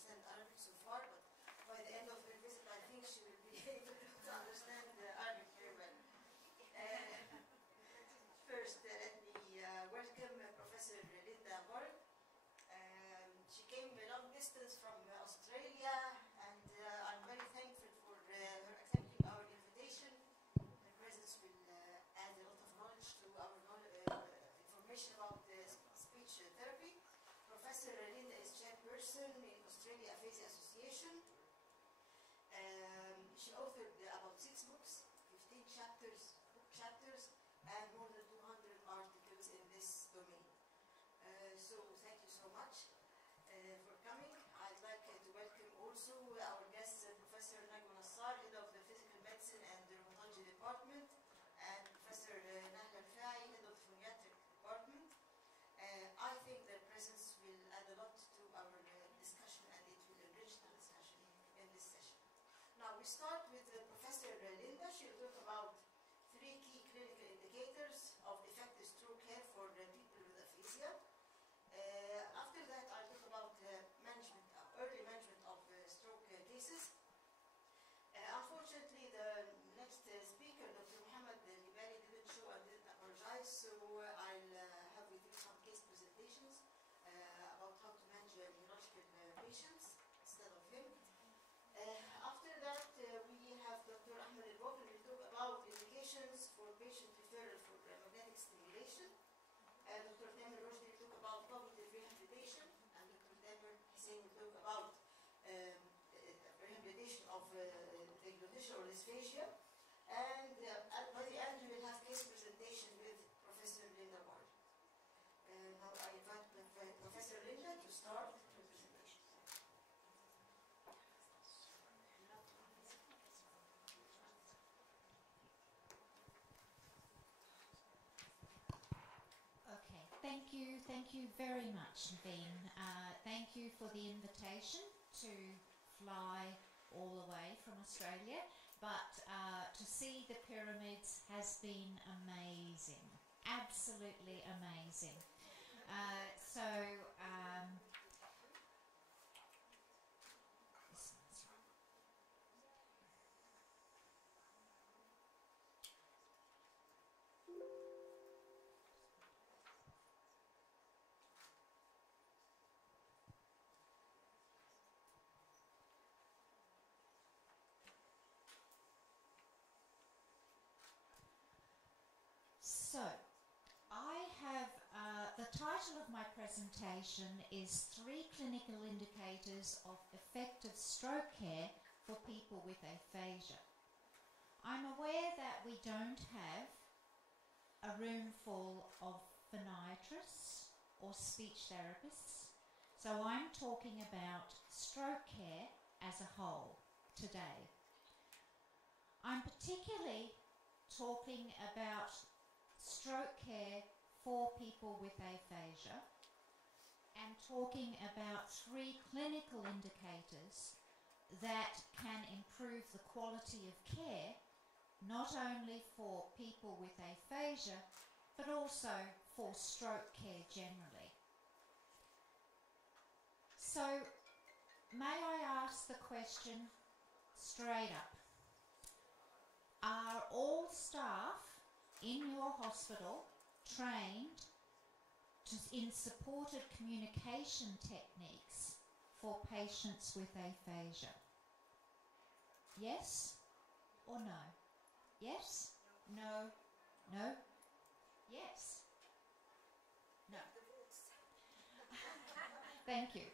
understand Arabic so far, but by the end of her visit, I think she will be able to understand Arabic very well. First, let me welcome Professor Linda Warren. She came a long distance from Australia, and I'm very thankful for her accepting our invitation. Her presence will add a lot of knowledge to our information about speech therapy. Professor Linda is chairperson in Australia Aphasia Association. She authored about 6 books, 15 book chapters, and more than 200 articles in this domain. So thank you so much for coming. I'd like to welcome also our guest, Professor Najwa Nassar, head of the Physical Medicine and Dermatology Department, and Professor Nahla Al-Fai, head of the Phoniatric Department. I think their presence will add a lot to our discussion, and it will enrich the discussion in this session. Now we start with Professor Linda. She'll talk about 3 key clinical indicators of effective stroke care for people with aphasia. After that, I'll talk about early management of stroke cases. Unfortunately, the next speaker, Dr. Mohammed Al-Gibari, didn't show and didn't apologize, so I'll have with you some case presentations about how to manage neurological patients instead of him. After that, we have Dr. Ahmed Al-Bokri will talk about indications for patient referral for magnetic stimulation. Dr. Tamer Roshdi will talk about cognitive rehabilitation, and Dr. Tamer Hussein will talk about rehabilitation of deglutitional dysphagia. And by the end, we will have case presentation with Professor Linda Warren. Now I invite Professor Linda to start the presentation. Okay, thank you very much, Naveen. Thank you for the invitation to fly all the way from Australia, but to see the pyramids has been amazing, absolutely amazing. So, I have, the title of my presentation is 3 clinical indicators of effective stroke care for people with aphasia. I'm aware that we don't have a room full of phoniatrists or speech therapists, so I'm talking about stroke care as a whole today. I'm particularly talking about stroke care for people with aphasia and talking about 3 clinical indicators that can improve the quality of care not only for people with aphasia but also for stroke care generally. So may I ask the question straight up? Are all staff in your hospital trained in supported communication techniques for patients with aphasia? Yes or no? Yes? No? No? Yes? No. Thank you.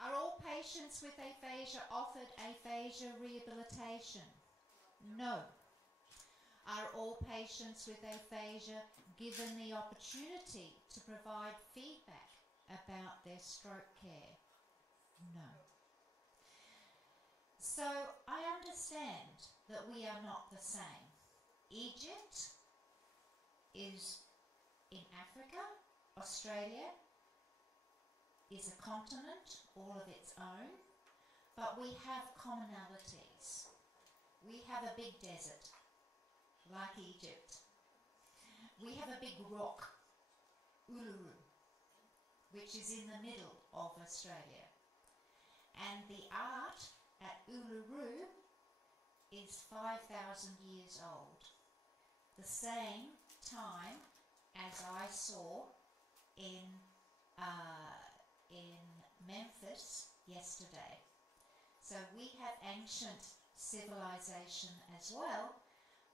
Are all patients with aphasia offered aphasia rehabilitation? No. Are all patients with aphasia given the opportunity to provide feedback about their stroke care? No. So I understand that we are not the same. Egypt is in Africa, Australia is a continent all of its own, but we have commonalities. We have a big desert, like Egypt. We have a big rock, Uluru, which is in the middle of Australia. and the art at Uluru is 5,000 years old, the same time as I saw in Memphis yesterday. So we have ancient civilization as well,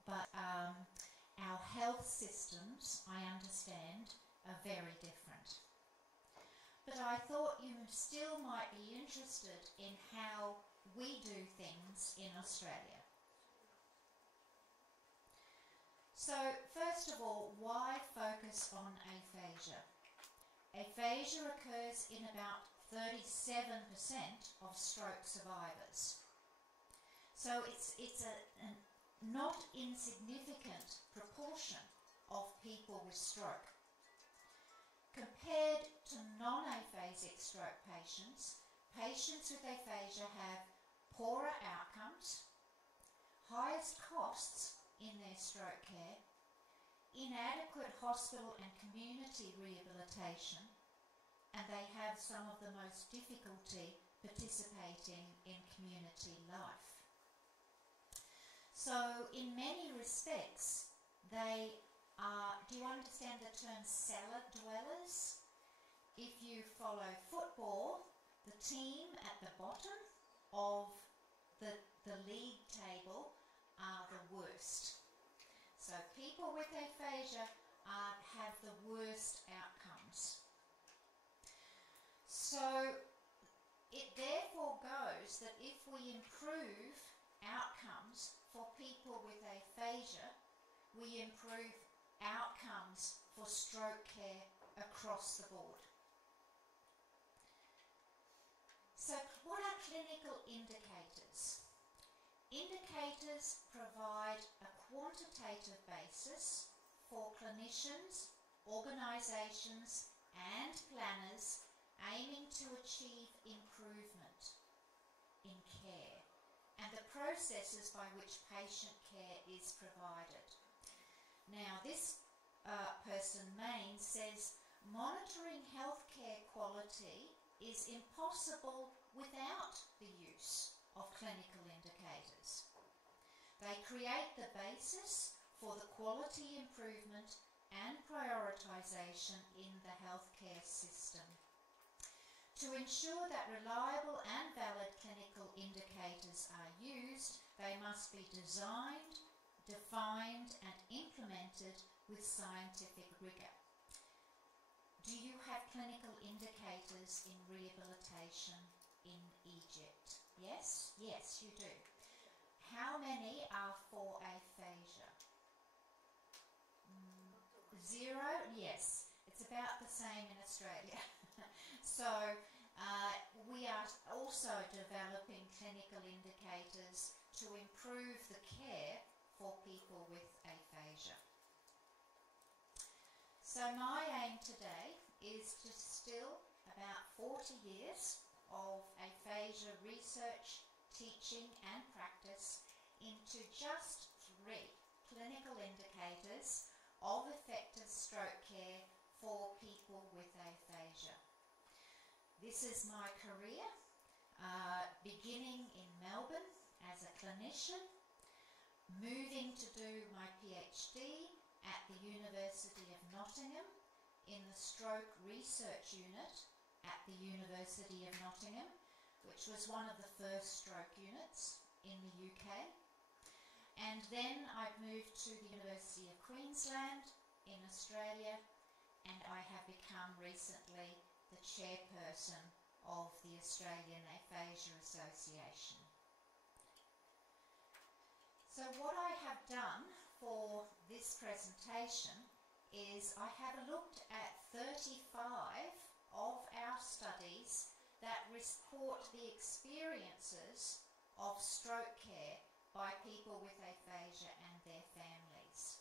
but our health systems, I understand, are very different. But I thought you still might be interested in how we do things in Australia. So, first of all, why focus on aphasia? Aphasia occurs in about 37% of stroke survivors. So it's a not insignificant proportion of people with stroke. Compared to non-aphasic stroke patients, patients with aphasia have poorer outcomes, highest costs in their stroke care, inadequate hospital and community rehabilitation, and they have some of the most difficulty participating in community life. So in many respects, they are, do you understand the term cellar dwellers? If you follow football, the team at the bottom of the league table are the worst. So people with aphasia have the worst outcomes. So it therefore goes that if we improve outcomes for people with aphasia, we improve outcomes for stroke care across the board. So what are clinical indicators? Indicators provide a quantitative basis for clinicians, organisations and planners aiming to achieve improvement in care and the processes by which patient care is provided. Now this person, Main, says monitoring healthcare quality is impossible without the use of clinical indicators. They create the basis for the quality improvement and prioritisation in the healthcare system. To ensure that reliable and valid clinical indicators are used, they must be designed, defined and implemented with scientific rigour. Do you have clinical indicators in rehabilitation in Egypt? Yes? Yes, you do. How many are for aphasia? 0? Yes. It's about the same in Australia. So we are also developing clinical indicators to improve the care for people with aphasia. So my aim today is to distill about 40 years of aphasia research, teaching and practice into just 3 clinical indicators of effective stroke care for people with aphasia. This is my career, beginning in Melbourne as a clinician, moving to do my PhD at the University of Nottingham in the Stroke Research Unit at the University of Nottingham, which was one of the first stroke units in the UK. And then I've moved to the University of Queensland in Australia, and I have become recently the chairperson of the Australian Aphasia Association. So what I have done for this presentation is I have looked at 35 of our studies that report the experiences of stroke care by people with aphasia and their families.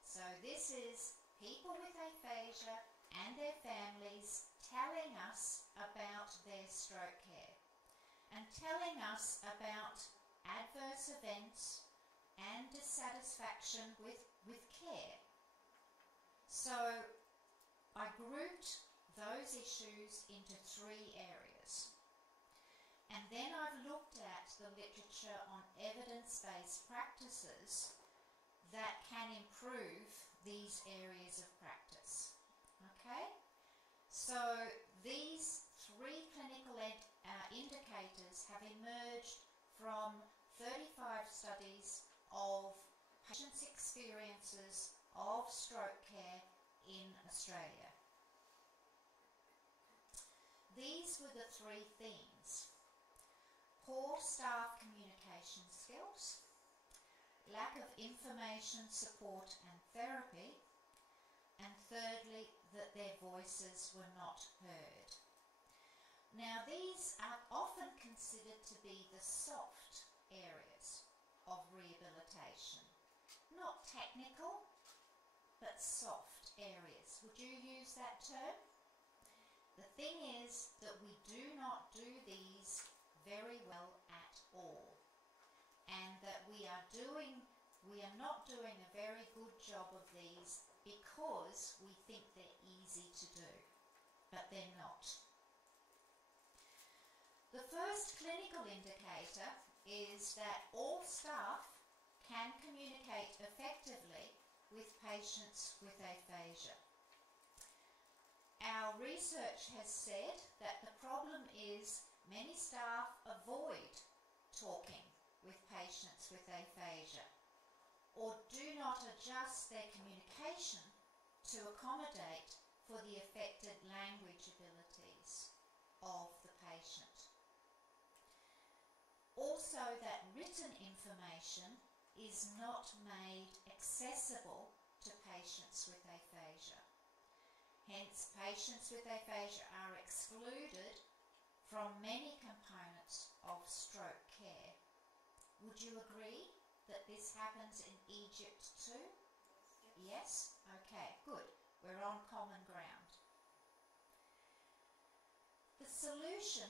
So this is people with aphasia and their families telling us about their stroke care and telling us about adverse events and dissatisfaction with care. So I grouped those issues into 3 areas. And then I've looked at the literature on evidence-based practices that can improve these areas of practice. Okay? So these 3 clinical indicators have emerged from 35 studies of patients' experiences of stroke care in Australia. These were the 3 themes: poor staff communication skills, lack of information, support and therapy, and thirdly, that their voices were not heard. Now, these are often considered to be the soft areas of rehabilitation. Not technical, but soft areas. Would you use that term? The thing is that we do not do these very well at all, and that we are not doing a very good job of these because we think they're easy to do, but they're not. The first clinical indicator is that all staff can communicate effectively with patients with aphasia. Our research has said that the problem is many staff avoid talking with patients with aphasia, or do not adjust their communication to accommodate for the affected language abilities of the patient. Also, that written information is not made accessible to patients with aphasia. Hence, patients with aphasia are excluded from many components of stroke care. Would you agree that this happens in Egypt too? Yes? Okay, good. We're on common ground. The solution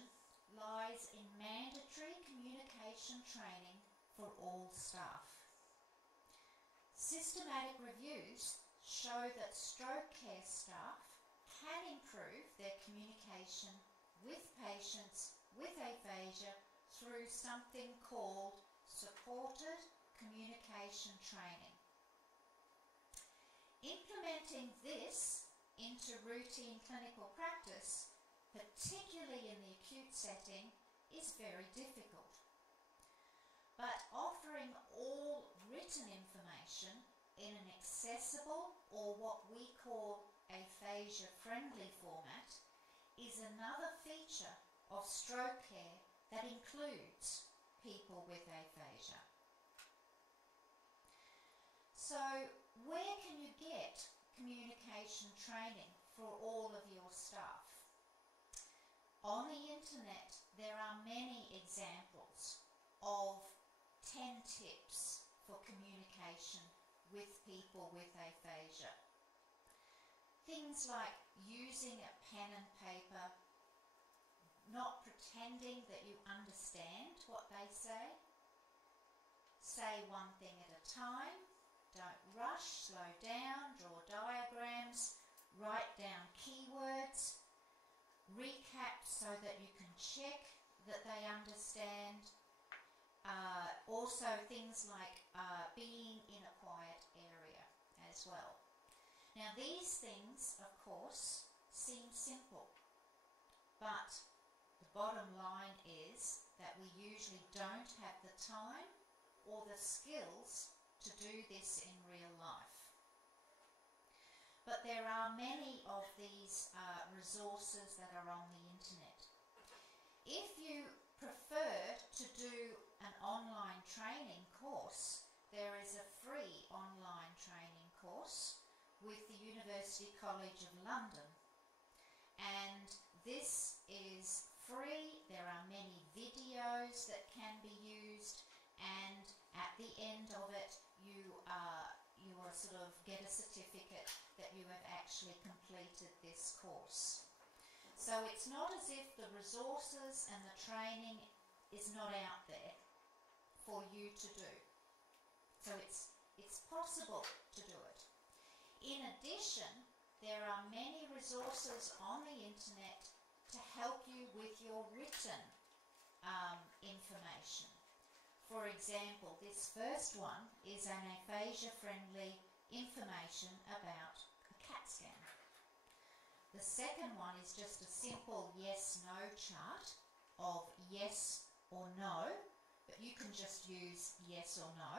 lies in mandatory communication training for all staff. Systematic reviews show that stroke care staff can improve their communication with patients with aphasia through something called supported communication training. Implementing this into routine clinical practice, particularly in the acute setting, is very difficult. But offering all written information in an accessible, or what we call aphasia-friendly format, is another feature of stroke care that includes people with aphasia. So, where can you get communication training for all of your staff? On the internet, there are many examples of 10 tips for communication with people with aphasia. Things like using a pen and paper, not pretending that you understand what they say one thing at a time, don't rush, slow down, draw diagrams, write down keywords, recap so that you can check that they understand. Also things like being in a quiet area as well. Now these things, of course, seem simple, but the bottom line is that we usually don't have the time or the skills to do this in real life. But there are many of these resources that are on the internet. If you prefer to do an online training course, there is a free online training course with the University College of London. And this is free. There are many videos that can be used, and at the end of it you will sort of get a certificate that you have actually completed this course. So it's not as if the resources and the training is not out there for you to do. So it's possible to do it. In addition, there are many resources on the internet to help you with your written information. For example, this first one is an aphasia-friendly information about a CAT scan. The second one is just a simple yes-no chart of yes or no, but you can just use yes or no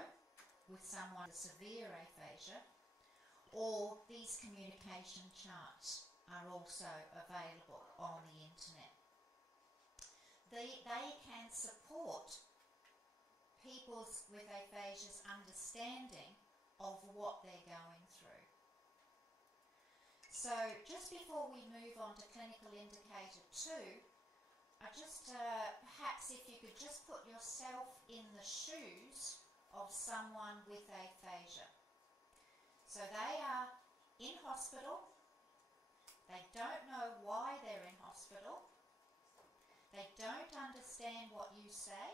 with someone with severe aphasia, or these communication charts are also available on the internet. They can support people with aphasia's understanding of what they're going through. So just before we move on to clinical indicator 2, I just perhaps if you could just put yourself in the shoes of someone with aphasia. So they are in hospital, they don't know why they're in hospital, they don't understand what you say.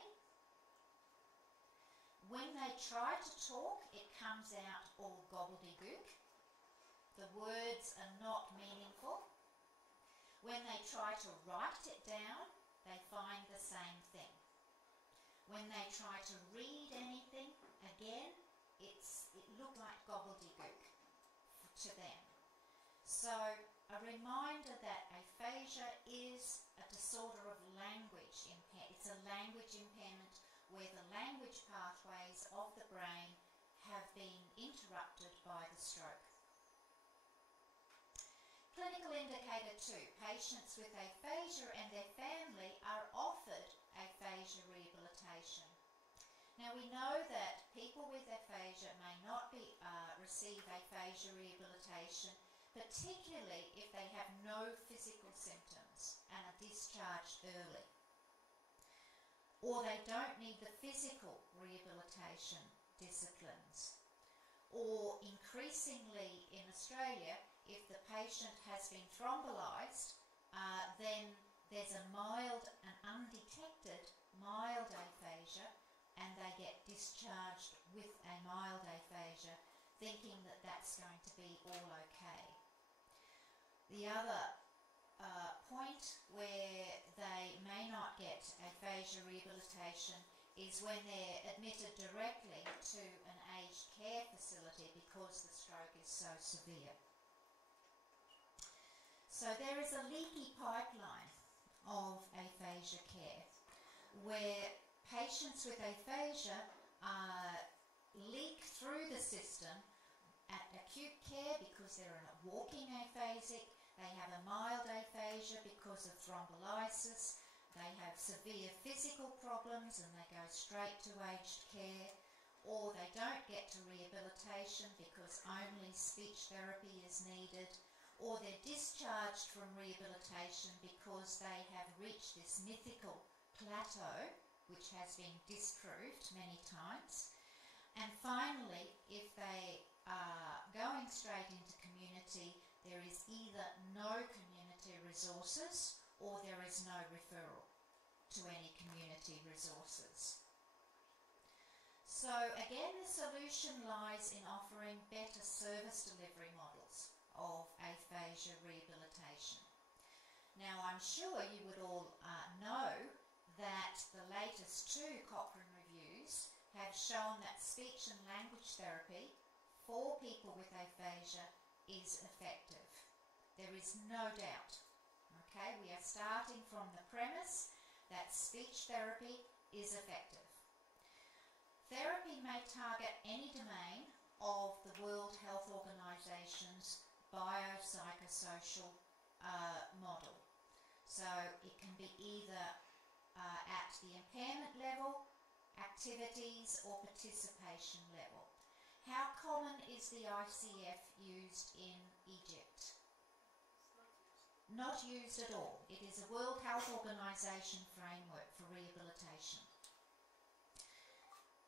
When they try to talk, it comes out all gobbledygook. The words are not meaningful. When they try to write it down, they find the same thing. When they try to read anything, again, it looked like gobbledygook to them. So a reminder that aphasia is a disorder of language impairment. It's a language impairment where the language pathways of the brain have been interrupted by the stroke. Clinical indicator 2, patients with aphasia and their family are offered aphasia rehabilitation. Now we know that people with aphasia may not receive aphasia rehabilitation, particularly if they have no physical symptoms and are discharged early. Or they don't need the physical rehabilitation disciplines. Or increasingly in Australia, if the patient has been thrombolyzed, then there's a mild and undetected mild aphasia, and they get discharged with a mild aphasia, thinking that that's going to be all okay. The other point where they may not get aphasia rehabilitation is when they're admitted directly to an aged care facility because the stroke is so severe. So there is a leaky pipeline of aphasia care where patients with aphasia leak through the system at acute care because they're a walking aphasic, they have a mild aphasia because of thrombolysis, they have severe physical problems and they go straight to aged care, or they don't get to rehabilitation because only speech therapy is needed, or they're discharged from rehabilitation because they have reached this mythical plateau, which has been disproved many times. And finally, if they are going straight into community, there is either no community resources or there is no referral to any community resources. So again, the solution lies in offering better service delivery models of aphasia rehabilitation. Now, I'm sure you would all know that the latest 2 Cochrane reviews have shown that speech and language therapy for people with aphasia is effective. There is no doubt. Okay, we are starting from the premise that speech therapy is effective. Therapy may target any domain of the World Health Organization's biopsychosocial model. So it can be either at the impairment level, activities or participation level. How common is the ICF used in Egypt? Not used at all. It is a World Health Organization framework for rehabilitation.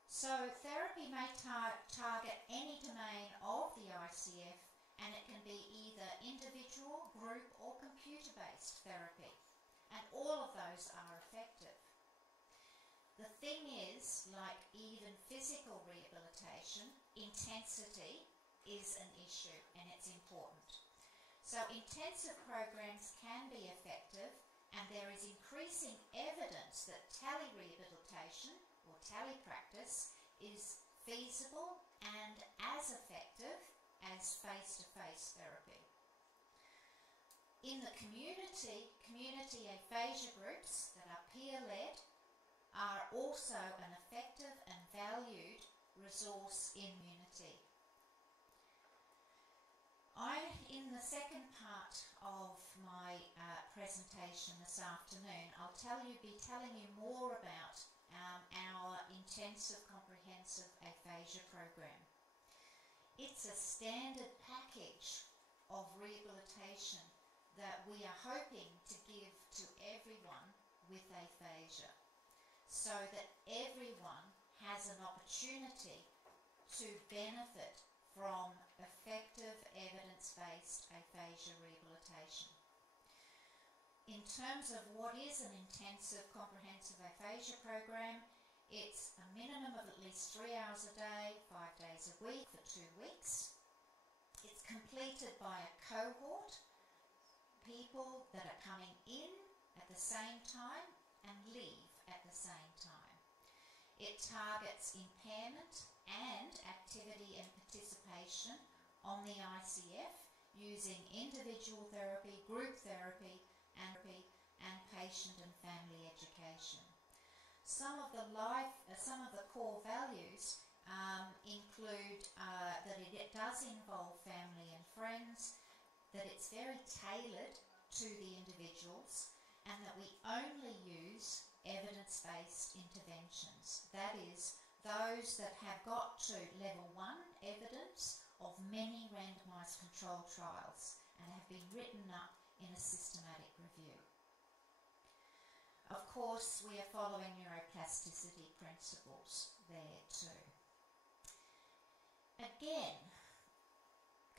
So therapy may target any domain of the ICF, and it can be either individual, group or computer-based therapy, and all of those are effective. The thing is, like even physical rehabilitation, intensity is an issue and it's important. So intensive programs can be effective and there is increasing evidence that tele-rehabilitation or tele-practice is feasible and as effective as face-to-face therapy. In the community aphasia groups that are peer-led are also an effective and valued resource in community. In the second part of my presentation this afternoon, I'll be telling you more about our intensive comprehensive aphasia program. It's a standard package of rehabilitation that we are hoping to give to everyone with aphasia, so that everyone has an opportunity to benefit from effective evidence-based aphasia rehabilitation. In terms of what is an intensive comprehensive aphasia program, it's a minimum of at least 3 hours a day, 5 days a week for 2 weeks. It's completed by a cohort, people that are coming in at the same time and leave at the same time. It targets impairment and activity and participation on the ICF using individual therapy, group therapy, and patient and family education. Some of the core values include that it does involve family and friends, that it's very tailored to the individuals, and that we only use evidence-based interventions. That is, those that have got to level 1 evidence of many randomised controlled trials and have been written up in a systematic review. Of course, we are following neuroplasticity principles there too. Again,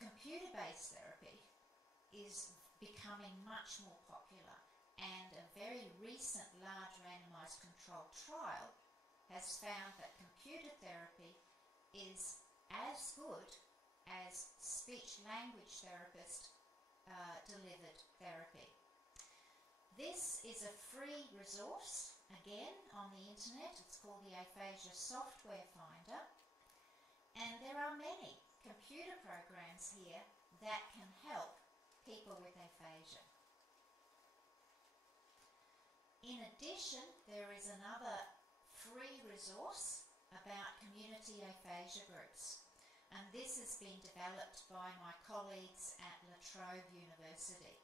computer-based therapy is becoming much more popular, and a very recent large randomised controlled trial has found that computer therapy is as good as speech-language therapist delivered therapy. This is a free resource, again, on the internet. It's called the Aphasia Software Finder, and there are many computer programs here that can help people with aphasia. In addition, there is another free resource about community aphasia groups, and this has been developed by my colleagues at La Trobe University,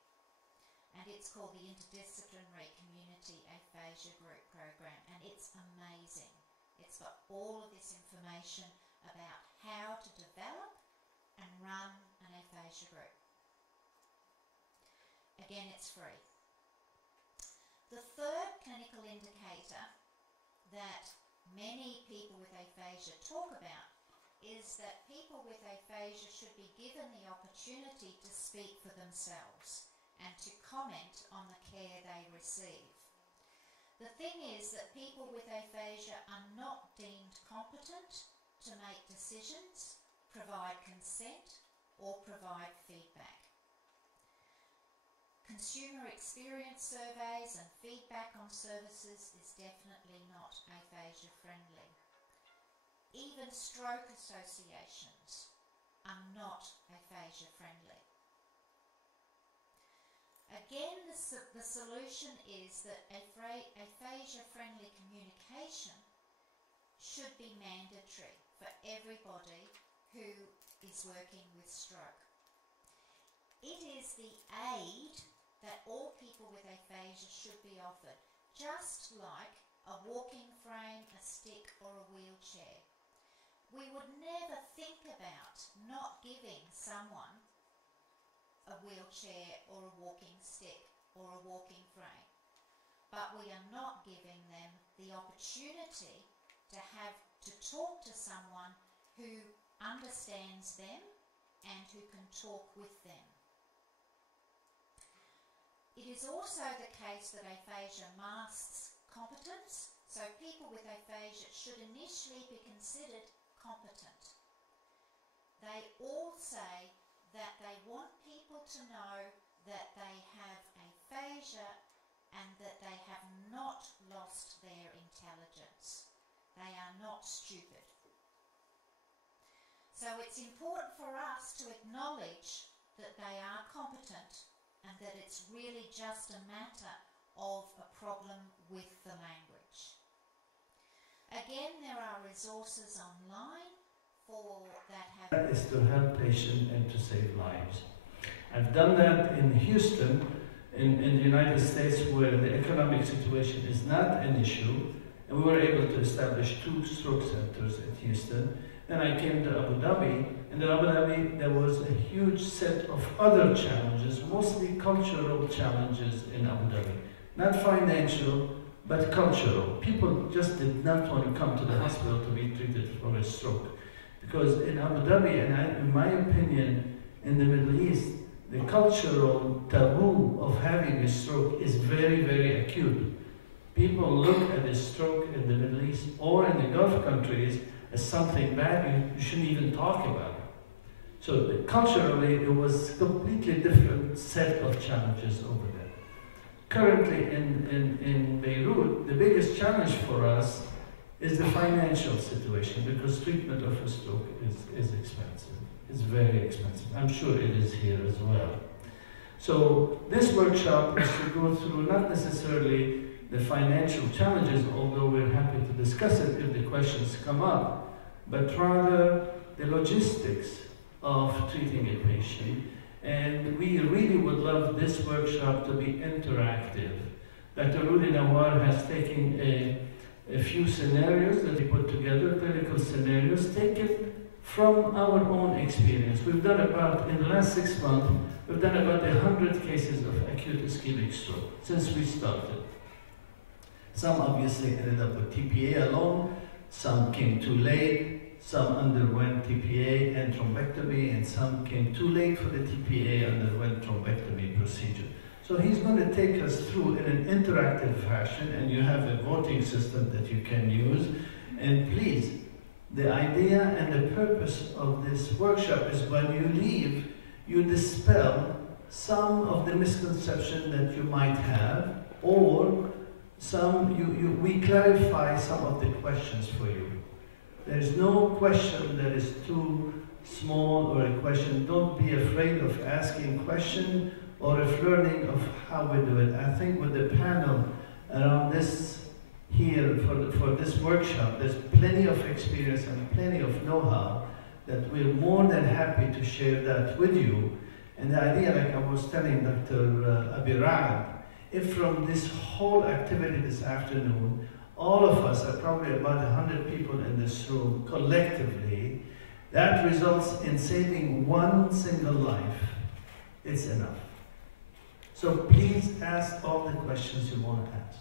and it's called the Interdisciplinary Community Aphasia Group Program, and it's amazing. It's got all of this information about how to develop and run an aphasia group. Again, it's free. The third clinical indicator that many people with aphasia talk about is that people with aphasia should be given the opportunity to speak for themselves and to comment on the care they receive. The thing is that people with aphasia are not deemed competent to make decisions, provide consent, or provide feedback. Consumer experience surveys and feedback on services is definitely not aphasia friendly. Even stroke associations are not aphasia friendly. Again, the solution is that aphasia friendly communication should be mandatory for everybody who is working with stroke. It is the aid that all people with aphasia should be offered, just like a walking frame, a stick, or a wheelchair. We would never think about not giving someone a wheelchair or a walking stick or a walking frame, but we are not giving them the opportunity to talk to someone who understands them and who can talk with them. It is also the case that aphasia masks competence, so people with aphasia should initially be considered competent. They all say that they want people to know that they have aphasia and that they have not lost their intelligence. They are not stupid. So it's important for us to acknowledge that they are competent and that it's really just a matter of a problem with the language. Again, there are resources online for that have... That is to help patients and to save lives. I've done that in Houston, in the United States, where the economic situation is not an issue, and we were able to establish 2 stroke centers at Houston. Then I came to Abu Dhabi, and in Abu Dhabi there was a huge set of other challenges, mostly cultural challenges in Abu Dhabi. Not financial, but cultural. People just did not want to come to the hospital to be treated for a stroke. Because in Abu Dhabi, and in my opinion, in the Middle East, the cultural taboo of having a stroke is very, very acute. People look at a stroke in the Middle East or in the Gulf countries as something bad. You shouldn't even talk about it. So culturally, it was a completely different set of challenges over there. Currently in Beirut, the biggest challenge for us is the financial situation, because treatment of a stroke is expensive. It's very expensive. I'm sure it is here as well. So this workshop is to go through not necessarily the financial challenges, although we're happy to discuss it if the questions come up, but rather the logistics of treating a patient. And we really would love this workshop to be interactive. Dr. Rudy Nawar has taken a few scenarios that he put together, clinical scenarios, taken from our own experience. We've done about, in the last 6 months, we've done about 100 cases of acute ischemic stroke since we started. Some obviously ended up with TPA alone, some came too late, some underwent TPA and thrombectomy, and some came too late for the TPA and underwent thrombectomy procedure. So he's going to take us through in an interactive fashion, and you have a voting system that you can use. And please, the idea and the purpose of this workshop is when you leave, you dispel some of the misconception that you might have, or we clarify some of the questions for you. There's no question that is too small or a question. Don't be afraid of asking question or of learning of how we do it. I think with the panel around this here for this workshop, there's plenty of experience and plenty of know-how that we're more than happy to share that with you. And the idea, like I was telling Dr. Abirad, if from this whole activity this afternoon, all of us are probably about 100 people in this room collectively, that results in saving one single life. It's enough. So please ask all the questions you want to ask.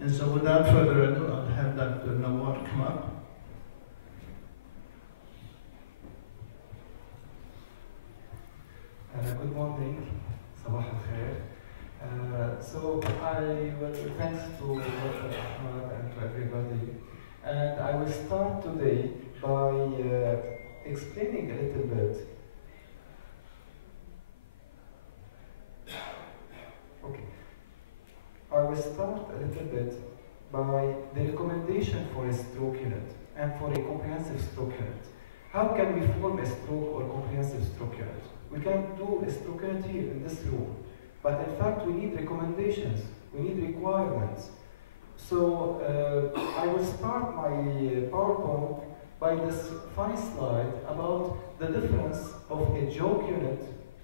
And so without further ado, I'll have Dr. Nawar come up. Good morning. Sabah al-khair. So I will thanks to Dr. Ahmad and to everybody. And I will start today by explaining a little bit. Okay. I will start a little bit by the recommendation for a stroke unit and for a comprehensive stroke unit. How can we form a stroke or comprehensive stroke unit? We can do a stroke unit here in this room. But in fact, we need recommendations, we need requirements. So I will start my PowerPoint by this funny slide about the difference of a joke unit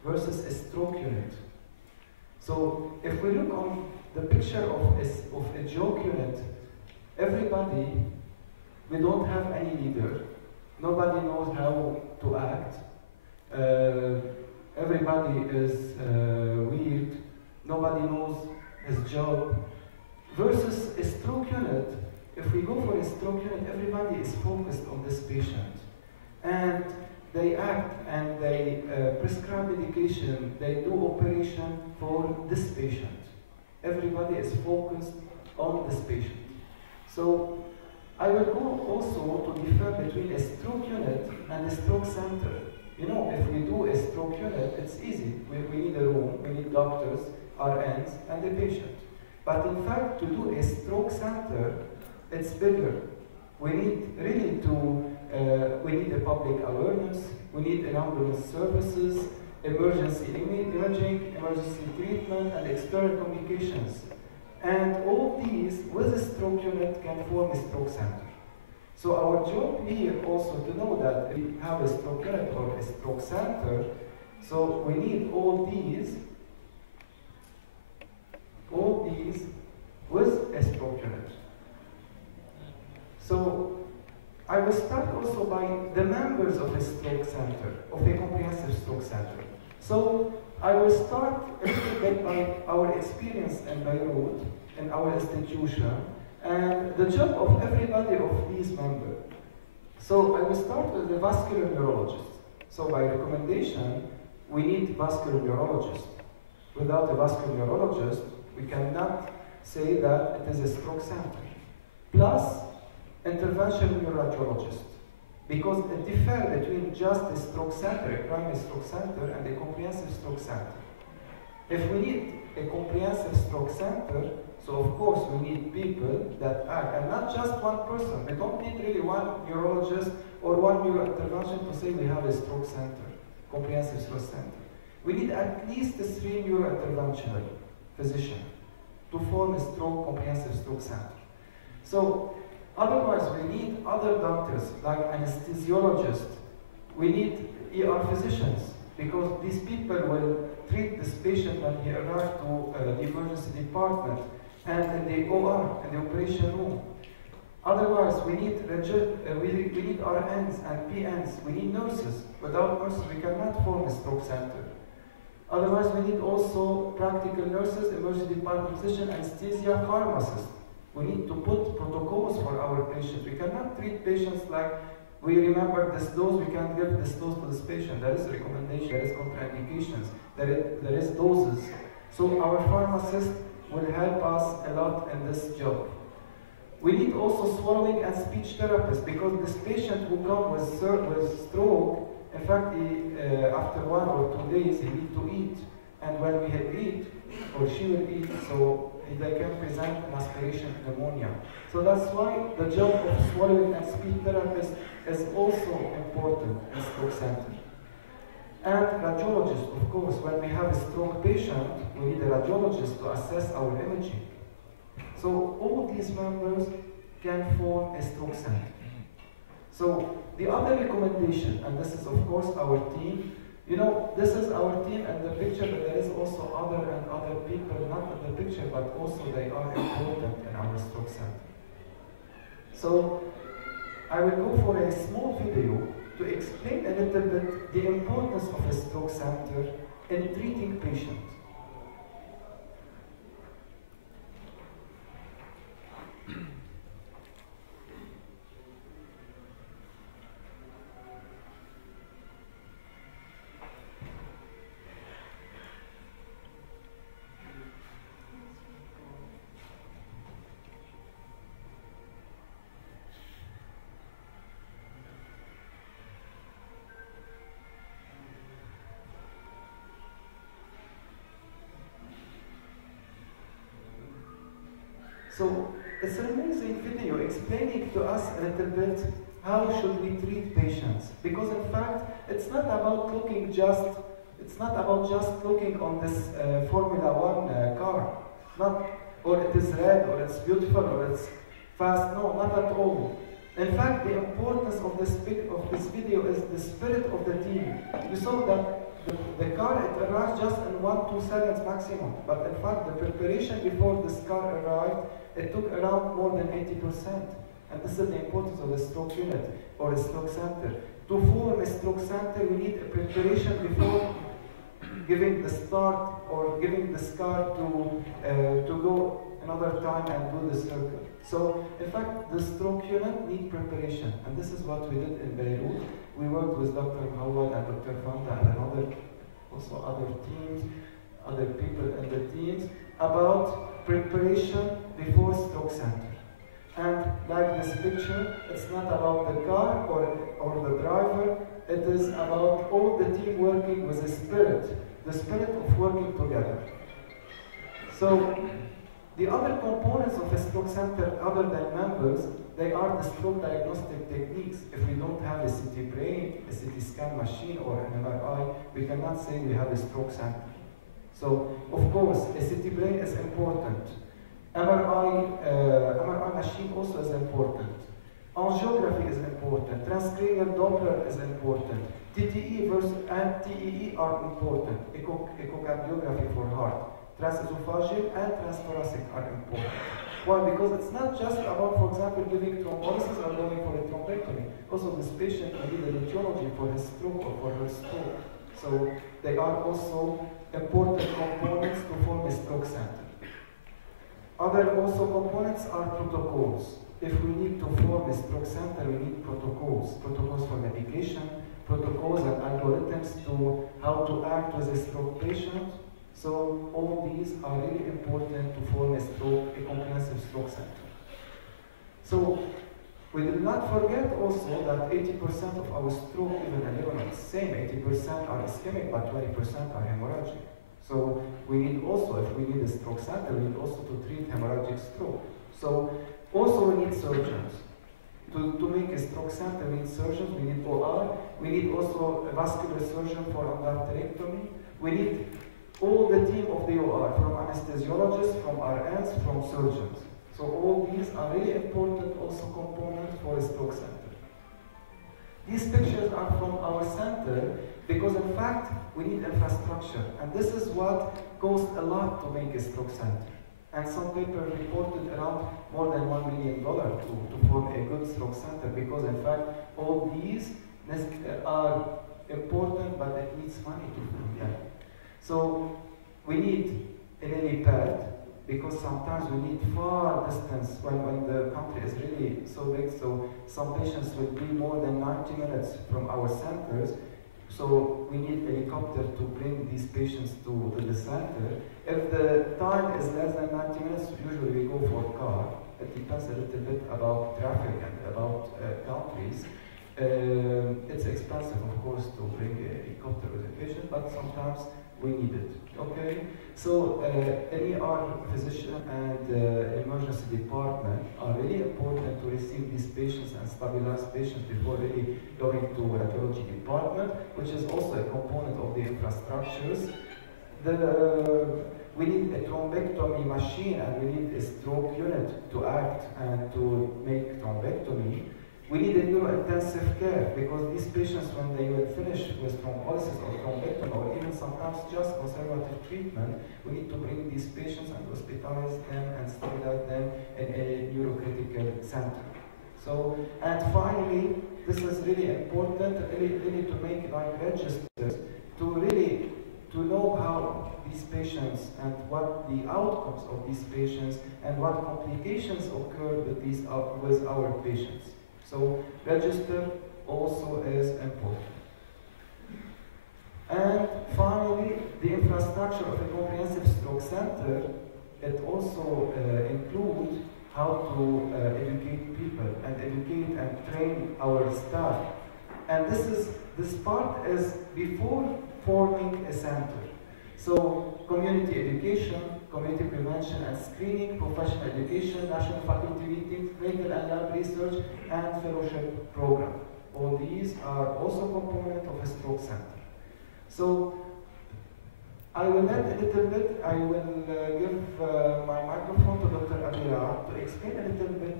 versus a stroke unit. So if we look on the picture of a joke unit, everybody, we don't have any leader, nobody knows how to act, everybody is weird, nobody knows his job. Versus a stroke unit, if we go for a stroke unit, everybody is focused on this patient. And they act and they prescribe medication, they do operation for this patient. Everybody is focused on this patient. So I will go also to differ between a stroke unit and a stroke center. You know, if we do a stroke unit, it's easy. We need a room, we need doctors, RNs, and the patient. But in fact, to do a stroke center, it's bigger. We need really we need a public awareness, we need an ambulance services, emergency imaging, emergency treatment, and external communications. And all these, with a stroke unit, can form a stroke center. So our job here also to know that if we have a stroke unit or a stroke center, so we need all these with a stroke unit. So I will start also by the members of a stroke center, of a comprehensive stroke center. So I will start a little bit by our experience in Beirut, in our institution, and the job of everybody of these members. So I will start with the vascular neurologist. So by recommendation, we need vascular neurologist. Without a vascular neurologist, we cannot say that it is a stroke center. Plus, interventional neuroradiologist, because it differs between just a stroke center, a primary stroke center, and a comprehensive stroke center. If we need a comprehensive stroke center, so of course we need people that act, and not just one person. We don't need really one neurologist or one neurointervention to say we have a stroke center, comprehensive stroke center. We need at least 3 neurointerventional physicians to form a stroke comprehensive stroke center. So otherwise we need other doctors like anesthesiologists. We need ER physicians, because these people will treat this patient when he arrives to the emergency department and in the OR, in the operation room. Otherwise, we need RNs and PNs, we need nurses. Without nurses, we cannot form a stroke center. Otherwise, we need also practical nurses, emergency department physician, anesthesia, pharmacists. We need to put protocols for our patients. We cannot treat patients like we remember this dose, we can't give this dose to this patient. There is a recommendation, there is contraindications, there is doses. So our pharmacists will help us a lot in this job. We need also swallowing and speech therapists, because this patient who comes with stroke, in fact, after 1 or 2 days, he needs to eat. And when we eat, or she will eat, so they can present an aspiration pneumonia. So that's why the job of swallowing and speech therapist is also important in stroke center. And radiologist, of course, when we have a stroke patient, we need a radiologist to assess our imaging. So all these members can form a stroke center. So the other recommendation, and this is of course our team, you know, this is our team and the picture, but there is also other people, not in the picture, but also they are important in our stroke center. So I will go for a small video to explain a little bit the importance of a stroke center in treating patients. So it's an amazing video explaining to us a little bit how should we treat patients. Because in fact, it's not about looking just looking on this Formula 1 car. Not, or it is red, or it's beautiful, or it's fast. No, not at all. In fact, the importance of this video is the spirit of the team. You saw that the car, it arrived just in 1-2 seconds maximum. But in fact, the preparation before this car arrived, it took around more than 80%. And this is the importance of the stroke unit or a stroke center. To form a stroke center, we need a preparation before giving the start or giving this car to go another time and do the circle. So, in fact, the stroke unit need preparation. And this is what we did in Beirut. We worked with Dr. Howard and Dr. Fanta and also other teams, other people in the teams, about preparation before stroke center. And like this picture, it's not about the car or the driver, it is about all the team working with the spirit of working together. So, The other components of a stroke center, other than members, they are the stroke diagnostic techniques. If we don't have a CT brain, a CT scan machine, or an MRI, we cannot say we have a stroke center. So, of course, a CT brain is important. MRI machine also is important. Angiography is important. Transcranial Doppler is important. TTE and TEE are important. Echocardiography for heart. Transesophageal and transthoracic are important. Why? Because it's not just about, for example, giving thrombolysis or going for a thrombectomy. Also, this patient may need a radiology for his stroke or for her stroke. So they are also important components to form a stroke center. Other also components are protocols. If we need to form a stroke center, we need protocols. Protocols for medication, protocols and algorithms to how to act with a stroke patient. So all these are really important to form a comprehensive stroke center. So we did not forget also that 80% of our stroke, even in Lebanon, is the same. 80% are ischemic, but 20% are hemorrhagic. So we need also, if we need a stroke center, we need also to treat hemorrhagic stroke. So also we need surgeons. To make a stroke center, we need surgeons, we need OR, we need also a vascular surgeon for endarterectomy. We need all the team of the OR, from anesthesiologists, from RNs, from surgeons. So all these are really important also components for a stroke center. These pictures are from our center because in fact we need infrastructure, and this is what costs a lot to make a stroke center. And some papers reported around more than $1 million to form a good stroke center, because in fact all these are important, but it needs money to do them. So we need a helipad, because sometimes we need far distance when the country is really so big. So some patients will be more than 90 minutes from our centers. So we need a helicopter to bring these patients to the center. If the time is less than 90 minutes, usually we go for a car. It depends a little bit about traffic and about countries. It's expensive, of course, to bring a helicopter with a patient, but sometimes we need it. Okay? So an ER physician and emergency department are really important to receive these patients and stabilize patients before really going to radiology department, which is also a component of the infrastructures. We need a thrombectomy machine, and we need a stroke unit to act and to make thrombectomy. We need a neurointensive care, because these patients, when they will finish with thrombolysis or thrombectomy, or even sometimes just conservative treatment, we need to bring these patients and hospitalize them and stabilize them in a neurocritical center. So, and finally, this is really important, really to make like registers, to really to know how these patients and what the outcomes of these patients and what complications occur with our patients. So register also is important. And finally, the infrastructure of a comprehensive stroke center, it also includes how to educate people and educate and train our staff. And this part is before forming a center. So community education, community prevention and screening, professional education, national faculty meetings, clinical and lab research, and fellowship program. All these are also components of a stroke center. So I will let a little bit, I will give my microphone to Dr. Amira to explain a little bit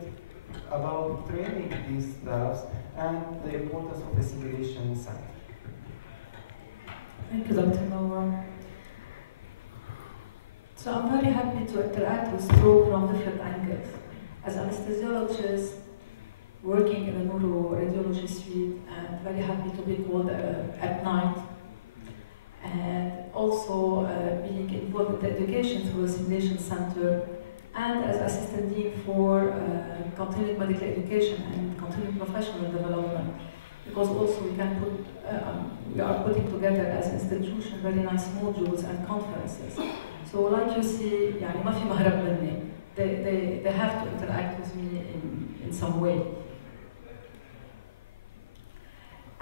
about training these staffs and the importance of the simulation center. Thank you, Dr. Noor. So I'm very happy to interact with stroke from different angles. As anesthesiologist, working in a neuroradiology suite, and very happy to be called at night, and also being involved in the education through a simulation center, and as assistant dean for continuing medical education and continuing professional development, because also we are putting together as an institution very nice modules and conferences. So like you see, يعني ما في مهرب مني. They have to interact with me in some way.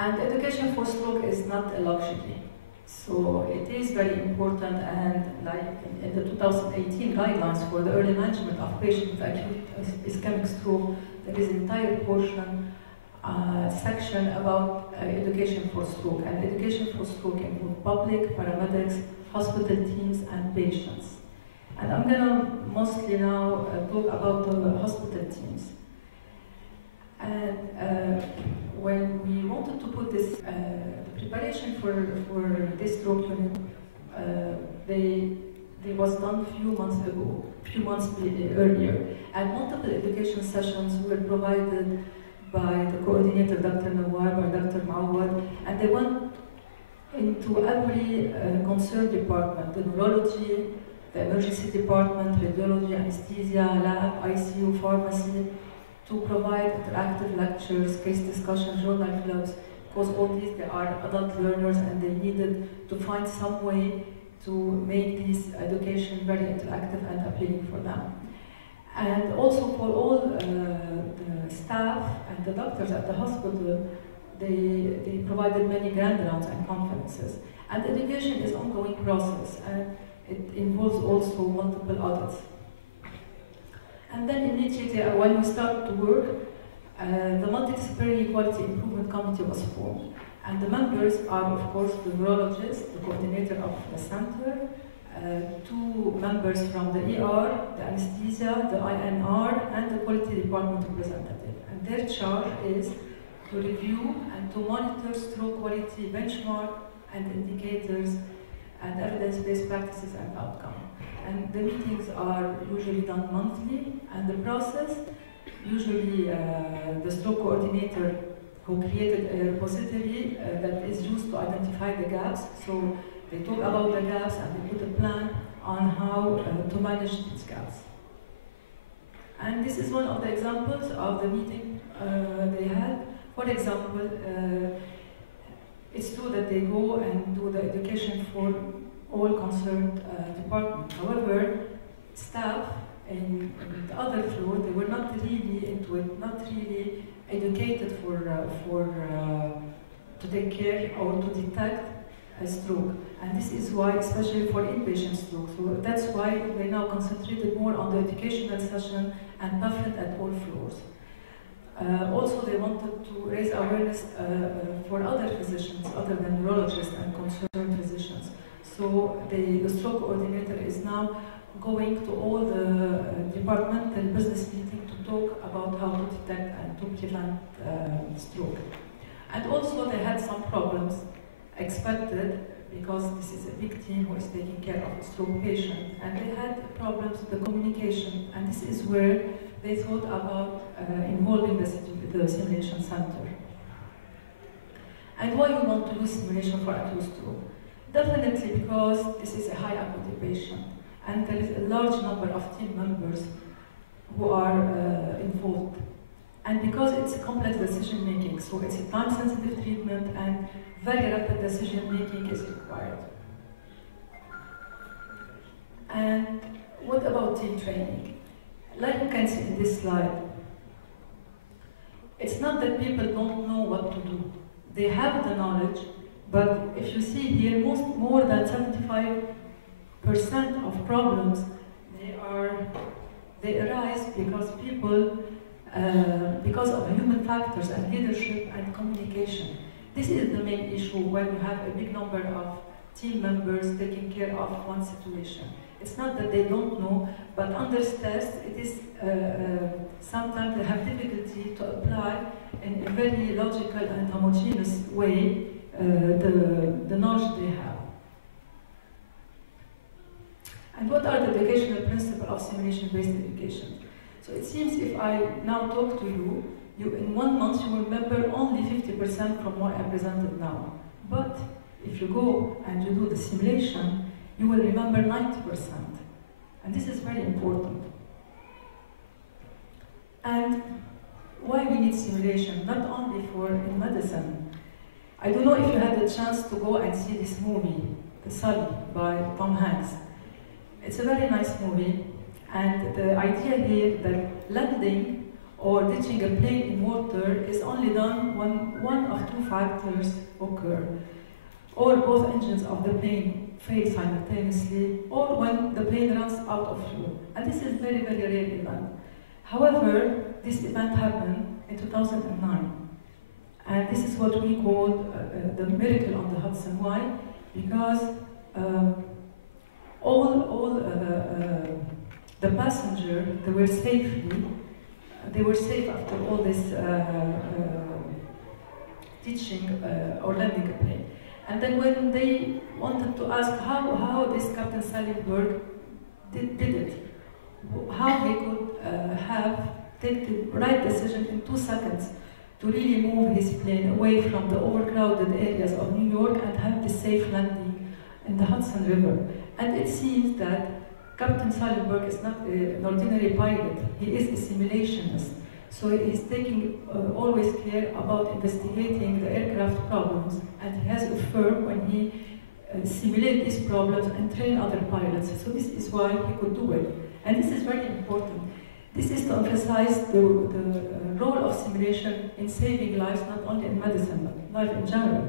And education for stroke is not a luxury. So it is very important, and like in the 2018 guidelines for the early management of patients with acute ischemic stroke, there is an entire portion, section about education for stroke. And education for stroke includes public, paramedics, hospital teams, and patients. And I'm going to mostly now talk about the hospital teams. And when we wanted to put this, the preparation for this stroke unit, they was done few months earlier, and multiple education sessions were provided by the coordinator, Dr. Nawar, by Dr. Mawad, and they went into every concerned department, the neurology, the emergency department, radiology, anesthesia, lab, ICU, pharmacy, to provide interactive lectures, case discussion, journal clubs, because all these, they are adult learners and they needed to find some way to make this education very interactive and appealing for them. And also for all the staff and the doctors at the hospital, they provided many grand rounds and conferences. And education is an ongoing process, and it involves also multiple audits. And then immediately when we started to work, the Multidisciplinary Quality Improvement Committee was formed. And the members are, of course, the neurologist, the coordinator of the center, two members from the ER, the anesthesia, the INR, and the quality department representative. And their charge is to review and to monitor stroke quality benchmark and indicators and evidence-based practices and outcomes. And the meetings are usually done monthly, and the process, usually the stroke coordinator who created a repository that is used to identify the gaps. So they talk about the gaps and they put a plan on how to manage these gaps. And this is one of the examples of the meeting they had. For example, it's true that they go and do the education for all concerned departments. However, staff in the other floor, they were not really into it, not really educated to take care or to detect a stroke. And this is why, especially for inpatient stroke, so that's why they now concentrated more on the educational session and pamphlet at all floors. Also, they wanted to raise awareness for other physicians other than neurologists and concerned physicians. So the stroke coordinator is now going to all the departmental business meetings to talk about how to detect and to prevent stroke. And also they had some problems expected, because this is a big team who is taking care of a stroke patient, and they had problems with the communication, and this is where they thought about involving the simulation center. And why we want to do simulation for acute stroke? Definitely because this is a high acuity patient, and there is a large number of team members who are involved. And because it's a complex decision making, so it's a time-sensitive treatment and very rapid decision making is required. And what about team training? Like you can see in this slide, it's not that people don't know what to do. They have the knowledge, but if you see here, more than 75% of problems, they arise because people, because of human factors and leadership and communication. This is the main issue when you have a big number of team members taking care of one situation. It's not that they don't know, but under stress, it is sometimes they have difficulty to apply in a very logical and homogeneous way the knowledge they have. And what are the educational principles of simulation-based education? So it seems if I now talk to you, in 1 month you will remember only 50% from what I presented now. But if you go and you do the simulation, you will remember 90%. And this is very important. And why we need simulation? Not only for in medicine. I don't know if you had the chance to go and see this movie, The Sully, by Tom Hanks. It's a very nice movie, and the idea here that landing or ditching a plane in water is only done when one of two factors occur. or both engines of the plane fail simultaneously, or when the plane runs out of fuel. And this is a very, very rare event. However, this event happened in 2009. And this is what we call the miracle on the Hudson. Why? Because all the passengers, they were safe after all this teaching or landing a plane. And then when they wanted to ask how this Captain Salenberg did it, how he could take the right decision in 2 seconds to really move his plane away from the overcrowded areas of New York and have the safe landing in the Hudson River. And it seems that Captain Salenberg is not an ordinary pilot, he is a simulationist. So he's taking always care about investigating the aircraft problems, and he has a firm when he simulate these problems and train other pilots. So this is why he could do it. And this is very important. This is to emphasize the role of simulation in saving lives, not only in medicine, but life in general.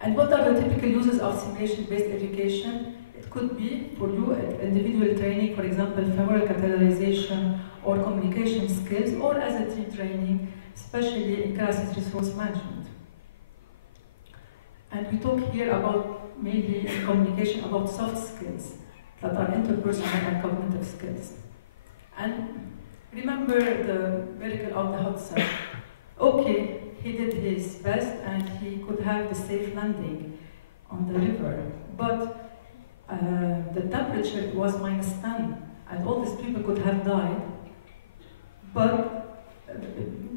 And what are the typical uses of simulation-based education? It could be for you individual training, for example, femoral catheterization or communication skills, or as a team training, especially in crisis resource management. And we talk here about, mainly in communication, about soft skills that are interpersonal and cognitive skills. And remember the miracle of the Hudson. Okay, he did his best and he could have the safe landing on the river, but the temperature was -10 and all these people could have died. But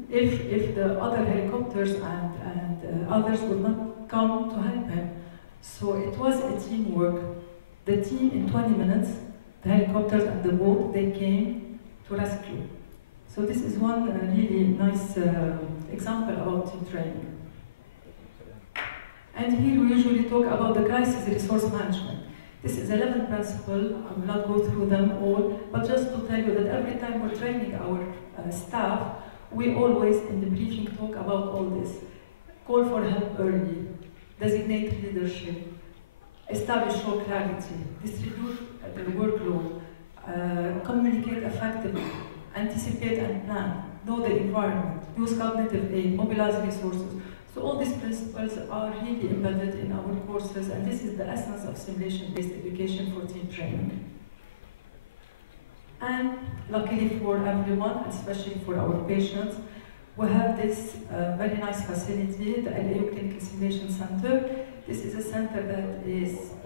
if the other helicopters and others would not come to help him, so it was a teamwork. The team in 20 minutes, the helicopters and the boat, they came to rescue. So this is one really nice example about team training. And here we usually talk about the crisis resource management. This is 11 principles. I will not go through them all, but just to tell you that every time we're training our staff, we always in the briefing talk about all this. Call for help early, designate leadership, establish role clarity, distribute the workload, communicate effectively, anticipate and plan, know the environment, use cognitive aid, mobilize resources. So all these principles are really embedded in our courses, and this is the essence of simulation-based education for team training. And luckily for everyone, especially for our patients, we have this very nice facility, the LAU Clinical Simulation Center. This is a center that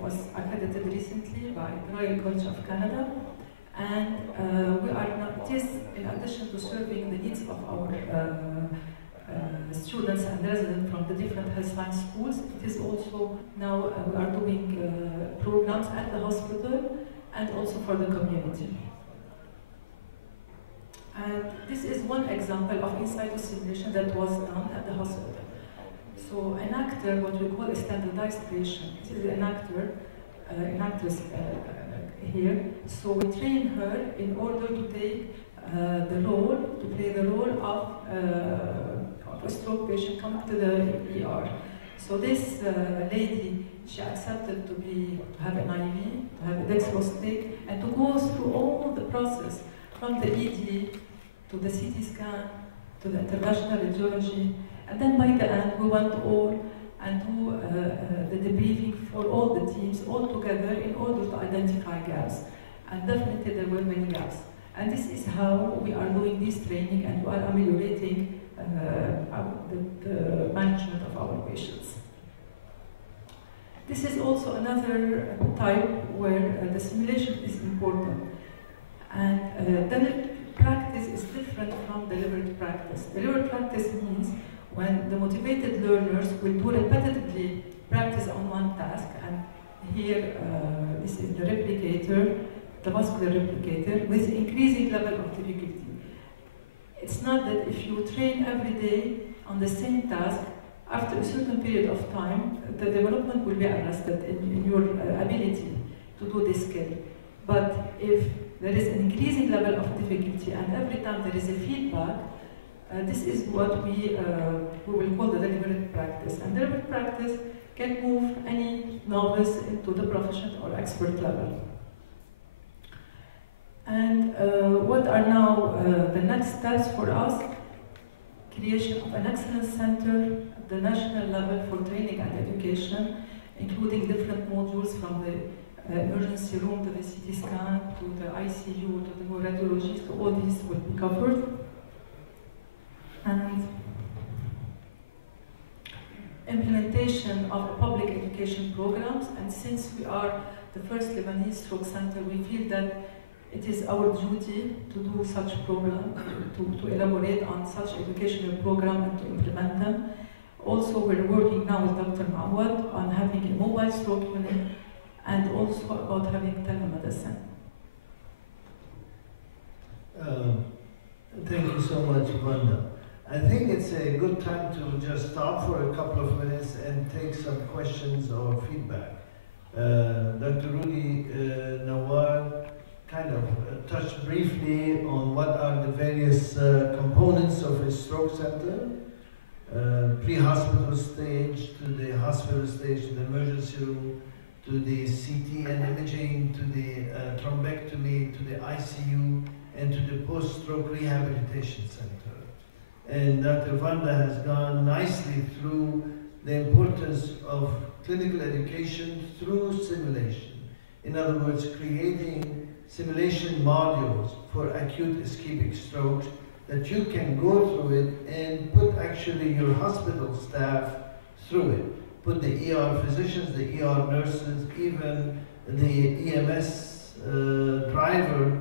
was accredited recently by the Royal College of Canada. And we are not just, in addition to serving the needs of our students and residents from the different health science schools, it is also now we are doing programs at the hospital and also for the community. And this is one example of in situ simulation that was done at the hospital. So an actor, what we call a standardized patient, this is an actress here. So we train her in order to take play the role of a stroke patient coming to the ER. So this lady, she accepted to have an IV, to have a dextrose stick, and to go through all the process from the ED to the CT scan to the interventional radiology, and then by the end we went all and do the debriefing for all the teams all together in order to identify gaps. And definitely there were many gaps. And this is how we are doing this training, and we are ameliorating the management of our patients. This is also another type where the simulation is important. And deliberate practice is different from deliberate practice. Deliberate practice means when the motivated learners will do repetitively practice on one task, and here this is the replicator, the vascular replicator, with increasing level of difficulty. It's not that if you train every day on the same task, after a certain period of time, the development will be arrested in your ability to do this skill. But if there is an increasing level of difficulty and every time there is a feedback, This is what we will call the deliberate practice. And deliberate practice can move any novice into the proficient or expert level. And what are now the next steps for us? Creation of an excellence center at the national level for training and education, including different modules from the emergency room to the CT scan to the ICU to the neuroradiology, so all these will be covered. And implementation of public education programs, and since we are the first Lebanese stroke center, we feel that it is our duty to do such program, to elaborate on such educational program and to implement them. Also, we're working now with Dr. Mawad on having a mobile stroke unit and also about having telemedicine. Thank you so much, Wanda. I think it's a good time to just stop for a couple of minutes and take some questions or feedback. Dr. Rudy Nawar kind of touched briefly on what are the various components of a stroke center, pre-hospital stage to the hospital stage, to the emergency room, to the CT and imaging, to the thrombectomy, to the ICU, and to the post-stroke rehabilitation center. And Dr. Wanda has gone nicely through the importance of clinical education through simulation. In other words, creating simulation modules for acute ischemic strokes that you can go through it and put actually your hospital staff through it. Put the ER physicians, the ER nurses, even the EMS driver,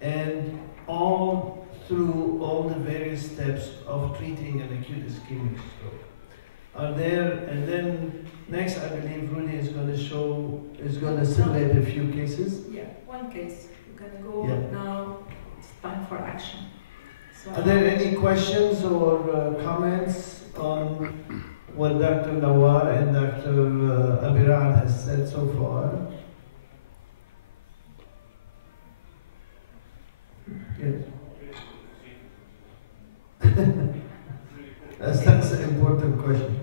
and all through all the various steps of treating an acute ischemic stroke. Are there, and then next I believe Rudy is going to simulate a few cases. Yeah, one case. We're going to go now. It's time for action. So are there any questions or comments on what Dr. Nawar and Dr. Abirad has said so far? Yes. That's an important question.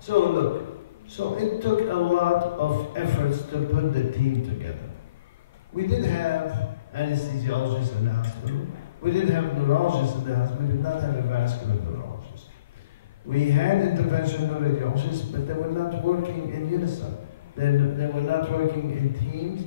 So look, so it took a lot of efforts to put the team together. We did have anesthesiologists in the hospital. We did have neurologists in the hospital. We did not have a vascular neurologist. We had interventional neuroradiologists, but they were not working in unison. They were not working in teams.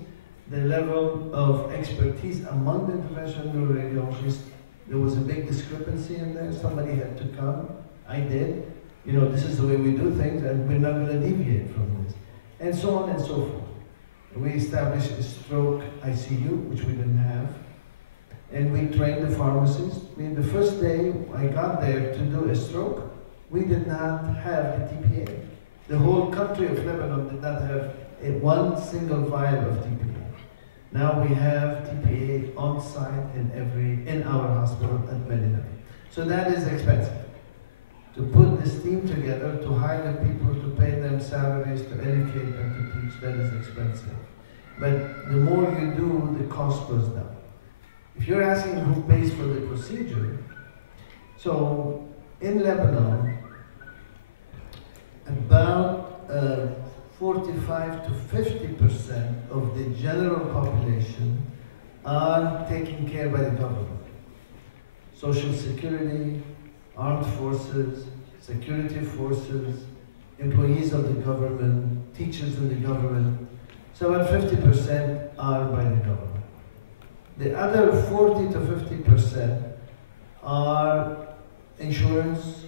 The level of expertise among the interventional neuroradiologists, there was a big discrepancy in there. Somebody had to come. I did. You know, this is the way we do things, and we're not going to deviate from this. And so on and so forth. We established a stroke ICU, which we didn't have. And we trained the pharmacists. The first day I got there to do a stroke, we did not have the TPA. The whole country of Lebanon did not have one single vial of TPA. Now we have TPA on site in our hospital at Medina. So that is expensive. To put this team together, to hire the people, to pay them salaries, to educate them, to teach, that is expensive. But the more you do, the cost goes down. If you're asking who pays for the procedure, so in Lebanon, about 45 to 50% of the general population are taken care by the government. Social Security, armed forces, security forces, employees of the government, teachers in the government. So about 50% are by the government. The other 40 to 50% are insurance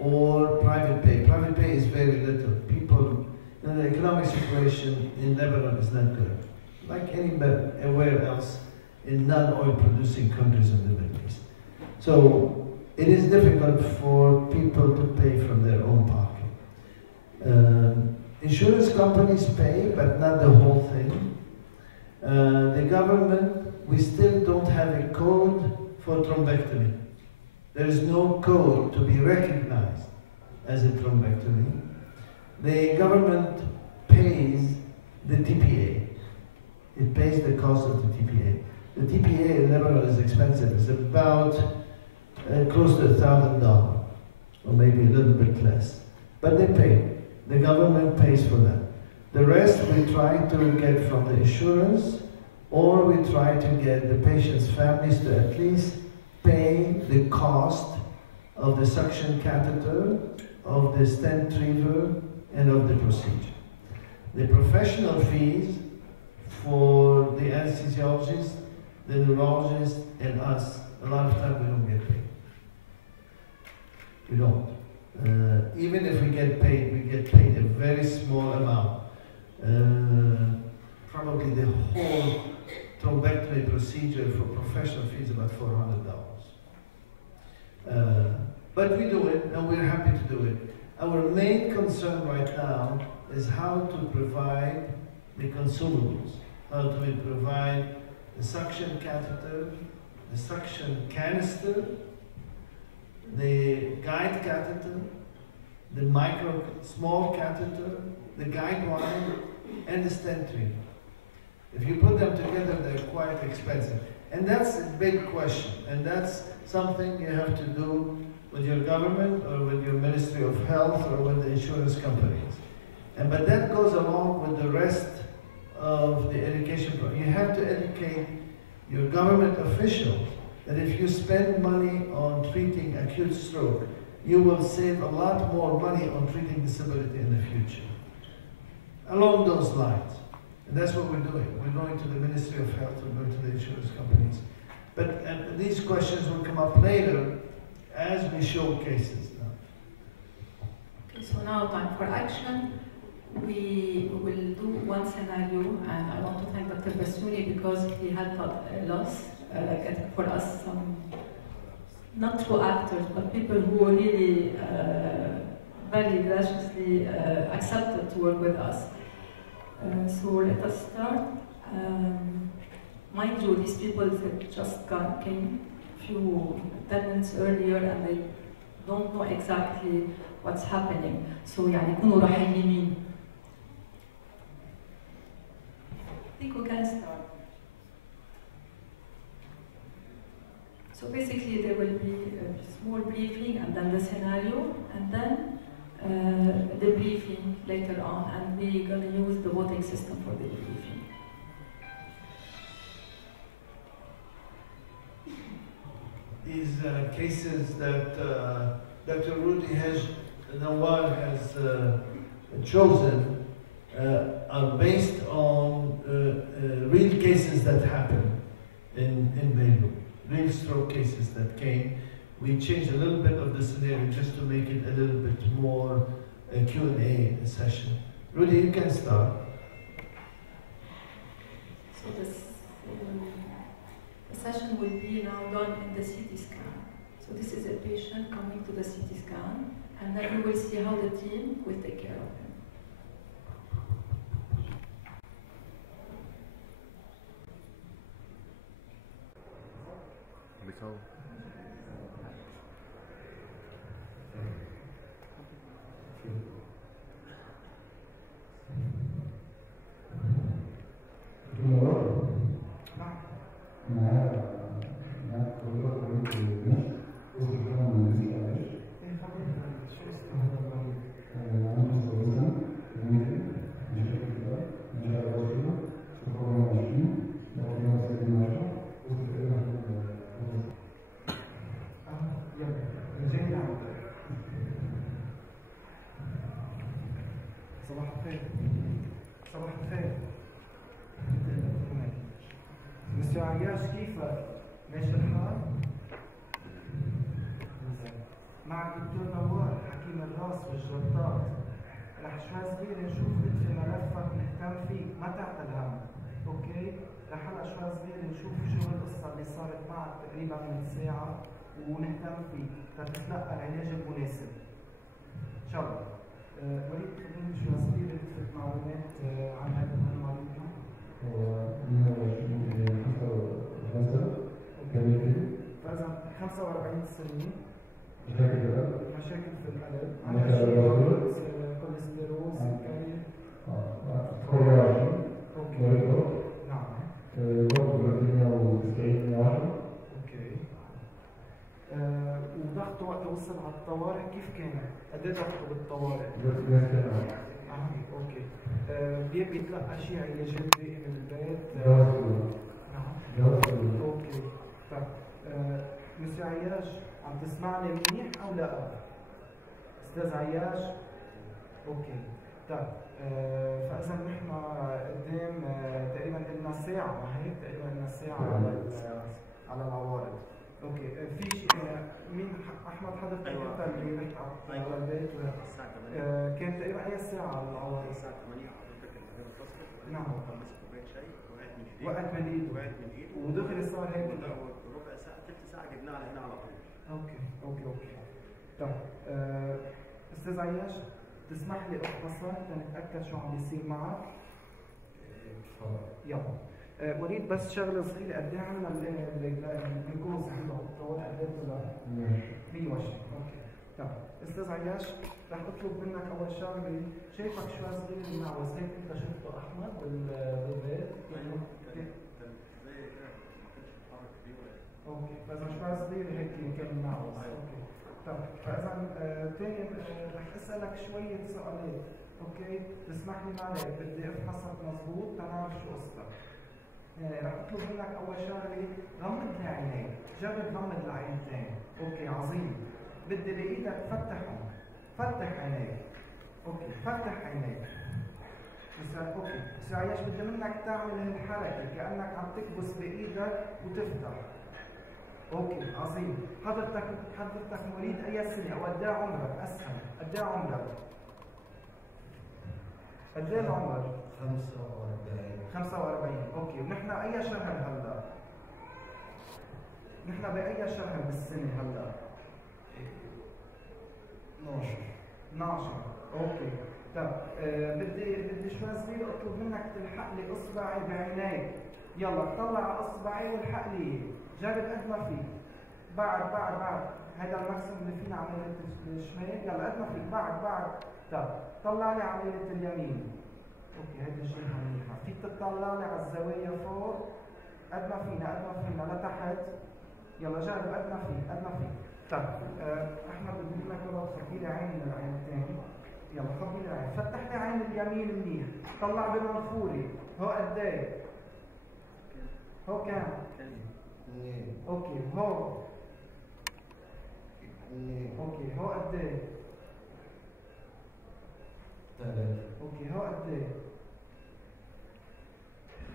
or private pay. Private pay is very little. People, you know, the economic situation in Lebanon is not good. Like anywhere else in non-oil producing countries in the Middle East. So it is difficult for people to pay from their own pocket. Insurance companies pay, but not the whole thing. The government, we still don't have a code for thrombectomy. There is no code to be recognized as a thrombectomy. The government pays the TPA. It pays the cost of the TPA. The TPA in Lebanon is expensive. It's about close to $1,000, or maybe a little bit less. But they pay. The government pays for that. The rest we try to get from the insurance, or we try to get the patient's families to at least pay the cost of the suction catheter, of the stent retriever, and of the procedure. The professional fees for the anesthesiologist, the neurologist, and us, a lot of time we don't get paid. We don't. Even if we get paid a very small amount. Probably the whole thrombectomy procedure for professional fees about $400. But we do it, and we're happy to do it. Our main concern right now is how to provide the consumables, how to provide the suction catheter, the suction canister, the guide catheter, the small catheter, the guide wire, and the stent retriever. If you put them together, they're quite expensive. And that's a big question, and that's something you have to do with your government or with your Ministry of Health or with the insurance companies. But that goes along with the rest of the education program. You have to educate your government officials that if you spend money on treating acute stroke, you will save a lot more money on treating disability in the future. Along those lines. And that's what we're doing. We're going to the Ministry of Health, we're going to the insurance companies. But these questions will come up later as we show cases now. Okay, so now time for action. We will do one scenario, and I want to thank Dr. Basuni because he helped us get for us some, not true actors, but people who were really very graciously accepted to work with us. So let us start. Mind you, these people that just came a few 10 minutes earlier and they don't know exactly what's happening. So يعني كونوا رحيمين. I think we can start. So basically there will be a small briefing and then the scenario and then the briefing later on, and we're going to use the voting system for the briefing. These cases that Dr. Rudy Nawar has chosen are based on real cases that happened in Beirut, real stroke cases that came. We changed a little bit of the scenario just to make it a little bit more Q&A session. Rudy, you can start. So the session will be now done in the CT scan. So this is a patient coming to the CT scan, and then you will see how the team will take care of him. مع الدكتور نوار حكيم الراس والجلطات رح شوي صغير نشوف في ملفك نهتم فيك ما تعطل هم، اوكي؟ رح هلا شوي صغير نشوف شو القصه اللي صارت معك تقريبا من ساعه ونهتم فيك تتلقى العلاج المناسب. ان شاء الله. وليد خليني شوي صغير نفت معلومات عن هذا المريض. هو 45 سنه. مشاكل في القلب، كوليسترول، سكري. نعم. برضه 190 110. اوكي. وضغطه وقت وصل على الطوارئ كيف كان؟ قد ايه ضغطه بالطوارئ؟ اوكي. بيتلقى شيء علاجات دائم بالبيت؟ نعم. اوكي. طيب مسيو عياش عم تسمعني منيح او لا؟ استاذ عياش؟ اوكي. طيب فاذا نحن قدام تقريبا لنا ساعه، ما هيك تقريبا لنا ساعه على العوارض. اوكي. في شيء مين احمد حضرتك انت اللي رحت على البيت؟ الساعه 8 كان تقريبا اي ساعه على العوارض؟ الساعه 8 حضرتك اللي اتصلت. نعم. مسك كوبايه شاي وقعت من ايده ودخل صار هيك ربع ساعه ثلث ساعه جبناها على هنا على طول. اوكي. طيب استاذ عياش تسمح لي اختصر لنتاكد شو عم بيصير معك؟ يلا. اريد بس شغله صغيره، قد ايه عملنا الجلوكوز عنده الطوارئ قد ايه طلع؟ 120. اوكي. طيب استاذ عياش رح اطلب منك اول شغله، شايفك شوي صغير المعوز هيك انت شفته احمد بالبيت؟ اوكي. فاذا شوي صغير هيك كان المعوز. اوكي. طيب فاذا ثاني رح اسالك شويه سؤالات. اوكي. تسمح لي معلش بدي افحصك مضبوط تنعرف شو قصتك. رح اطلب منك اول شغله غمض لي عينيك، جرب غمض العينتين. اوكي عظيم. بدي بايدك فتحهم، فتح عينيك. اوكي فتح عينيك. اوكي سي عياش بدي منك تعمل هالحركه كانك عم تكبس بايدك وتفتح. اوكي عظيم. حضرتك مريض اي سنه او قد ايه عمرك؟ اسهل قد ايه عمرك؟ قد ايه العمر؟ 45. اوكي. ونحن اي شهر هلا؟ نحن باي شهر بالسنه هلا؟ 12. اوكي. طيب بدي شوي صغير اطلب منك تلحق لي اصبعي بعينيك. يلا طلع على اصبعي والحق لي، جرب قد ما فيك. بعد هذا الماكسيموم اللي فينا عمليه الشمال. يلا قد ما فيك. بعد طيب طلع لي عمليه اليمين. اوكي هيدي الجهه منيحه. فيك تطلع لي على الزوايا فوق قد ما فينا لتحت. يلا جرب قد ما فيك. طيب احمد بدي منك يلا تخبي لي عين من العينتين. يلا خبي لي عين. فتح لي عين اليمين منيح. طلع بمنخوري. هو قد ايه؟ هو كام؟ 2. اوكي. هو 2. اوكي. هو قد ايه؟ 3. اوكي. هو قد ايه؟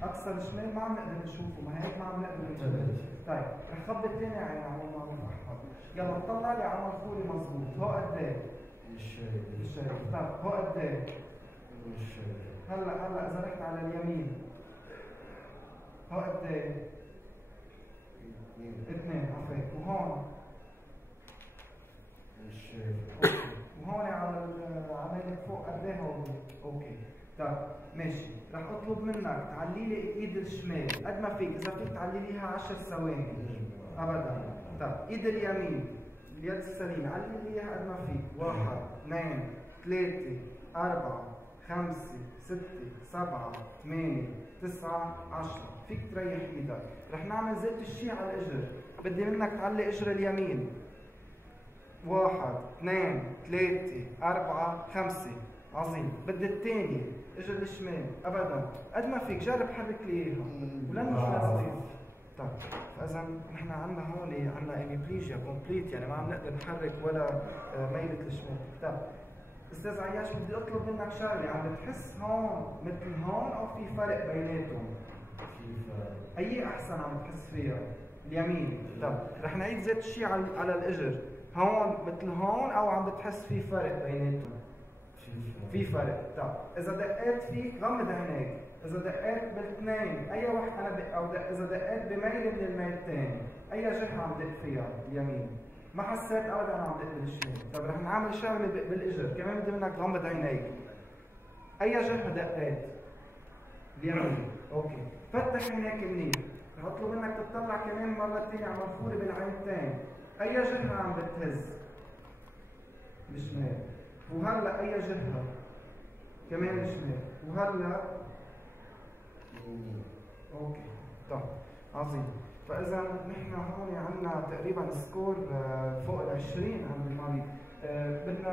اكثر شمال ما عم نقدر نشوفه، ما هيك ما عم نقدر نشوفه. طيب رح خبي الثاني عين على ما اعرف احمد. يلا طلع لي على منخوري مضبوط. هو قد ايه؟ مش شايف. طيب هو قد ايه؟ مش شايف. هلا اذا رحت على اليمين هو قد ايه؟ 2. عفوا. وهون مش شايف. اوكي. وهون على عمالك فوق قد ايه هون؟ اوكي. طيب ماشي. رح اطلب منك تعلي لي ايد الشمال قد ما فيك، اذا فيك تعلي ليها 10 ثواني. ابدا. طيب ايد اليمين اليد السليمه علي لي اياها قد ما فيك. 1 2 3 4 5 6 7 8 9 10. فيك تريح ايدك. رح نعمل زيت الشي على الاجر. بدي منك تعلي اجر اليمين. 1 2 3 4 5. عظيم. بدي الثاني اجر الشمال. ابدا قد ما فيك جرب حرك لي اياها ولن صغير. طيب فاذا نحن عندنا هون عندنا هيميبليجيا كومبليت، يعني ما عم نقدر نحرك ولا ميلة الشمال. طيب استاذ عياش بدي اطلب منك شغله، عم بتحس هون مثل هون او في فرق بيناتهم؟ في فرق. اي احسن عم بتحس فيها؟ اليمين. طيب رح نعيد زيت الشيء على الاجر. هون مثل هون او عم بتحس في فرق بيناتهم؟ في فرق. طيب اذا دقيت فيك غمض عينيك. اذا دقيت بالاثنين اي واحد اذا دقيت بميل من الميلتين اي جهه عم دق فيها؟ اليمين. ما حسيت ابدا عم دق بالشمال. طيب رح نعمل شغله بالاجر كمان بدي منك تغمض عينيك. اي جهه دقيت؟ اليمين. اوكي. فتح عينيك منيح. رح اطلب منك تطلع كمان مره ثانيه على منخوري بالعينتين. اي جهه عم بتهز؟ الشمال. وهلا اي جهه؟ كمان الشمال. وهلا اوكي. طيب عظيم. فاذا نحن هون عندنا تقريبا سكور فوق ال 20 عند المريض. بدنا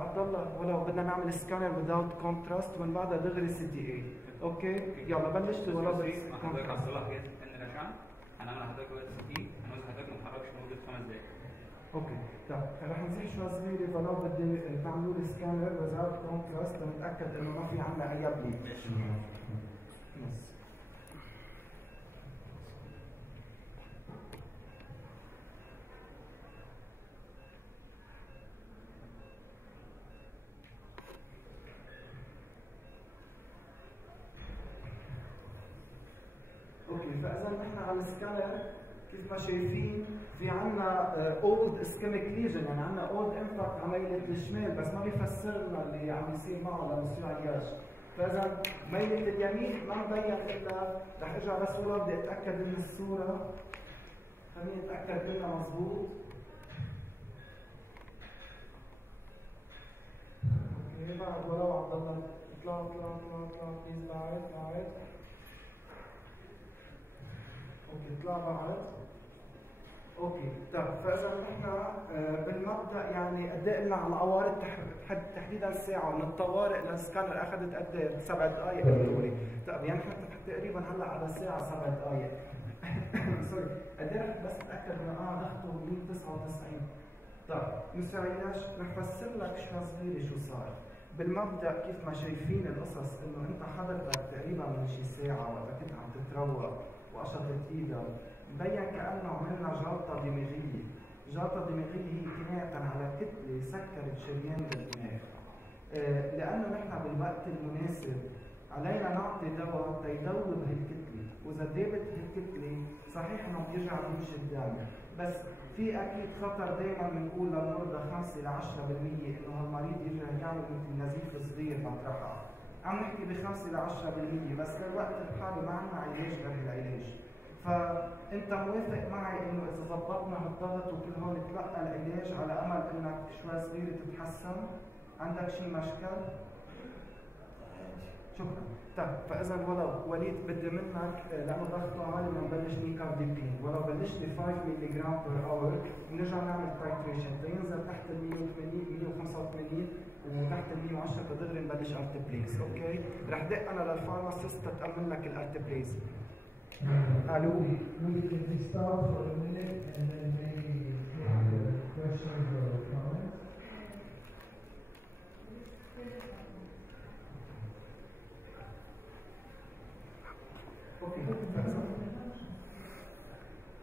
عبد الله ولو بدنا نعمل سكانر without contrast ومن بعدها دغري سي تي اي. اوكي يلا بلشت ولو حضرتك على صلاحيات ان الاشعه هنعمل حضرتك دلوقتي سي تي هنوزع حضرتك ما تتحركش لمده 5 دقائق. اوكي طيب رح نزيح شوي صغيره فلو بدي تعملوا لي سكانر without contrast لنتاكد انه ما في عندنا اي بليد. ماشي. فاذا نحن على السكانر كيف ما شايفين في عندنا اولد اسكيميك ليجن، يعني عندنا اولد امباكت على ميله الشمال بس ما بيفسر لنا اللي عم يصير معه لمسيو عياش. فاذا ميله اليمين ما مبين الا رح ارجع للصوره بدي اتاكد من الصوره، خليني اتاكد منها مضبوط. اوكي بعد ولو عبد الله اطلع بليز بعد اوكي اطلع بعد. اوكي طيب فاذا نحن بالمبدا يعني قد ايه قلنا على العوارض تحديدا الساعه من الطوارئ للسكانر اخذت قد ايه؟ 7 دقائق دكتوري. طيب يعني نحن تقريبا هلا على الساعه 7 دقائق. سوري قد ايه رح بس اتاكد من اخذته 199. طيب مستر عياش رح فسر لك شوي صغيره شو صار. بالمبدا كيف ما شايفين القصص انه انت حضرتك تقريبا من شي ساعه وقت كنت عم تتروق وقشطت ايدك مبين كانه عملنا جلطه دماغيه. جلطه دماغيه هي كنايه على كتله سكرت شريان الدماغ. لانه نحن بالوقت المناسب علينا نعطي دواء تيدوب هالكتله، واذا دابت هالكتله صحيح انه بيرجع يمشي الدم، بس في اكيد خطر دائما بنقول للمرضى 5 ل 10% انه هالمريض يرجع يعمل مثل نزيف صغير مطرحها. عم نحكي ب 5 ل 10% بس للوقت الحالي ما عندنا علاج غير العلاج. فانت موافق معي انه اذا ضبطنا هالضغط وكل هون تلقى العلاج على امل انك شوي صغيره تتحسن؟ عندك شي مشكل؟ شكرا. طيب فاذا ولو وليد بدي منك لانه ضغطه عالي بدنا نبلش نيكارديبين، ولو بلشت 5 ملي جرام بير اور بنرجع نعمل تايتريشن تينزل تحت ال 180 185 وتحت ال 110 فدغري نبلش ارتبليز. اوكي؟ رح دق انا للفارماسيست تامن لك الارتبليز. الو we start for a minute and then maybe questions or comments. اوكي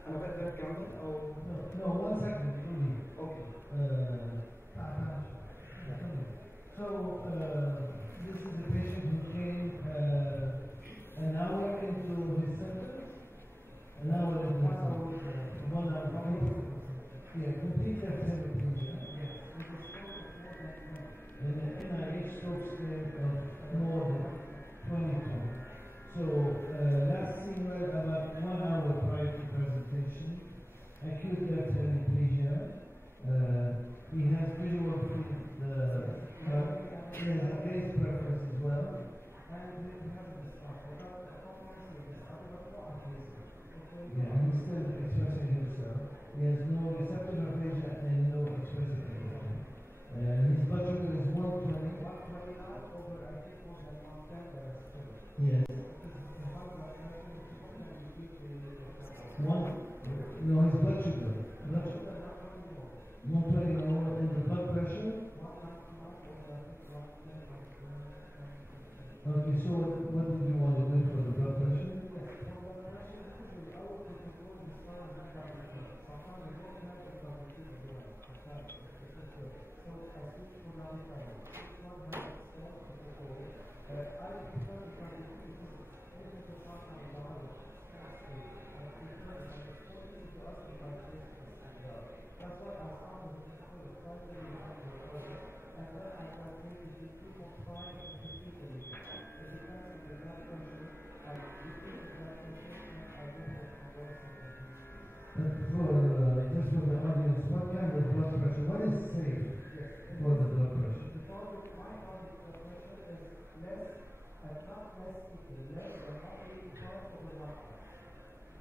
انا بقدر اكمل او no 1 second really. اوكي so this is the patient who came an hour into his symptoms. An hour into his symptoms. One hour. Yeah, complete activity. And an NIH stroke scale of more than 20. So last seen read about 1 hour prior to presentation. Acute left hemiplegia. He has visual field. He has a gaze preference as well. Yeah, he's still expressing himself. He has no receptive aphasia and no expressive aphasia. His blood sugar is 120. Yes. No, his blood sugar. 120 and the blood pressure. Okay, so what do you want to do for the blood pressure?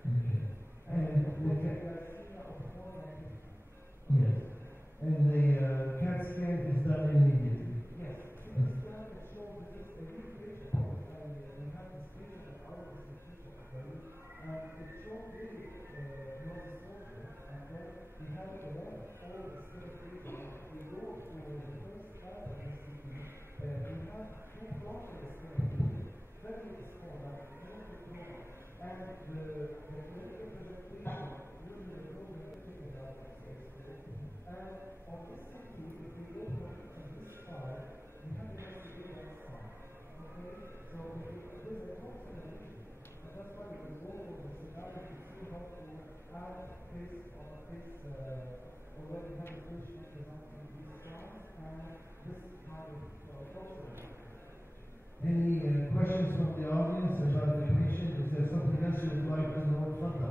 Okay. And the yes. And the CAT scan is done immediately. Yes. Any questions from the audience about the patient? Is there something else you would like to know further? That's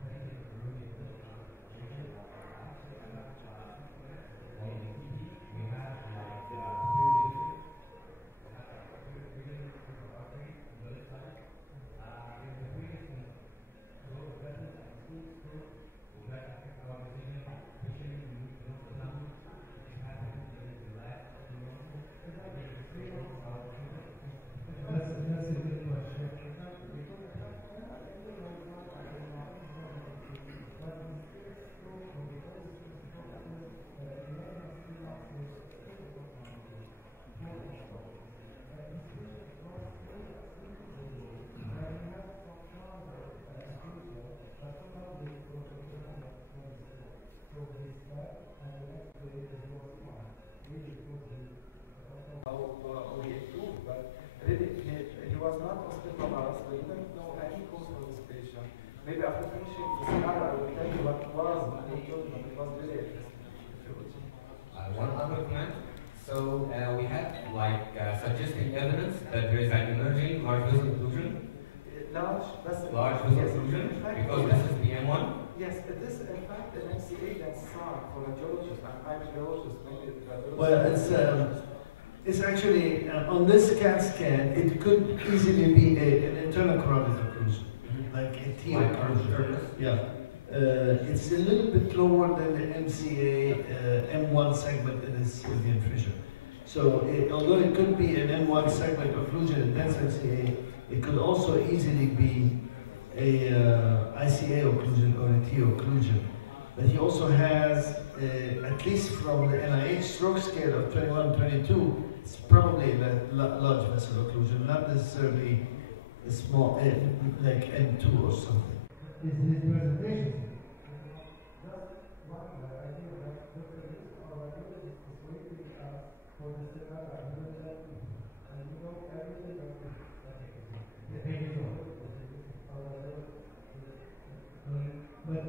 a good question. How we improved, but really he was not hospitalized. We didn't know any cause for this patient. Maybe after finishing the scenario, I will tell you what it was. They told me it was very interesting. One other comment. So we have suggesting evidence that there is an emerging large vessel occlusion. Large vessel occlusion, because this is the M1. Yes, this in fact an MCA that's signed for radiologists. I'm a radiologist, maybe radiologist. Well, it's actually on this CAT scan, it could easily be an internal carotid occlusion, like a T occlusion. Yeah. It's a little bit lower than the MCA M1 segment in the Sylvian fissure. So although it could be an M1 segment occlusion in dense MCA, it could also easily be a ICA occlusion or a T occlusion. But he also has, at least from the NIH stroke scale of 21, 22, it's probably a large vessel occlusion, not necessarily a small, like M2 or something. Is his presentation? But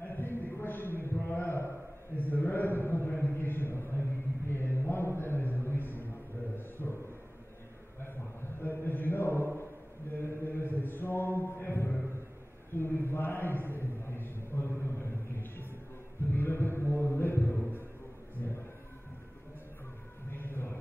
I think the question you brought up is the relative contraindication of IVDPA, and one of them is a recent stroke. That's one. But as you know, there is a strong effort to revise the indication or the contraindication to be a little bit more liberal. Yeah. Thank you so much.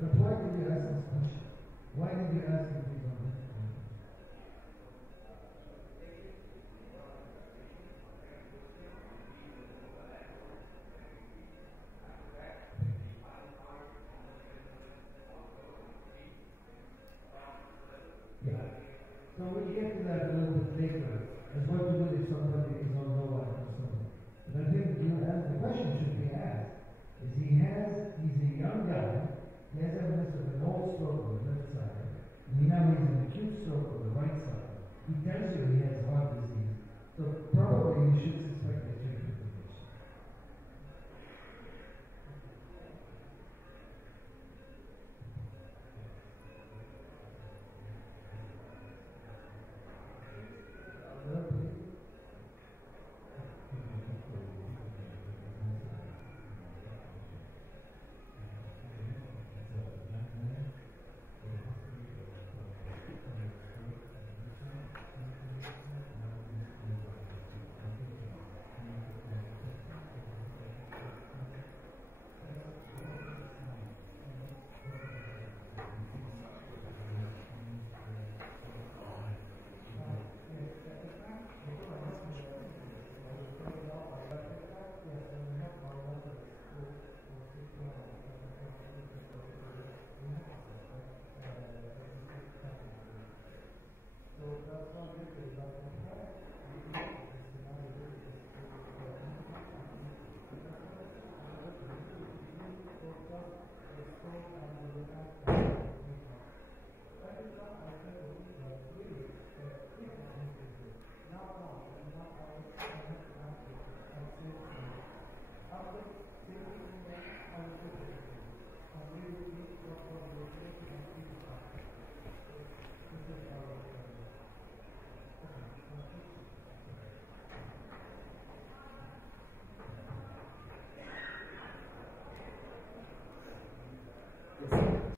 But why did you ask this question? Why did you ask it? Yeah. So we'll get to that a little bit later. As what to do if somebody is on low or something. But I think the question should be asked is he's a young guy, he has evidence of an old stroke on the left side, and now he's an acute stroke on the right side. He tells you he has heart disease, so probably you should suspect a treatment condition.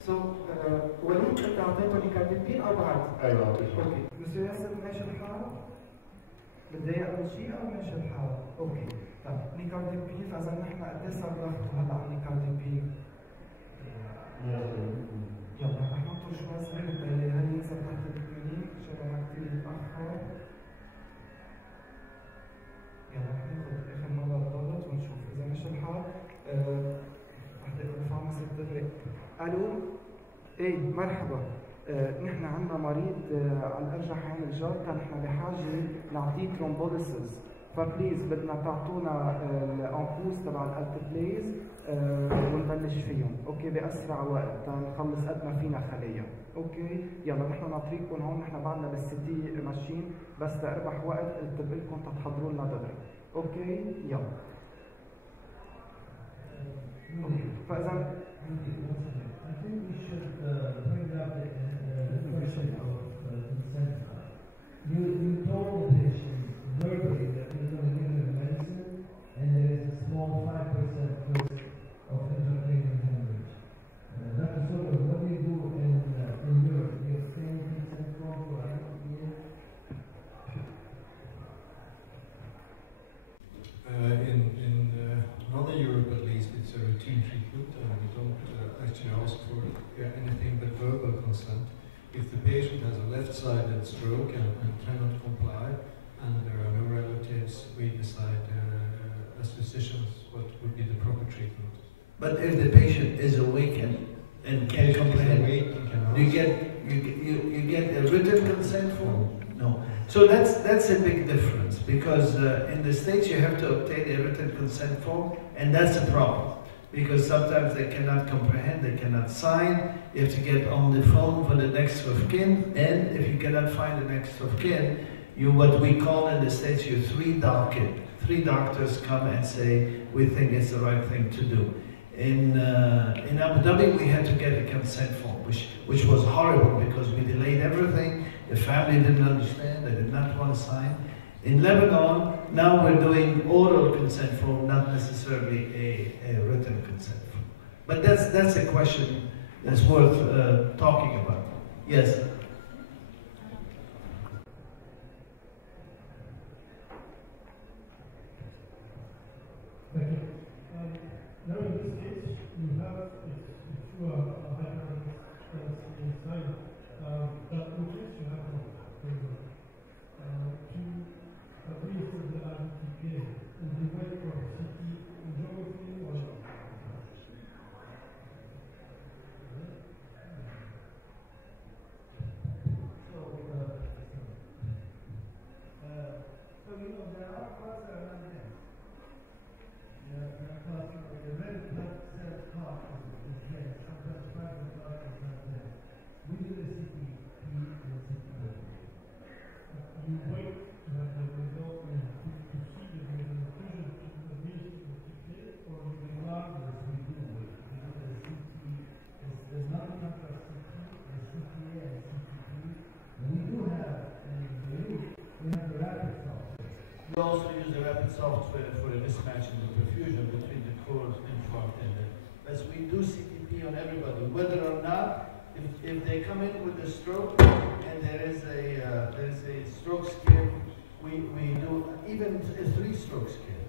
So, وليد انت اعطيته نيكارديبين او بعد؟ ايوه اوكي. مسيو ياسر ماشي الحال؟ بتضايق اول شيء او ماشي الحال؟ اوكي. طيب نيكارديبين فاذا نحن قد ايه صار ضغطه هلا على النيكارديبين؟ يلا رح ننطر شوي صغير هل ينزل تحت ال 80 ان شاء الله ما كثير يتاخر. يلا رح ناخذ اخر مره الضغط ونشوف اذا ماشي الحال رح ترفع مسك دغري. الو ايه مرحبا. نحن عندنا مريض على الارجح عين الجلطه، نحن بحاجه نعطيه ترومبوليسيس، فبليز بدنا تعطونا الامبوس تبع الالتبليز ونبلش فيهم، اوكي باسرع وقت نخلص قد ما فينا خليه، اوكي؟ يلا نحن ناطريكم هون، نحن بعدنا بالسي تي ماشيين، بس لاربح وقت قلت لكم تتحضروا لنا دغري، اوكي؟ يلا. اوكي، فاذا I think we should bring up the question of consent. You told the patient verbally that you're going to give them medicine, and there is a small 5% risk of intracranial hemorrhage. Dr. Soto, what do you do in Europe? Do you have same consent form for IPA? In Northern Europe, at least, it's a routine treatment. We don't actually ask for anything but verbal consent. If the patient has a left-sided stroke and cannot comply, and there are no relatives, we decide as physicians what would be the proper treatment. But if the patient is awake and can comprehend, you get a written consent form? No. So that's a big difference, because in the States you have to obtain a written consent form, and that's a problem. Because sometimes they cannot comprehend, they cannot sign, you have to get on the phone for the next of kin, and if you cannot find the next of kin, you what we call in the States, you 3-doc it. 3 doctors come and say, we think it's the right thing to do. In Abu Dhabi, we had to get a consent form, which was horrible because we delayed everything. The family didn't understand, they did not want to sign. In Lebanon, now we're doing oral consent form, not necessarily a written consent form. But that's a question that's worth talking about. Yes? Thank you. Now in this case, you have, if you are a hypertensive inside, that which is you have to agree for the RTK and the wait for CT angiography or so you know there are parts that are not there. The red blood cell count is there. Sometimes plasma clot is not there. We do the CT and CT. You wait to have the result and to see if there is an occlusion to the music of CT, or you can log this. We do wait. We do the CT. There's non-contrast CT, the CTA and CTP. And we do have, and we have the rapid software. We also use the rapid software for a mismatch in the perfusion between the core infarct and the... As we do CTP on everybody, whether or not, if they come in with a stroke and there is a stroke scare, we do even a 3-stroke scare.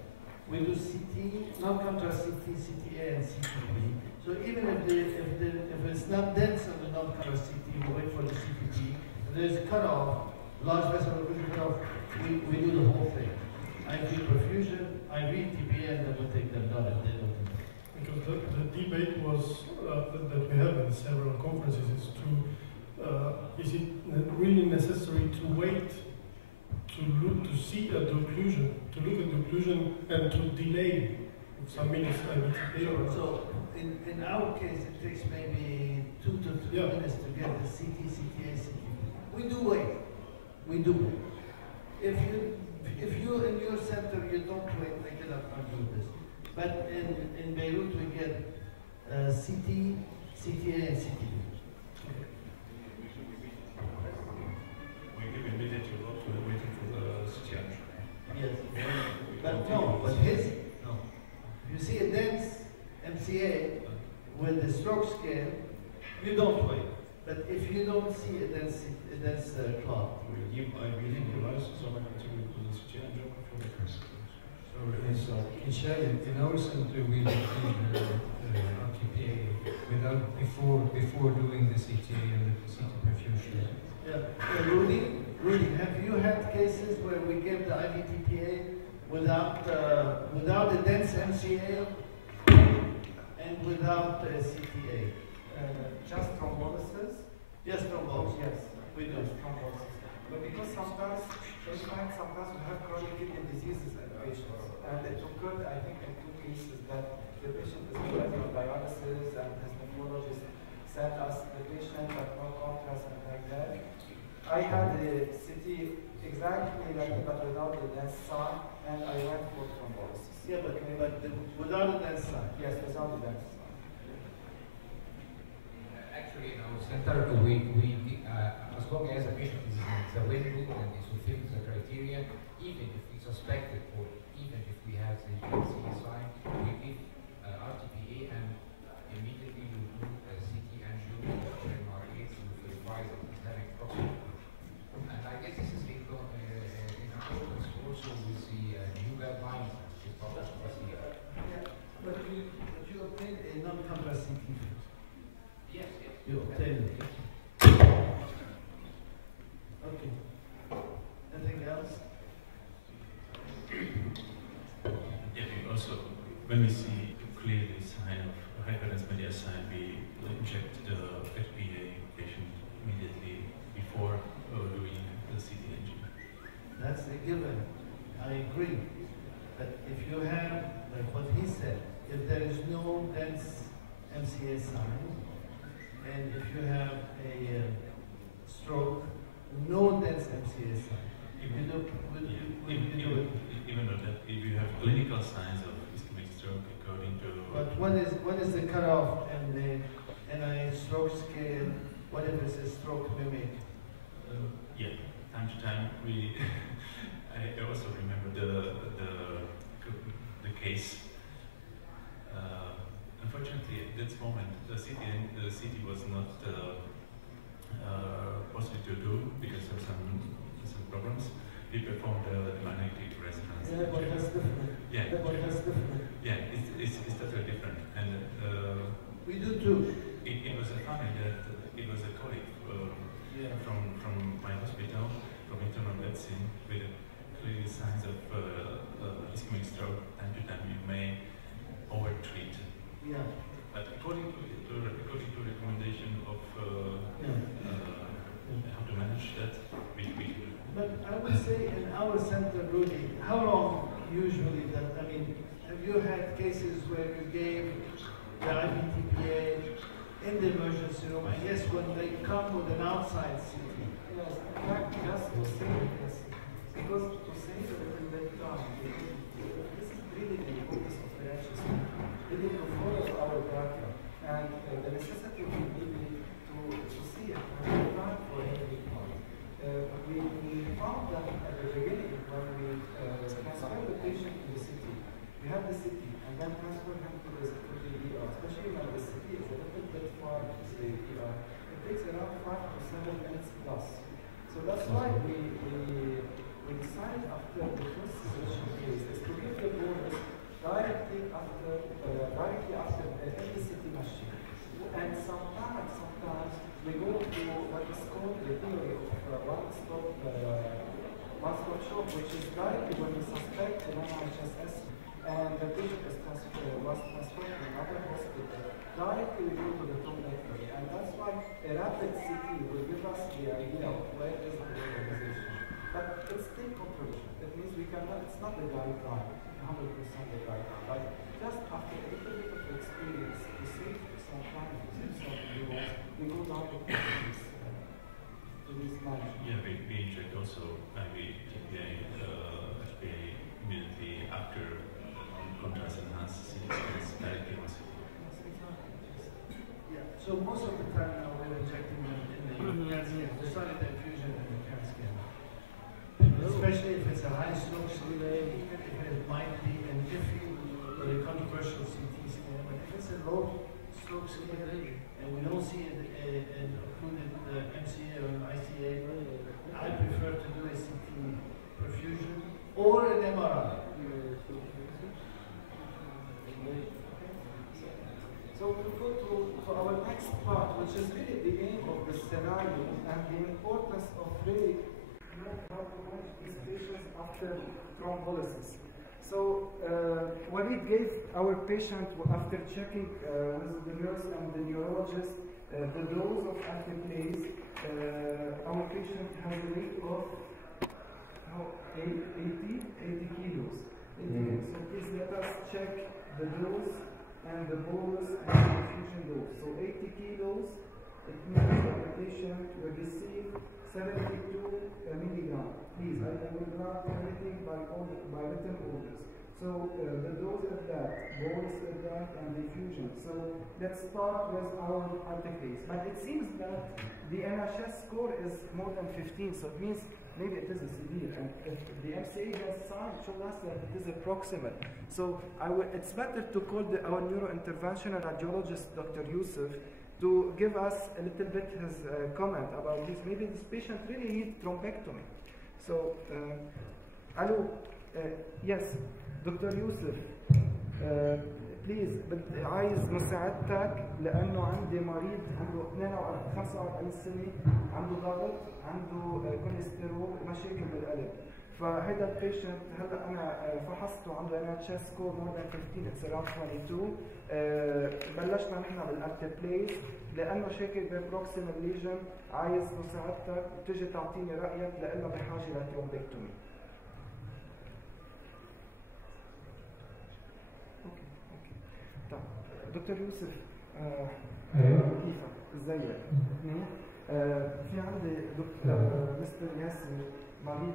We do CT, non-contrast CT, CTA, and CTP. So even if it's not dense on the non-contrast CT, we wait for the CTP. If there's a cutoff, large vessel occlusion cutoff, we do the whole thing. IV perfusion, IV TPA, and then we take them down if they don't. Because the debate was that we have in several conferences is it really necessary to wait to see at the occlusion, and to delay some minutes IV TPA? So in our case, it takes maybe 2 to 3 minutes to get the CT, CTA, CTP. We do wait. We do wait. If you in your center you don't wait, we cannot argue this. But in Beirut we get CT, CTA, and CTP. We give immediate result when waiting for the CT entry. Yes. But no, but his no. You see a dense MCA with the stroke scale, You don't wait. But if you don't see a dense clot, I will give the license or to the city angel for the customer. So in our center we will do RTPA before doing the CTA and the CT perfusion. Yeah. Rudy, have you had cases where we gave the IVTPA without a dense MCA and without a CTA? Just thrombolysis? Yes, thrombolysis. Yes, we do. Thrombolysis. But because sometimes we have chronic kidney diseases in patients. And it occurred, I think, in 2 cases that the patient is already on dialysis and his nephrologist sent us the patient but no contrast and like that. I had a CT exactly like that but without the dense sign and I went for thrombolysis. Yeah, but without a dense sign? Yes, without the dense sign. Actually, in our center, as long as a patient is in the window and is fulfilling the criteria, even if we suspect it or even if we have the CA sign, we give RTPA and immediately we do a CT angio or MRA to verify that he's having proximal. And I guess this is in accordance also with the new guidelines which is published last year. But you obtained a non-contrast CT first? Yes. You obtained it. Okay. Anything else? Yeah, we also, when we see clearly sign of hyperdense media sign, we inject the HPA patient immediately before doing the CT engine. That's a given. I agree. But if you have, like what he said, if there is no dense MCA sign, and if you have a stroke, no dense MCA sign, Even though that, if you have clinical signs of ischemic stroke according to... But what is the cutoff and the NIH stroke scale? What if it's a stroke mimic? Yeah, time to time we... I also remember the case. Unfortunately, at this moment, the CT was not possible to do because of some problems. We performed the magnetic resonance. Yeah, but that's different. Yeah, but that's different. Yeah, it's totally different. And we do too. It was funny that it was a colleague from my hospital, from internal medicine, with clear signs of ischemic stroke. Time to time, you may overtreat. Yeah. But according to recommendation of how to manage that, we do. But I would say in our center, Rudy, how long usually that, I mean, have you had cases where you gave the IVTPA in the emergency room, and yes, when they come with an outside CT? Yes, in fact, just to say this, because to say that it will take time, because this is really the importance of reaction, really to follow our data, and the necessity of really to see it and time for every part. We found that at the beginning when we transferred the patient to the city, we have the city and then transfer him to the ER, especially when the city is a little bit far to the ER. It takes around 5 to 7 minutes plus. So that's why we decided after the first session case is to give the bonus directly after the city machine. And sometimes we go to what is called the theory of one-stop shop, which is directly when we suspect an NHSS and the patient was transferred to another hospital, directly we go to the top network. And that's why a rapid CT will give us the idea of where is the organization. But it's still controversial. That means we cannot, it's not the guideline, 100% the guideline. But just after a little bit of experience, to save some time, to save some nuance, we go down to these management. Yeah, we inject also IVTPA immediately after contrast enhanced CT scans directly on CT. Yeah, so most of the time now we're injecting them in the CAT scan, the solid infusion in the CAT scan. Especially if it's a high stroke delay, even if it might be an iffy or a controversial CT scan, but if it's a low stroke delay and we don't see a So we go to our next part, which is really the aim of the scenario and the importance of really knowing how to manage these patients after thrombolysis. So Walid gave our patient, after checking with the nurse and the neurologist, the dose of alteplase. Our patient has a weight of 80 kilos. So please let us check the dose and the bolus and the infusion dose. So 80 kilos, it means that the patient will receive 72 milligram. Please, I will grant everything by written orders. So the dose is that, bolus is that, and the infusion. So let's start with our alteplase. But it seems that the NHS score is more than 15, so it means maybe it is a severe. And if the MCA has signed, show us that it is a proximal. So it's better to call our neurointerventional radiologist, Dr. Yusuf, to give us a little bit his comment about this. Maybe this patient really needs thrombectomy. So, hello, yes, Dr. Yusuf, بليز عايز مساعدتك لأنه عندي مريض عنده 45 سنة، عنده ضغط، عنده كوليسترول، مشاكل بالقلب. فهذا البيشنت هلا انا فحصته عنده NHS سكور مور ذان 15 اتس اراوند 22. بلشنا نحن بالارتبليز لانه شاكك ببروكسيمال ليجن، عايز مساعدتك تجي تعطيني رايك لانه بحاجه لترومبكتومي. اوكي. طيب دكتور يوسف كيفك؟ ازيك؟ في عندي دكتور مستر ياسر مريض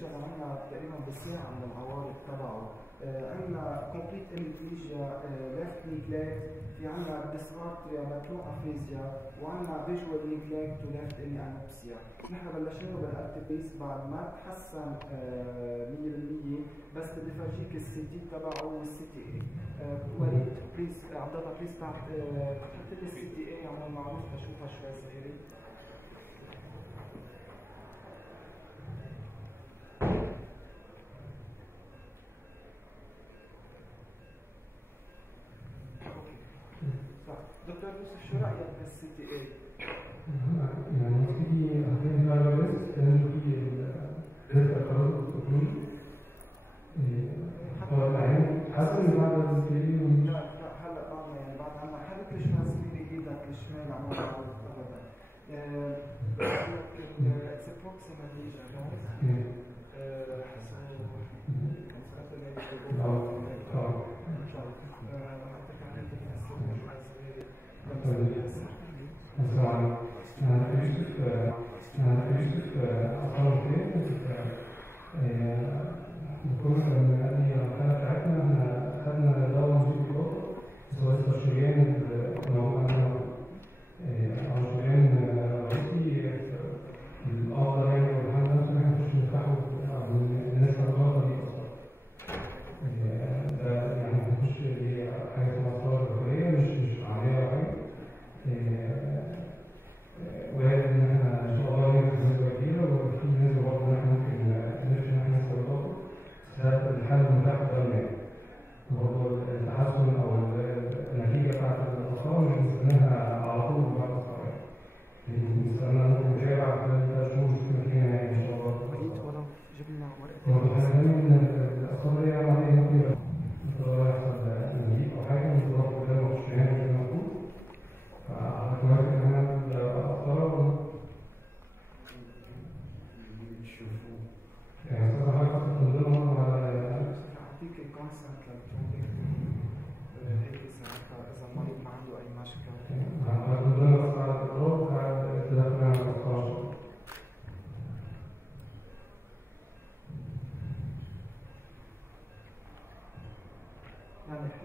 شغل عنا تقريبا بالساعة من العوارض تبعه. عندنا كومبليت اميبليجيا، ليفت نيجلكت، في عندنا ديسارتريا، ماتلو افيزيا، وعندنا فيجوال نيجلكت وليفت اني انوبسيا. نحن بلشنا بالارتبيس بعد ما تحسن 100%، بس بدي فرجيك السي تي تبعه والسي تي اي. وليد بليز، عبد الله بليز تحت حط لي السي تي اي عمول معروف تشوفها شوي صغيرة. دكتور يوسف شو رايك بالسي تي اي؟ يعني في الفيروس كان في رزق القرار الطبي هو العين حسب بعد السي تي لا هلا بعدنا يعني بعد عنا حرك الشمال سيبي ايدك الشمال عم نعرف ابدا. اتس بروكسيمال ليجن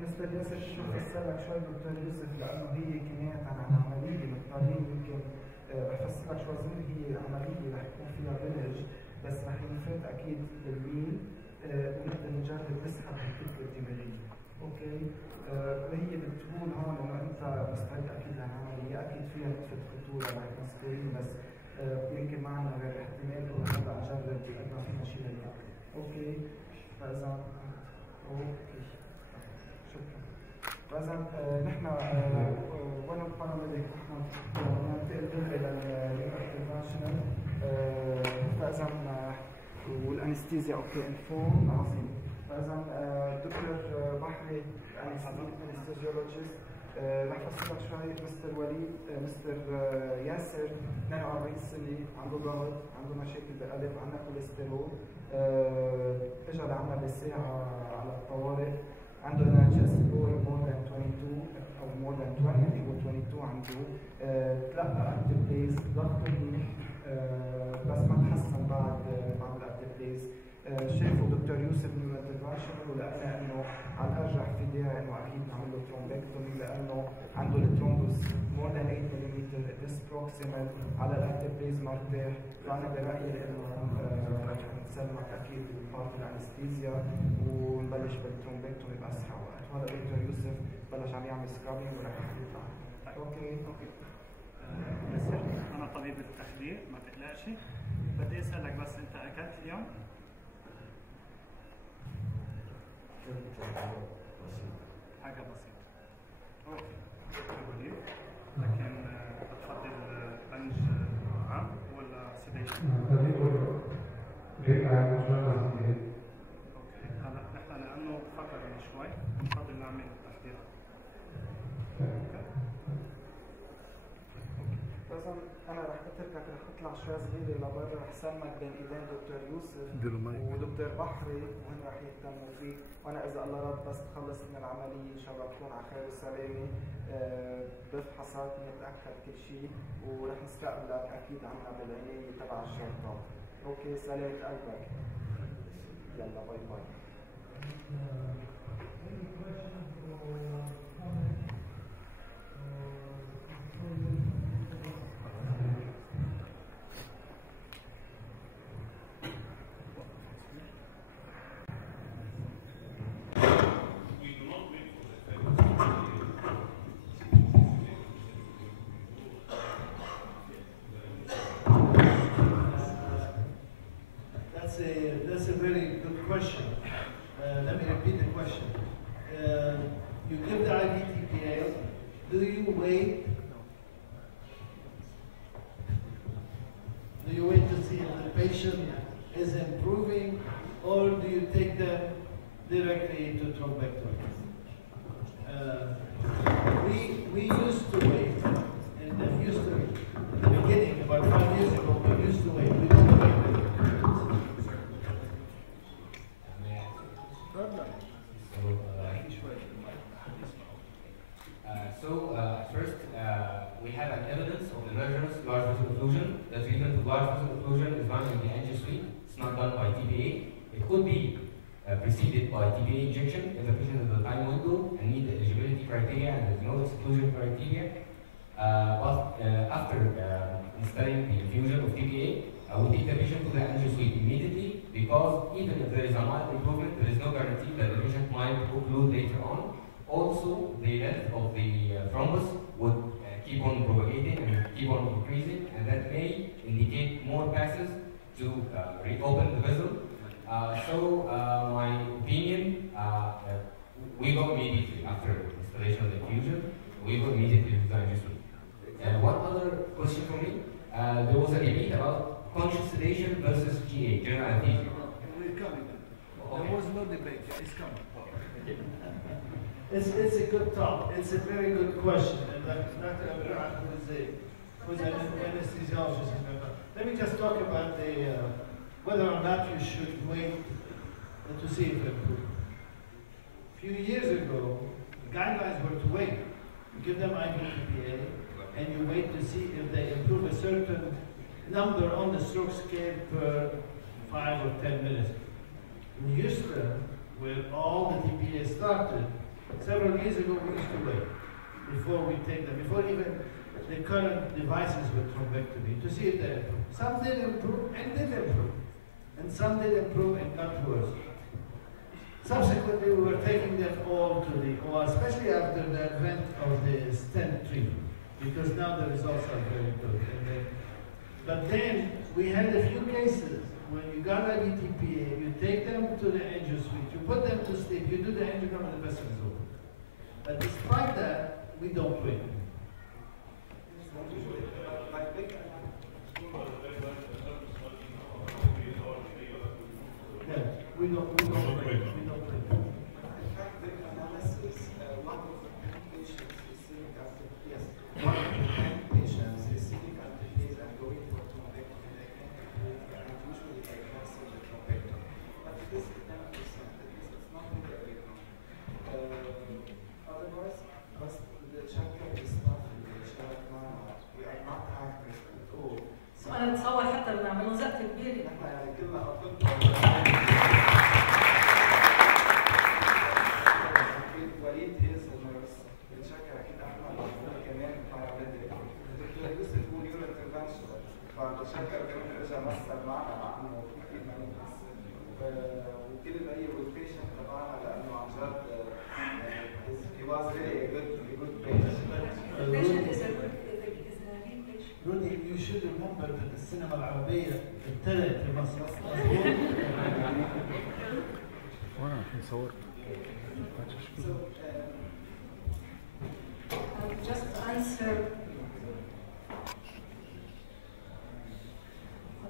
مستر ياسر شو بفسرلك شوي دكتور يوسف لانه هي كناية عن عملية مضطرين يمكن بفسرلك شوي صغير. هي عملية رح يكون فيها فيلج بس رح ينفرد اكيد بالميل ونقدر نجرب نسحب الفكرة الدماغية. اوكي هي بتقول هون انه انت مستعد اكيد للعملية، اكيد فيها نقطة خطورة رح يكون سكرين بس يمكن ما عندنا غير احتمال انه هلا اجرب قد ما فينا شيء اوكي فاذا اوكي شكرا. فإذا نحن وانا باراميديك نحن ننتقل دغري للانترفنشنال فإذا والانستيزيا اوكي انفورم عظيم. فإذا دكتور بحري انستيزيولوجيست رح افصل لك شوي. مستر وليد مستر ياسر 42 سنه عنده ضغط، عنده مشاكل بالقلب، عنده كوليسترول، اجى لعنا بالساعه على الطوارئ، عنده NHS score more than 22 او more than 20 هو 22 عنده، تلقى اكتيف بليز، ضغطه منيح بس ما تحسن بعد الاكتيف بليز. شافوا دكتور يوسف نيو انترفنشنال ولقينا انه على الارجح في داعي انه اكيد نعمل له ترومبكتومي لانه عنده الترومبوس مور ذان 8 ملم ديس بروكسيمال على الاكتيف بليز مرتاح. فانا برايي انه نسلمك اكيد ببارت الانستيزيا ونبلش بالترومبكتومي باسرع وقت. وهذا دكتور يوسف بلش عم يعمل سكرابينج ورح يطلع. اوكي انا طبيب التخدير ما تقلقش. بدي اسالك بس انت اكلت اليوم؟ حاجة بسيطة. اوكي. لكن بتفضل بنج عام ولا سيديشن؟ اوكي. هلا نحن لانه فكرنا شوي بنفضل نعمل تخدير. إذا أنا رح أتركك رح أطلع شوي صغيرة لبرا رح سلمك بين إيدين دكتور يوسف ودكتور بحري وهن رح يهتموا فيك، وأنا إذا الله رد بس تخلص من العملية إن شاء الله تكون على خير وسلامة بفحصات نتأكد كل شيء ورح نستقبلك أكيد عنا بالعناية تبع الشرطة. أوكي سلامة قلبك. يلا باي باي. That's a very good question. Let me repeat the question. You give the IV TPA. Do you wait? Do you wait to see if the patient is improving, or do you take them directly to thrombectomy? We used to wait in the beginning, about 5 years ago. We used to wait. We don't wait. First, we have an evidence of emergence large vessel occlusion. The treatment of large vessel occlusion is done in the angio suite. It's not done by TPA. It could be preceded by TPA injection if the patient has a time window and need the eligibility criteria and there's no exclusion criteria. After installing the infusion of TPA, we take the patient to the angio suite immediately because even if there is a mild improvement, there is no guarantee that the patient might occlude later on. Also, the length of the thrombus would keep on propagating and keep on increasing, and that may indicate more passes to reopen the vessel. My opinion, we go immediately after installation of the infusion. We go immediately to the angio suite. One other question for me. There was a debate about conscious sedation versus GA, general anesthesia. We're coming. There was no debate. It's coming. It's a good talk. It's a very good question. And Dr. Abraham, who's an anesthesiologist, let me just talk about whether or not you should wait to see if it improves. A few years ago, the guidelines were to wait. You give them IV TPA, and you wait to see if they improve a certain number on the stroke scale per 5 or 10 minutes. In Houston, where all the TPA started, several years ago we used to wait before we take them, before even the current devices with thrombectomy, to see if they improve. Some did improve and did improve, and some did improve and got worse. Subsequently, we were taking them all to the OR, especially after the advent of the stent treatment, because now the results are very good. But then we had a few cases when you got IV TPA, you take them to the angio suite, you put them to sleep, you do the angiogram and the vessel is open. But despite that, we don't win. Yeah, we don't win. One of the 10 patients receiving antiphase and going for thrombectomy, they can increase and usually they cancel the thrombectomy. But this is 10%, it's not really a big number. Otherwise, the chapter is not in the chapter. We are not active at all. So أنا أتصور حتى لو نعملوا زقة كبيرة. نحن يعني كلنا أطباء. وليد is a nurse. بنشكر أكيد أحمد كمان paramedic. الدكتور يوسف هو نيورو انترفنشنال. فبنشكر كمان إجا مثل معنا مع إنه كثير منيح. وكل الباقي والبيشنت تبعنا لأنه عن جد he was really a good patient. The patient is a real patient. Rudy, you should remember that the cinema العربية ابتدت في مصر. وانا نصور. So, just to answer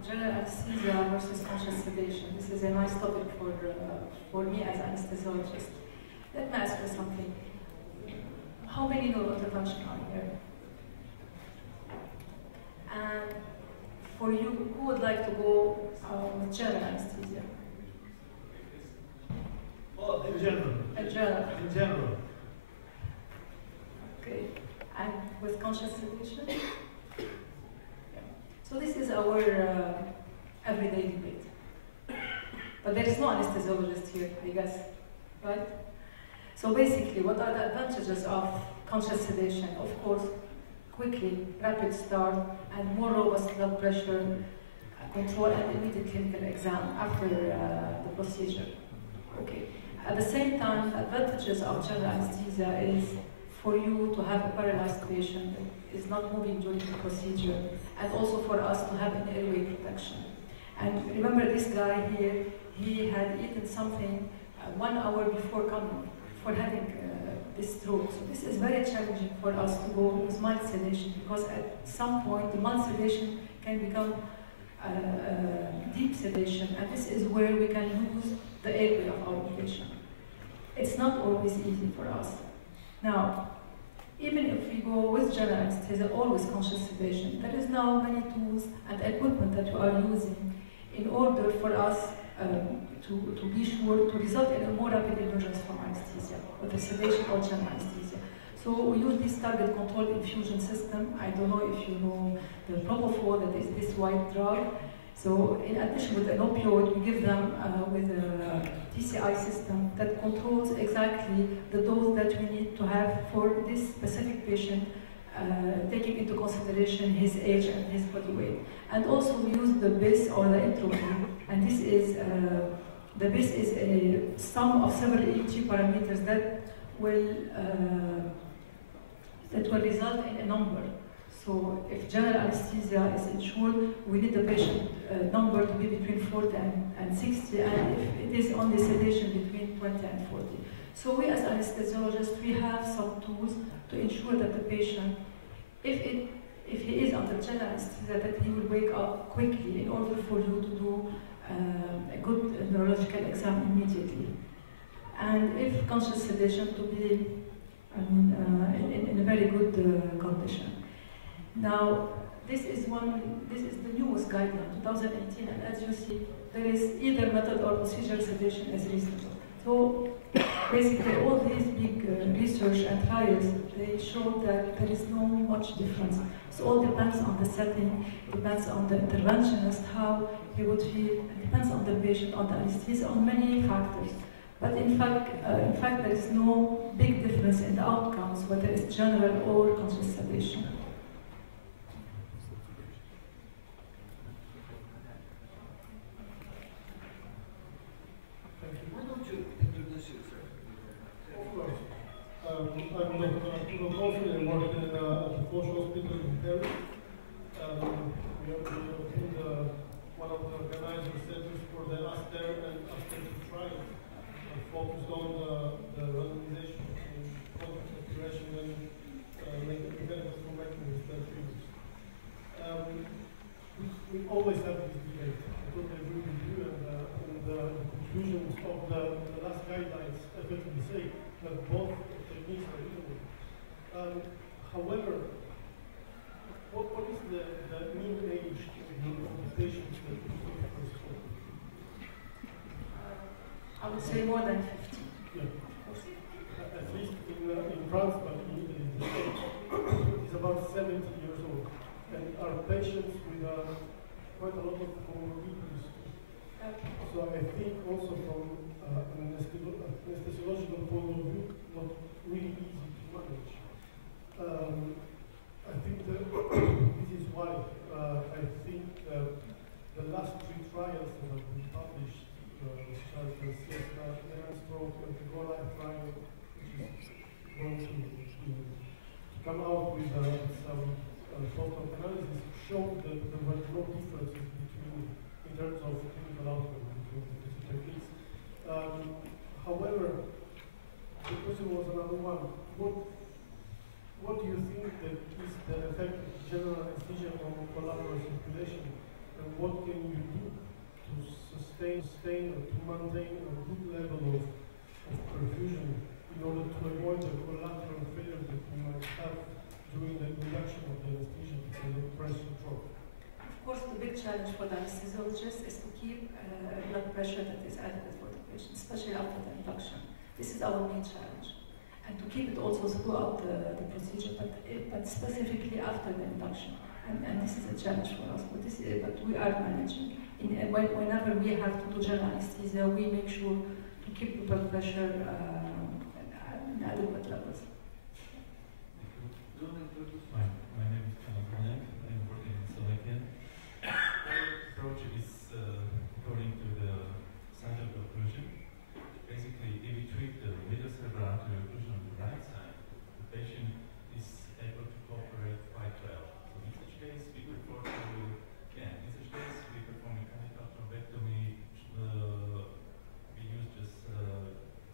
general anesthesia versus conscious sedation. This is a nice topic for me as an anesthesiologist. Let me ask you something. How many neurointervention are here? And for you, who would like to go with general anesthesia? Oh, in general. In general. In general. Okay. And with conscious sedation? Yeah. So this is our everyday debate. But there is no anesthesiologist here, I guess, right? So basically, what are the advantages of conscious sedation? Of course, quickly, rapid start, and more robust blood pressure control and immediate clinical exam after the procedure. Okay. At the same time, the advantages of general anesthesia is for you to have a paralyzed patient that is not moving during the procedure, and also for us to have an airway protection. And remember this guy here, he had eaten something 1 hour before coming for having this stroke. So this is very challenging for us to go with mild sedation, because at some point the mild sedation can become deep sedation, and this is where we can lose the airway of our patient. It's not always easy for us. Now, even if we go with general anesthesia or with conscious sedation, there is now many tools and equipment that we are using in order for us to be sure to result in a more rapid emergence from anesthesia, whether sedation or general anesthesia. So we use this target controlled infusion system. I don't know if you know the propofol, that is this white drug. So in addition with an opioid, we give them with a TCI system that controls exactly the dose that we need to have for this specific patient, taking into consideration his age and his body weight. And also we use the BIS or the entropy, and this is the BIS is a sum of several EEG parameters that will result in a number. So if general anesthesia is ensured, we need the patient number to be between 40 and 60, and if it is only sedation, between 20 and 40. So we as anesthesiologists, we have some tools to ensure that the patient, if he is under general anesthesia, that he will wake up quickly in order for you to do a good neurological exam immediately. And if conscious sedation, to be in a very good condition. Now, this is the newest guideline, 2018, and as you see, there is either method or procedure sedation as reasonable. So basically, all these big research and trials, they show that there is no much difference. So all depends on the setting, depends on the interventionist, how he would feel, it depends on the patient, on the anesthesia, on many factors. But in fact, there is no big difference in the outcomes, whether it's general or conscious sedation. Focused on the randomization However, what is the mean age of the patients that you see for stroke? I would say more than 50. Yeah. At least in France, but in the States, it's about 70 years old. And are patients with quite a lot of comorbidities. So I think also from an anesthesiological point of view, not really easy to manage. I think that this is why I think the last 3 trials that have been published, which are the Siesta, Stroke, and the Go Live trial, which is going to come out with some sort of analysis, showed that there were no differences in terms of clinical outcome between the two techniques. However, the question was another one. What do you think that is the effect of general anesthesia on collateral circulation, and what can you do to sustain or to maintain a good level of perfusion in order to avoid the collateral failure that you might have during the induction of the anesthesia because of pressure drop? Of course, the big challenge for the anesthesiologist is to keep blood pressure that is adequate for the patient, especially after the induction. This is our main challenge. And to keep it also throughout the procedure, but specifically after the induction. And this is a challenge for us, but we are managing. Whenever we have to do general anesthesia, we make sure to keep the blood pressure in adequate levels. My name is Kamal Bonek. I'm working in Slovakia. Our approach is according to the sagittal occlusion. Basically, if we treat the middle cerebral artery occlusion on the right side, the patient is able to cooperate quite well. So in such case, we perform mechanical thrombectomy. We use just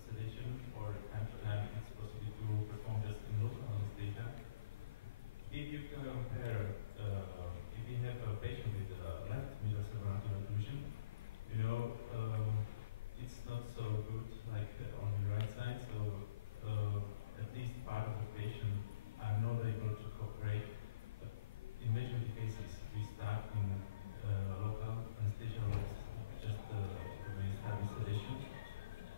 sedation, or time to time it's possible to perform just in local anesthesia. If you compare, if you have a patient with left middle cerebral artery occlusion, you know, it's not so good like on the right side, so at least part of the patient are not able to cooperate. But in majority cases, we start in local anesthesia with just we start with sedation.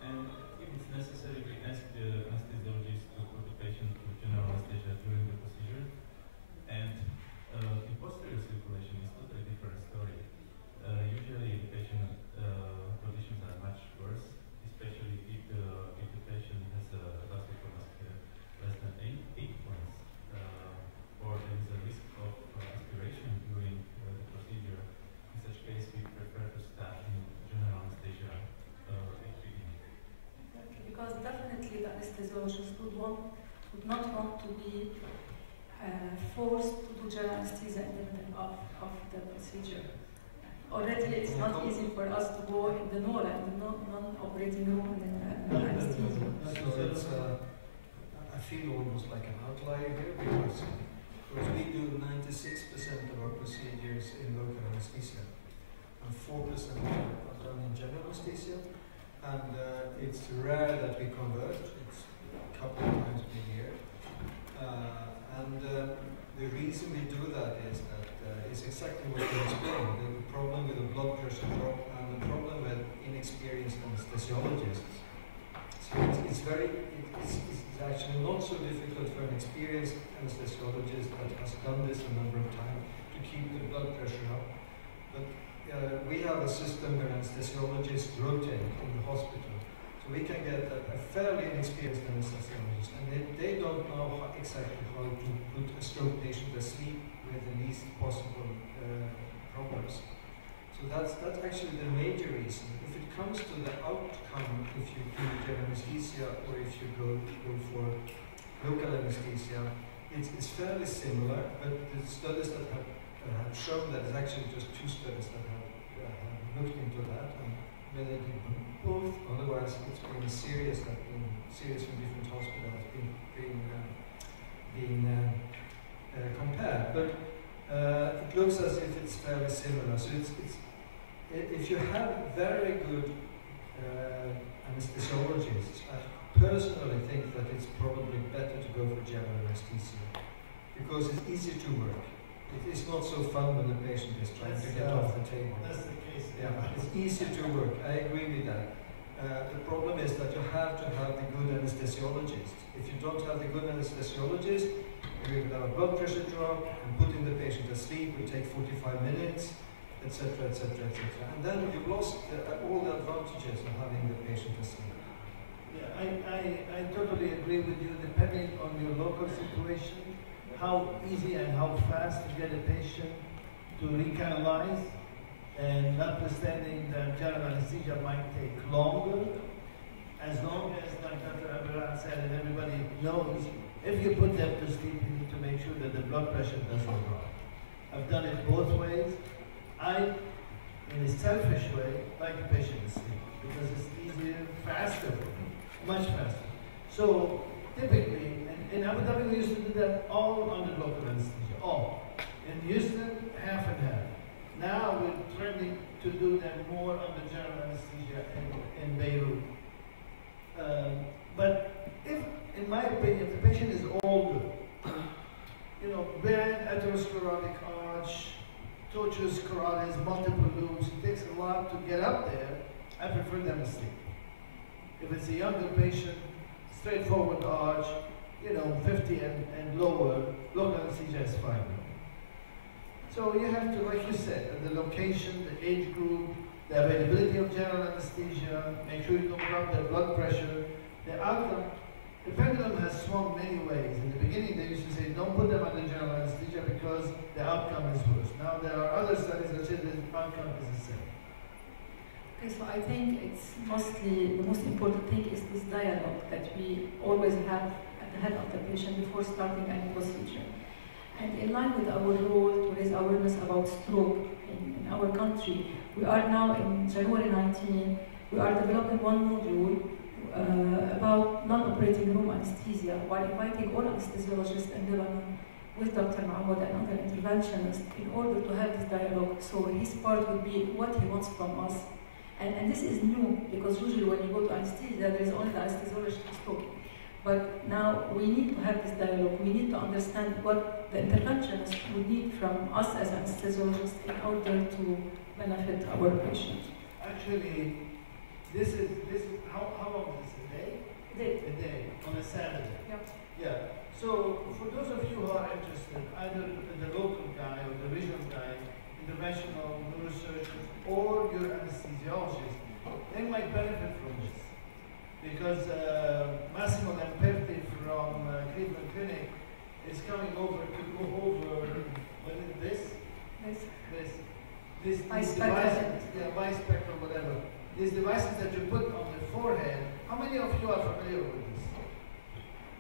And if it's necessary, we ask the anesthesiologist to put the patient to general anesthesia during the procedure. And in posterior circulation, it's totally different story. Usually the patient conditions are much worse, especially if the patient has a vascular less than 8 points, or there is a risk of aspiration during the procedure. In such case, we prefer to start in general anesthesia at beginning. Exactly, because definitely the anesthesiologist would not want to be forced to do general anesthesia in the middle of the procedure. Already it's not easy for us to go in the NORA, in the non-operating room, and then anesthesia. So it's, I feel almost like an outlier here because we do 96% of our procedures in local anesthesia and 4% are done in general anesthesia, and it's rare that we convert. It's a couple of times per year. The reason we do that is that it's exactly what you explained, the problem with the blood pressure drop and the problem with inexperienced anesthesiologists. So it's actually not so difficult for an experienced anesthesiologist that has done this a number of times to keep the blood pressure up. But we have a system where anesthesiologists rotate in the hospital. So we can get a fairly inexperienced anesthesiologist, and they don't know exactly how to put a stroke patient asleep with the least possible problems. So that's actually the major reason. If it comes to the outcome, if you do general anesthesia or if you go for local anesthesia, it's fairly similar, but the studies that have shown that, it's actually just 2 studies that have looked into that, and when they did both, otherwise it's been serious from different hospitals being compared. But it looks as if it's fairly similar. So if you have very good anesthesiologists, I personally think that it's probably better to go for general anesthesia because it's easy to work. It is not so fun when the patient is trying to get off the table. That's the case. Yeah, it's easy to work. I agree with that. The problem is that you have to have the good anesthesiologist. If you don't have the good anesthesiologist, you will have a blood pressure drop, and putting the patient asleep will take 45 minutes, etc., etc., etc. And then you've lost all the advantages of having the patient asleep. Yeah, I totally agree with you. Depending on your local situation, how easy and how fast to get a patient to recanalize, and notwithstanding that general anesthesia might take longer, as long as, like Dr. Abiran said, and everybody knows, if you put them to sleep, you need to make sure that the blood pressure doesn't drop. I've done it both ways. I, in a selfish way, like the patient to sleep because it's easier, faster, much faster. So typically, in Abu Dhabi, we used to do that all under local anesthesia, all. In Houston, half and half. Now we're trending to do them more under general anesthesia in Beirut. But if, in my opinion, if the patient is older, you know, bad atherosclerotic arch, tortuous corollaries, multiple loops, it takes a lot to get up there, I prefer them asleep. If it's a younger patient, straightforward arch, you know, 50 and lower, local anesthesia is fine. So you have to, like you said, the location, the age group, the availability of general anesthesia, make sure you don't drop their blood pressure, the outcome. The pendulum has swung many ways. In the beginning, they used to say, don't put them under general anesthesia because the outcome is worse. Now there are other studies that say the outcome is the same. Okay, so I think it's mostly, the most important thing is this dialogue that we always have at the head of the patient before starting any procedure. And in line with our role to raise awareness about stroke in our country, we are now in January 19, we are developing one module about non-operating room anesthesia while inviting all anesthesiologists in Lebanon with Dr. Mahmoud and other interventionists in order to have this dialogue. So his part would be what he wants from us. And this is new because usually when you go to anesthesia, there is only the anesthesiologist who's talking. But now we need to have this dialogue. We need to understand what the interventionists would need from us as anesthesiologists in order to benefit our patients. Actually, this is how long is this? A day? A day on a Saturday. Yep. Yeah. So for those of you who are interested, either the local guy or the regional guy, interventional neurosurgeon, or your anesthesiologist, they might benefit from this. Because Massimo Lamperti from Cleveland Clinic is coming over to go over this devices, bispectral, whatever. These devices that you put on the forehead. How many of you are familiar with this?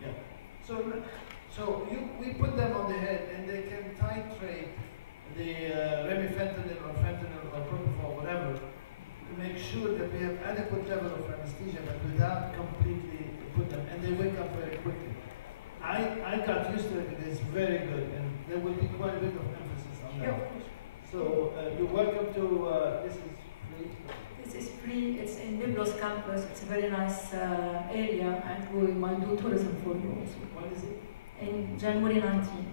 Yeah. So we put them on the head, and they can titrate the remifentanil or fentanyl or propofol, whatever, to make sure that we have adequate level of anesthesia, but without completely put them, and they wake up very quickly. I got used to it. It's very good, and there will be quite a bit of emphasis on that. Yeah. So you're welcome to. This is free. This is free. It's in Biblos campus. It's a very nice area, and we might do tourism for you also. When is it? In January 19.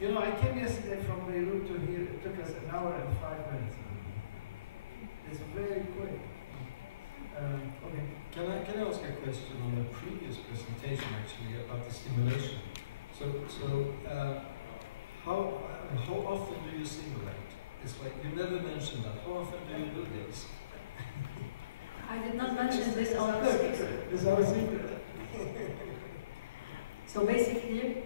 You know, I came yesterday from Beirut to here. It took us an hour and 5 minutes. It's very quick. Okay. Can I ask a question on the previous presentation actually about the stimulation? How often do you simulate? It's like you never mentioned that. How often do you do this? I did not mention this on purpose. It's our secret. So basically,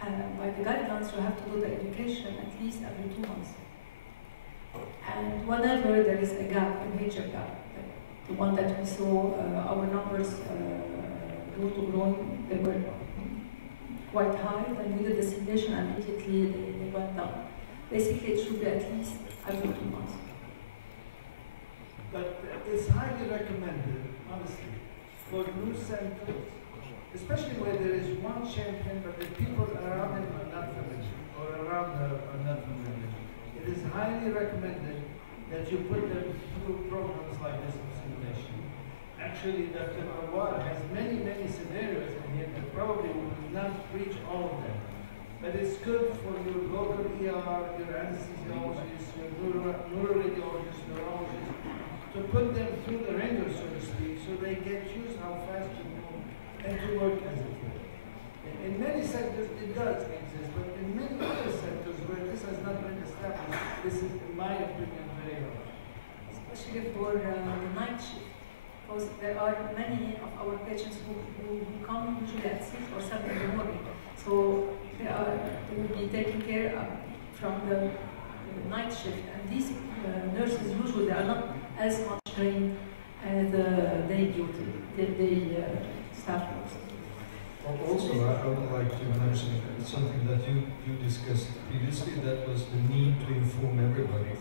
by the guidelines, you have to do the education at least every 2 months. And whenever there is a gap, a major gap, like the one that we saw, our numbers go to growing, they were quite high, then we did the simulation and immediately they went down. Basically, it should be at least every 2 months. But it's highly recommended, honestly, for new centers, especially where there is one champion, but the people around him are not familiar, or around her are not familiar. It is highly recommended that you put them through programs like this of simulation. Actually, Dr. Awad has many scenarios in here that probably will not reach all of them. But it's good for your local ER, your anesthesiologist, your neuroradiologist, neurologist, to put them through the ringer, so to speak, so they get used how fast to move and to work as it were. In many sectors it does exist, but in many other sectors where this has not been established, this is, in my opinion, very hard. Especially for the night shift, because there are many of our patients who come usually at 6 or 7 in the morning. So they will be taken care of from the night shift, and these nurses usually they are not as much trained as the day duty, the staff nurses. Also, I would like to mention something that you discussed previously, that was the need to inform everybody.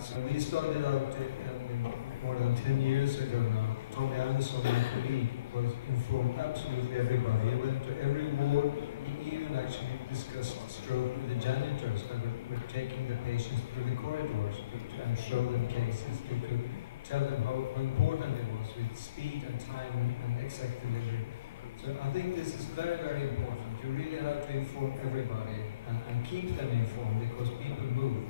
So we started out more than 10 years ago now. Tommy Anderson, my colleague, was informed absolutely everybody. He went to every ward. He even actually discussed stroke with the janitors that were taking the patients through the corridors and show them cases, to tell them how important it was with speed and time and exact delivery. So I think this is very, very important. You really have to inform everybody and keep them informed, because people move.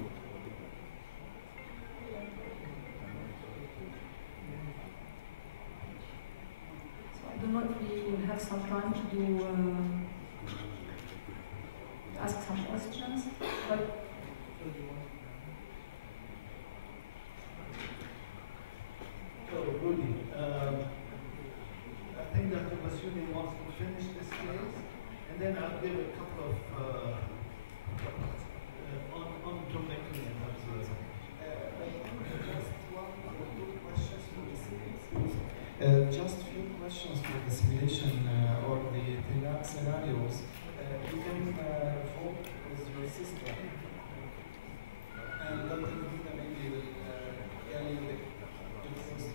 So I don't know if we will have some time to do ask some questions, but Rudy, I think Dr. Basuni wants to finish this case, and then I'll give a couple of on thrombectomy and abscess. Just few questions for the simulation or the scenarios. You can vote with your sister, and Dr. Medina maybe will tell you the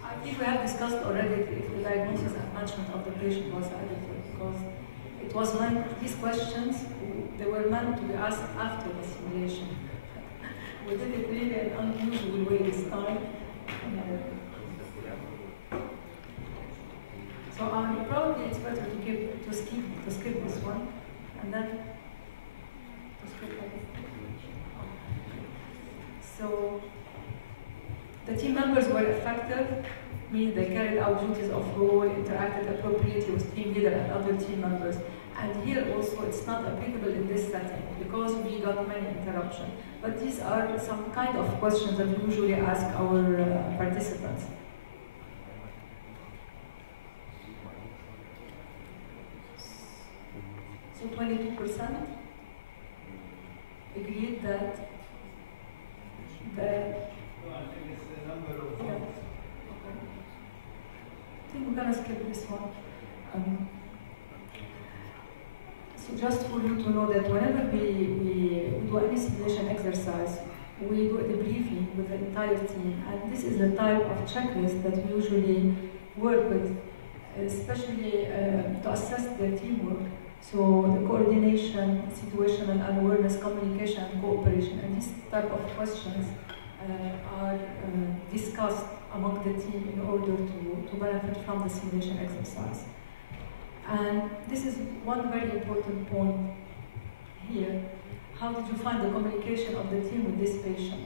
I think we have discussed already if the diagnosis and management of the patient was adequate, because it was meant, these questions, they were meant to be asked after the simulation. We did it really an unusual way this time. So probably it's better to skip this one, and then to skip everything. So the team members were effective, meaning they carried out duties of role, interacted appropriately with team leader and other team members. And here also it's not applicable in this setting because we got many interruptions. But these are some kind of questions that we usually ask our participants. So 22% agreed that I think we're going to skip this one. So just for you to know that whenever we do any simulation exercise, we do a debriefing with the entire team, and this is the type of checklist that we usually work with, especially to assess their teamwork. So the coordination, situational awareness, communication, and cooperation, and these type of questions are discussed among the team in order to benefit from the simulation exercise. And this is one very important point here. How did you find the communication of the team with this patient?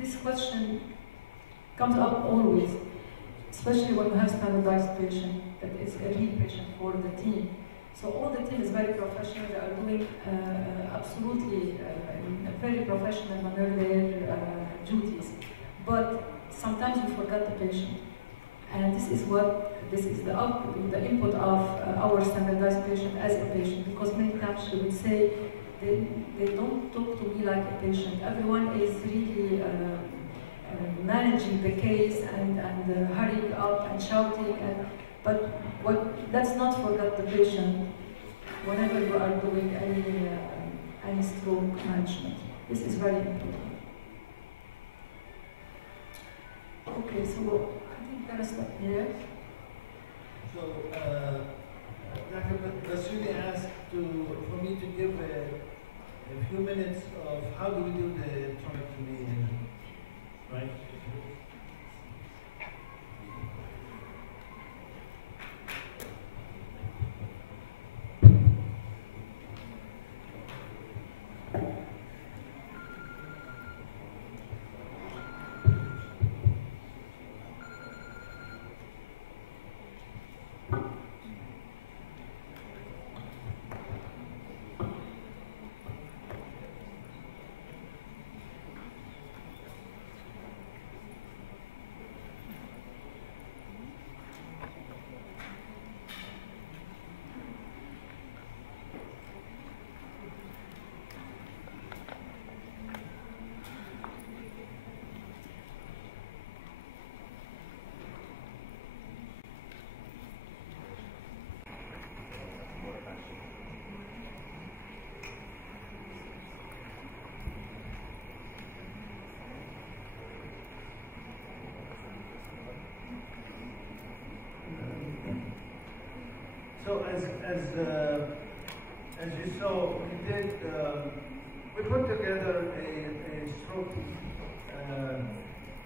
This question comes up always, especially when you have standardized patient that is a real patient for the team. So all the team is very professional. They are doing absolutely in a very professional manner their duties. But sometimes we forget the patient, and this is the output, the input of our standardized patient as a patient. Because many times she would say they don't talk to me like a patient. Everyone is really managing the case and hurrying up and shouting. But let's not forget the patient whenever you are doing any stroke management. This is very important. Okay, so I think I'm going to stop here. So, Dr. Basuni asked for me to give a few minutes of how do we do the thrombectomy, right? So as you saw, we put together a stroke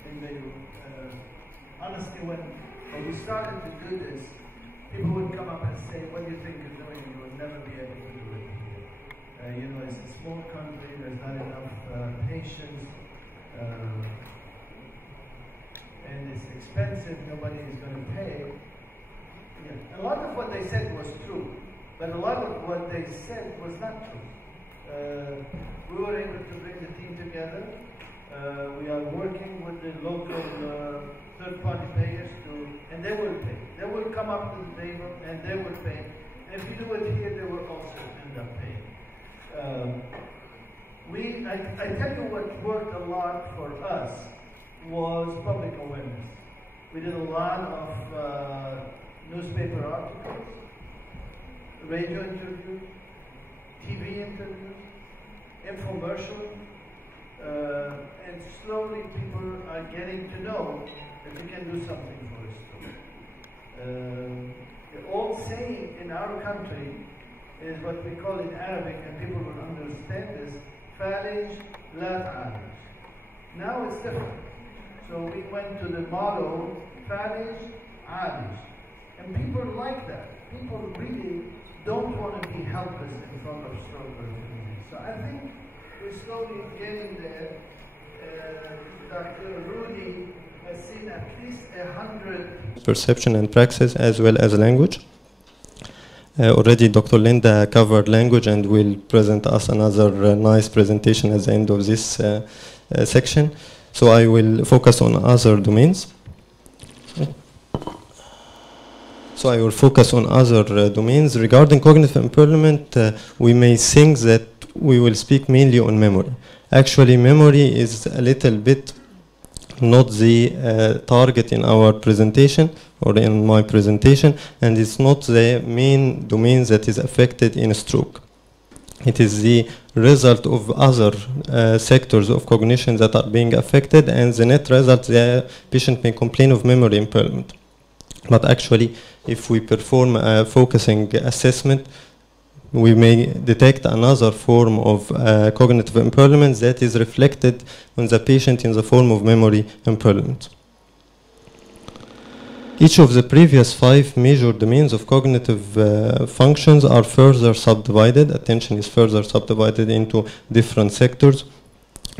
in the honestly when we started to do this, people would come up and say, what do you think you're doing? You will never be able to do it. You know, it's a small country, there's not enough patients, and it's expensive, nobody is going to pay. Yeah. A lot of what they said was true, but a lot of what they said was not true. We were able to bring the team together. We are working with the local third-party payers and they will pay. They will come up to the table and they will pay. And if you do it here, they will also end up paying. I tell you what worked a lot for us was public awareness. We did a lot of newspaper articles, radio interviews, TV interviews, infomercials, and slowly people are getting to know that you can do something for a stroke. The old saying in our country is what we call in Arabic, and people will understand this, فالج لا تعالج. Now it's different. So we went to the motto, فالج عالج. And people like that. People really don't want to be helpless in front of stroke or anything. So I think we're slowly getting there. Dr. Rudy has seen at least 100 perception and praxis as well as language. Already Dr. Linda covered language and will present us another nice presentation at the end of this section. So I will focus on other domains. So I will focus on other domains. Regarding cognitive impairment, we may think that we will speak mainly on memory. Actually, memory is a little bit not the target in our presentation or in my presentation, and it's not the main domain that is affected in stroke. It is the result of other sectors of cognition that are being affected, and the net result, the patient may complain of memory impairment. But actually, if we perform a focusing assessment, we may detect another form of cognitive impairment that is reflected on the patient in the form of memory impairment. Each of the previous 5 major domains of cognitive functions are further subdivided. Attention is further subdivided into different sectors.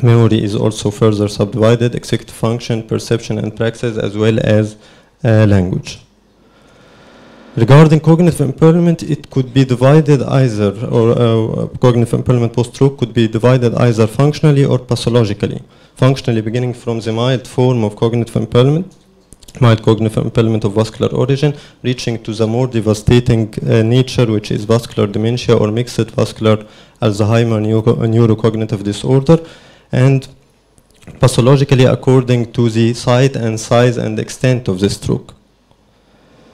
Memory is also further subdivided, executive function, perception and praxis, as well as language. Regarding cognitive impairment, it could be divided either, or cognitive impairment post-stroke could be divided either functionally or pathologically. Functionally, beginning from the mild form of cognitive impairment, mild cognitive impairment of vascular origin, reaching to the more devastating nature, which is vascular dementia or mixed vascular Alzheimer neurocognitive disorder, and pathologically according to the site and size and extent of the stroke.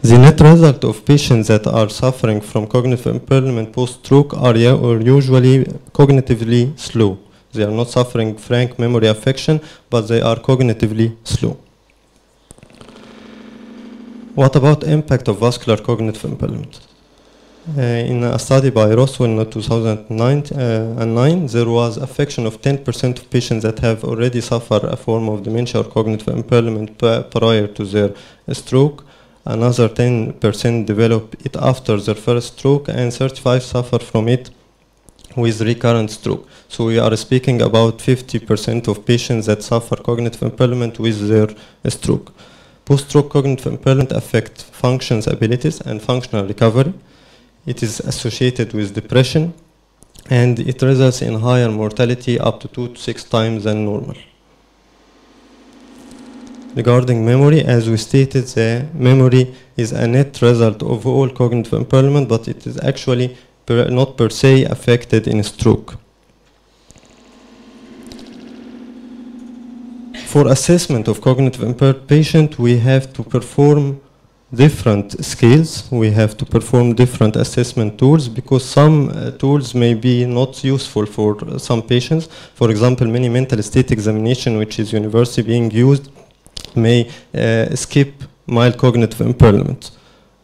The net result of patients that are suffering from cognitive impairment post-stroke are usually cognitively slow. They are not suffering frank memory affection, but they are cognitively slow. What about impact of vascular cognitive impairment? In a study by Roswell in 2009, there was affection of 10% of patients that have already suffered a form of dementia or cognitive impairment prior to their stroke. Another 10% develop it after their first stroke, and 35% suffer from it with recurrent stroke. So we are speaking about 50% of patients that suffer cognitive impairment with their stroke. Post-stroke cognitive impairment affect functions, abilities, and functional recovery. It is associated with depression, and it results in higher mortality, up to 2 to 6 times than normal. Regarding memory, as we stated, the memory is a net result of all cognitive impairment, but it is actually not per se affected in stroke. For assessment of cognitive impaired patient, we have to perform different scales. We have to perform different assessment tools because some tools may be not useful for some patients. For example, many mental state examination, which is universally being used, may skip mild cognitive impairment.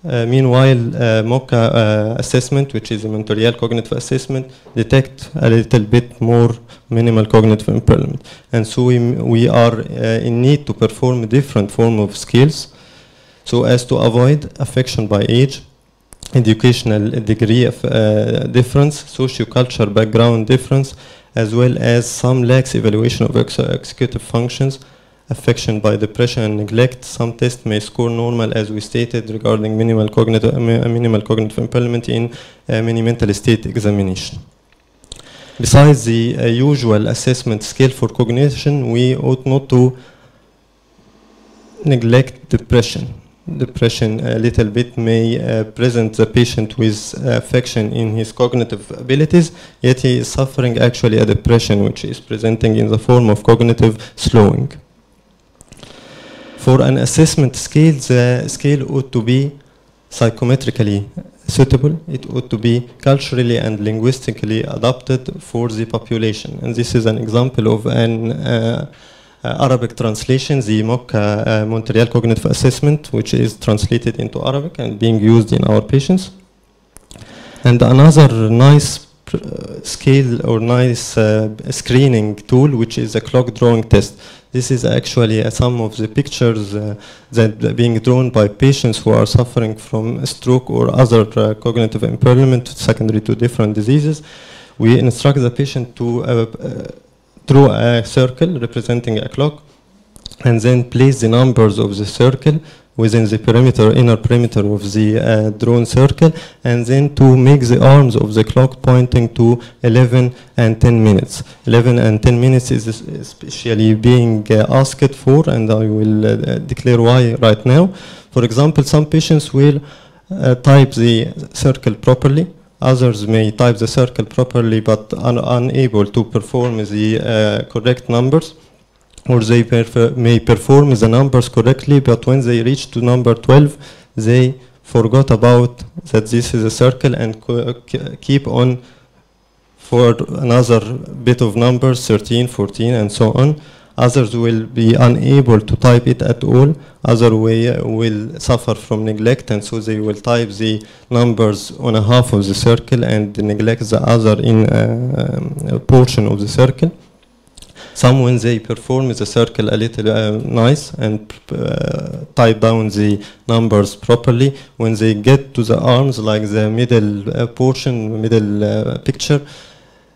Meanwhile, MOCA assessment, which is a Montreal cognitive assessment, detect a little bit more minimal cognitive impairment. And so we are in need to perform a different form of skills so as to avoid affection by age, educational degree of difference, socio-cultural background difference, as well as some lax evaluation of executive functions, affection by depression and neglect. Some tests may score normal, as we stated, regarding minimal cognitive impairment in many mental state examination. Besides the usual assessment scale for cognition, we ought not to neglect depression. Depression a little bit may present the patient with affection in his cognitive abilities, yet he is suffering actually a depression which is presenting in the form of cognitive slowing. For an assessment scale, the scale ought to be psychometrically suitable. It ought to be culturally and linguistically adapted for the population. And this is an example of an Arabic translation, the MOCA Montreal Cognitive Assessment, which is translated into Arabic and being used in our patients. And another nice scale or nice screening tool, which is a clock drawing test. This is actually some of the pictures that are being drawn by patients who are suffering from a stroke or other cognitive impairment secondary to different diseases. We instruct the patient to draw a circle representing a clock and then place the numbers of the circle within the perimeter, inner perimeter of the drawn circle, and then to make the arms of the clock pointing to 11 and 10 minutes. 11 and 10 minutes is especially being asked for, and I will declare why right now. For example, some patients will type the circle properly. Others may type the circle properly but unable to perform the correct numbers, or they may perform the numbers correctly, but when they reach to number 12, they forgot about that this is a circle and keep on for another bit of numbers, 13, 14, and so on. Others will be unable to type it at all. Others will suffer from neglect, and so they will type the numbers on a half of the circle and neglect the other in a portion of the circle. Some, when they perform the circle a little nice and type down the numbers properly, when they get to the arms, like the middle portion, middle picture,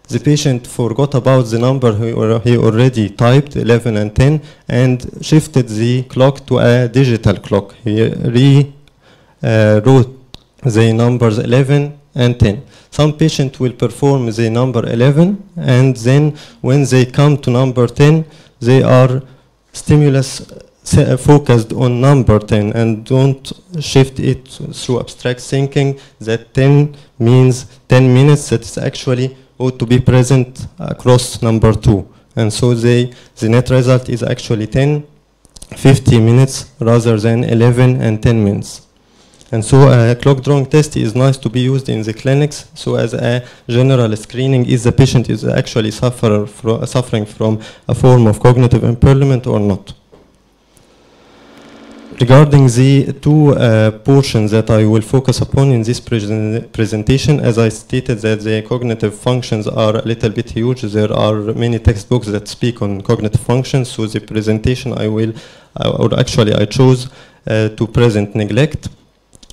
the patient forgot about the number he already typed, 11 and 10, and shifted the clock to a digital clock. He rewrote the numbers 11 and 10. Some patients will perform the number 11, and then when they come to number 10, they are stimulus focused on number 10 and don't shift it through abstract thinking that 10 means 10 minutes. That is actually ought to be present across number 2. And so the net result is actually 10, 50 minutes rather than 11 and 10 minutes. And so a clock drawing test is nice to be used in the clinics. So as a general screening, is the patient is actually suffering from a form of cognitive impairment or not. Regarding the two portions that I will focus upon in this presentation, as I stated that the cognitive functions are a little bit huge. There are many textbooks that speak on cognitive functions. So the presentation I chose to present neglect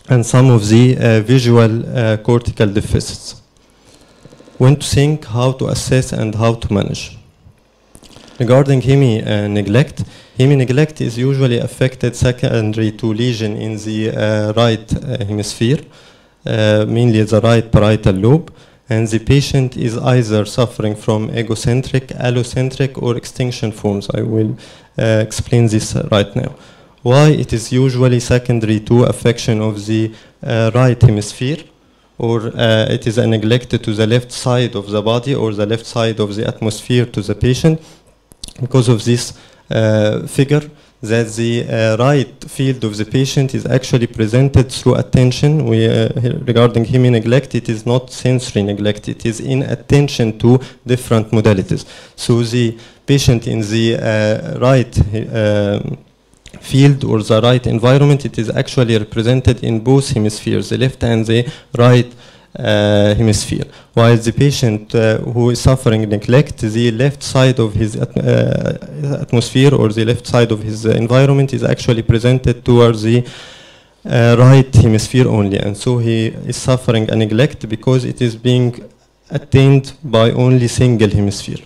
and some of the visual cortical deficits. When to think, how to assess, and how to manage. Regarding hemi-neglect, hemi-neglect is usually affected secondary to lesion in the right hemisphere, mainly the right parietal lobe, and the patient is either suffering from egocentric, allocentric, or extinction forms. I will explain this right now. Why it is usually secondary to affection of the right hemisphere, or it is neglected to the left side of the body or the left side of the atmosphere to the patient, because of this figure that the right field of the patient is actually presented through attention. Regarding hemi-neglect, it is not sensory neglect, it is inattention to different modalities. So the patient in the right field or the right environment, it is actually represented in both hemispheres, the left and the right hemisphere. While the patient who is suffering neglect, the left side of his atmosphere or the left side of his environment is actually presented towards the right hemisphere only, and so he is suffering a neglect because it is being attained by only single hemisphere.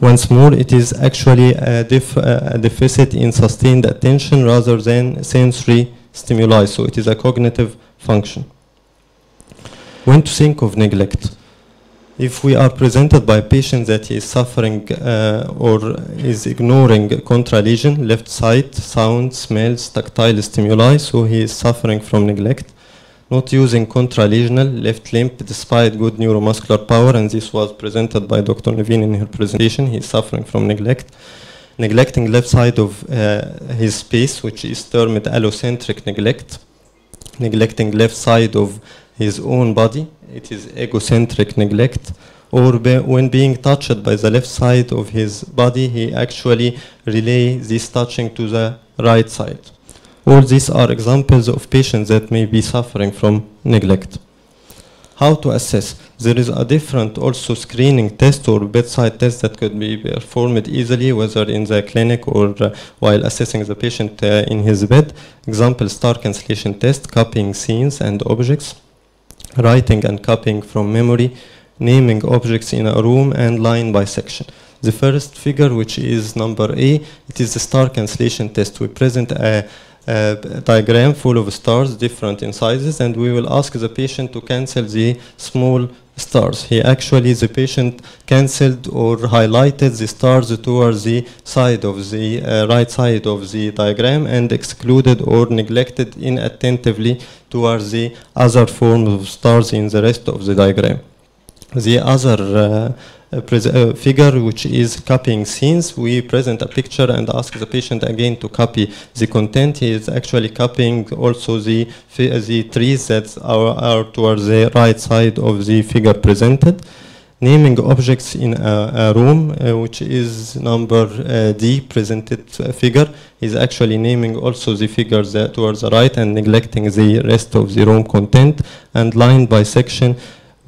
Once more, it is actually a deficit in sustained attention rather than sensory stimuli, so it is a cognitive function. When to think of neglect? If we are presented by a patient that is suffering or is ignoring contralesion, left side, sound, smells, tactile stimuli, so he is suffering from neglect. Not using contralesional left limb despite good neuromuscular power, and this was presented by Dr. Naveen in her presentation. He is suffering from neglect. Neglecting left side of his space, which is termed allocentric neglect. Neglecting left side of his own body, it is egocentric neglect. Or when being touched by the left side of his body, he actually relays this touching to the right side. All these are examples of patients that may be suffering from neglect. How to assess? There is a different also screening test or bedside test that could be performed easily, whether in the clinic or while assessing the patient in his bed. Example, star cancellation test, copying scenes and objects, writing and copying from memory, naming objects in a room, and line bisection. The first figure, which is number A, it is the star cancellation test. We present a diagram full of stars different in sizes, and we will ask the patient to cancel the small stars. The patient cancelled or highlighted the stars towards the side of the right side of the diagram and excluded or neglected inattentively towards the other forms of stars in the rest of the diagram. The other figure, which is copying scenes, we present a picture and ask the patient again to copy the content. He is actually copying also the trees that are towards the right side of the figure presented. Naming objects in a room, which is number D, presented figure, is actually naming also the figures towards the right and neglecting the rest of the room content. And line bisection,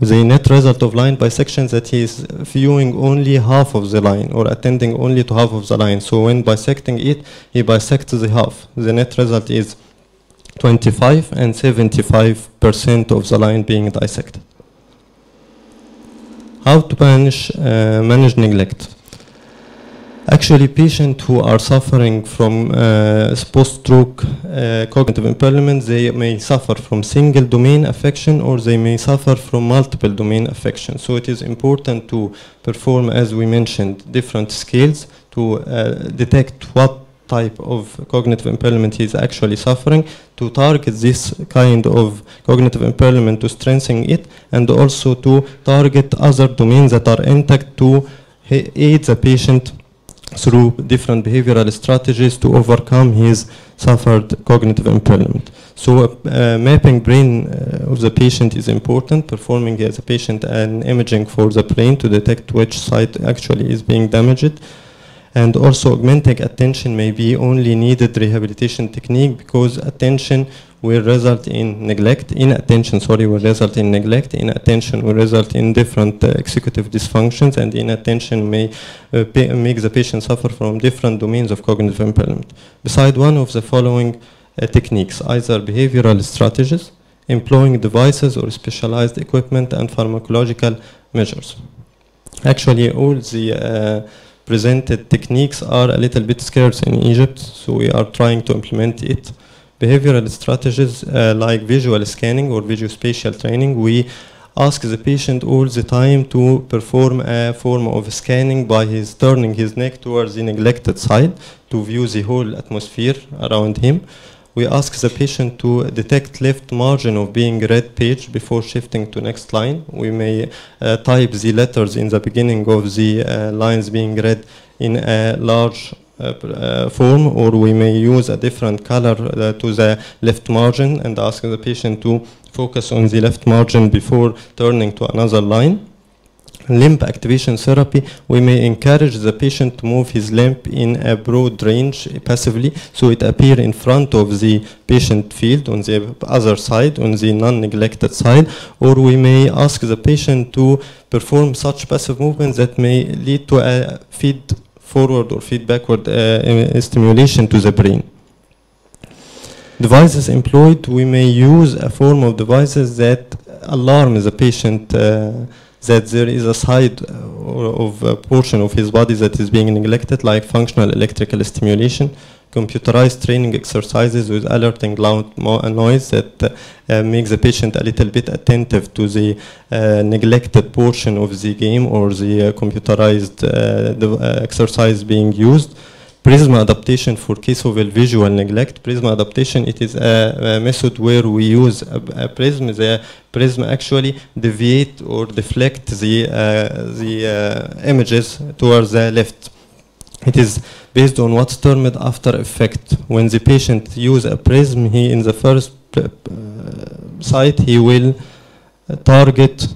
the net result of line bisection that he is viewing only half of the line or attending only to half of the line. So when bisecting it, he bisects the half. The net result is 25 and 75% of the line being dissected. How to manage neglect? Actually, patients who are suffering from post-stroke cognitive impairment, they may suffer from single domain affection or they may suffer from multiple domain affection. So it is important to perform, as we mentioned, different scales to detect what type of cognitive impairment he is actually suffering, to target this kind of cognitive impairment to strengthen it, and also to target other domains that are intact to aid the patient through different behavioral strategies to overcome his suffered cognitive impairment. So mapping brain of the patient is important, performing as a patient an imaging for the brain to detect which side actually is being damaged. And also augmenting attention may be only needed rehabilitation technique because attention will result in neglect. Inattention, will result in neglect. Inattention will result in different executive dysfunctions, and inattention may make the patient suffer from different domains of cognitive impairment. Beside one of the following techniques, either behavioral strategies, employing devices or specialized equipment, and pharmacological measures. Actually, all the presented techniques are a little bit scarce in Egypt, so we are trying to implement it. Behavioral strategies like visual scanning or visuospatial training, we ask the patient all the time to perform a form of scanning by turning his neck towards the neglected side to view the whole atmosphere around him. We ask the patient to detect left margin of being read page before shifting to next line. We may type the letters in the beginning of the lines being read in a large form, or we may use a different color to the left margin and ask the patient to focus on the left margin before turning to another line. limb activation therapy, we may encourage the patient to move his limb in a broad range passively, so it appears in front of the patient field on the other side, on the non-neglected side, or we may ask the patient to perform such passive movements that may lead to a feed forward or feed backward stimulation to the brain. Devices employed, we may use a form of devices that alarm the patient that there is a side of a portion of his body that is being neglected, like functional electrical stimulation, computerized training exercises with alerting loud noise that makes the patient a little bit attentive to the neglected portion of the game or the computerized exercise being used. Prisma adaptation for case of visual neglect. Prisma adaptation, it is a method where we use a prism. The prism actually deviate or deflect the images towards the left. It is based on what's termed after effect. When the patient use a prism, he in the first site he will target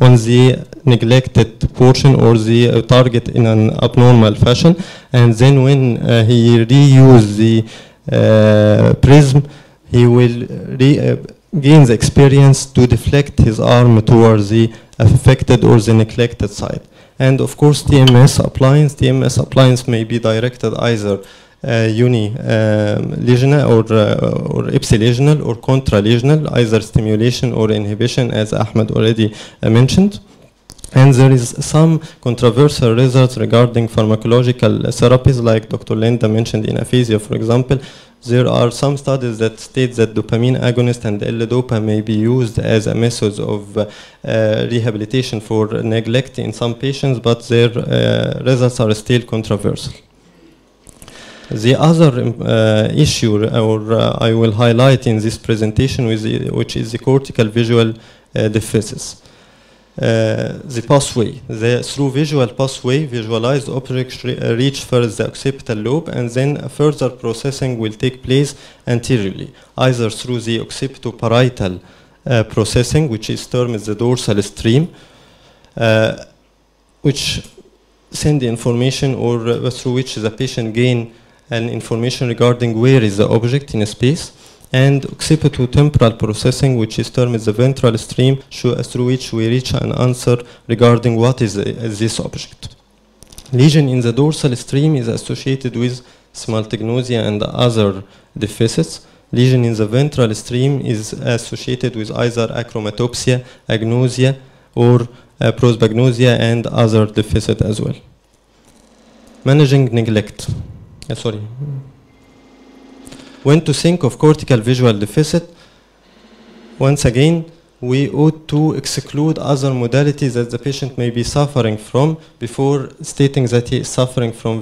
on the neglected portion or the target in an abnormal fashion, and then when he reuse the prism, he will gain the experience to deflect his arm towards the affected or the neglected side. And of course, TMS appliance. TMS appliance may be directed either unilesional or ipsilesional or contralesional, either stimulation or inhibition, as Ahmed already mentioned. And there is some controversial results regarding pharmacological therapies, like Dr. Linda mentioned in aphasia, for example. There are some studies that state that dopamine agonist and L-dopa may be used as a method of rehabilitation for neglect in some patients, but their results are still controversial. The other issue, I will highlight in this presentation, which is the cortical visual deficits. The pathway, through visual pathway, visualized objects reach first the occipital lobe, and then further processing will take place anteriorly, either through the occipitoparietal processing, which is termed as the dorsal stream, which send the information, or through which the patient gain an information regarding where is the object in a space, and occipitotemporal processing, which is termed as the ventral stream, through which we reach an answer regarding what is this object. Lesion in the dorsal stream is associated with smaltognosia and other deficits. Lesion in the ventral stream is associated with either achromatopsia, agnosia, or prosopagnosia and other deficits as well. Managing neglect. When to think of cortical visual deficit, once again, we ought to exclude other modalities that the patient may be suffering from before stating that he is suffering from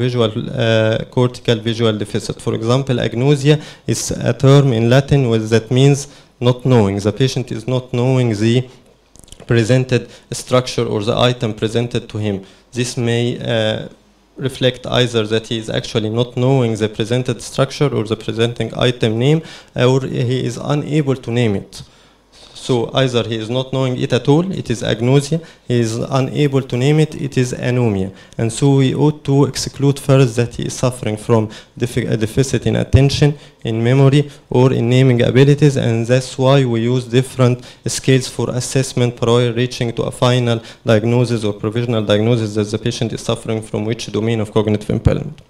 cortical visual deficit. For example, agnosia is a term in Latin that means not knowing. The patient is not knowing the presented structure or the item presented to him. This may reflect either that he is actually not knowing the presented structure or the presenting item name, or he is unable to name it. So either he is not knowing it at all, it is agnosia, he is unable to name it, it is anomia. And so we ought to exclude first that he is suffering from a deficit in attention, in memory, or in naming abilities, and that's why we use different scales for assessment prior reaching to a final diagnosis or provisional diagnosis that the patient is suffering from which domain of cognitive impairment.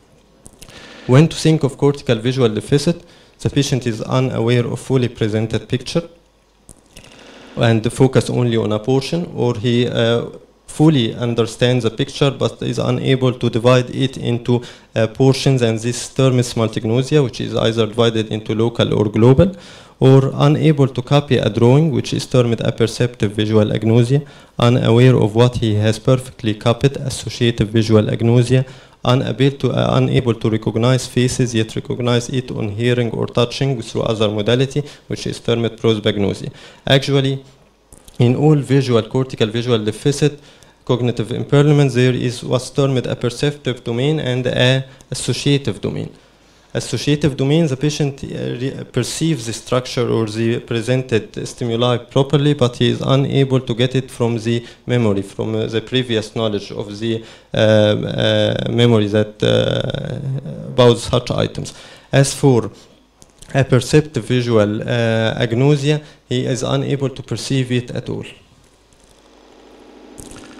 When to think of cortical visual deficit, the patient is unaware of fully presented picture and focus only on a portion, or he fully understands the picture but is unable to divide it into portions, and this term is smaltognosia, which is either divided into local or global, or unable to copy a drawing, which is termed apperceptive visual agnosia, unaware of what he has perfectly copied, associative visual agnosia, unable to recognize faces yet recognize it on hearing or touching through other modality, which is termed prosopagnosia. Actually, in all cortical visual deficit cognitive impairment, there is what's termed a perceptive domain and a associative domain. Associative domain, the patient perceives the structure or the presented stimuli properly, but he is unable to get it from the memory, from the previous knowledge of the memory that about such items. As for apperceptive visual agnosia, he is unable to perceive it at all.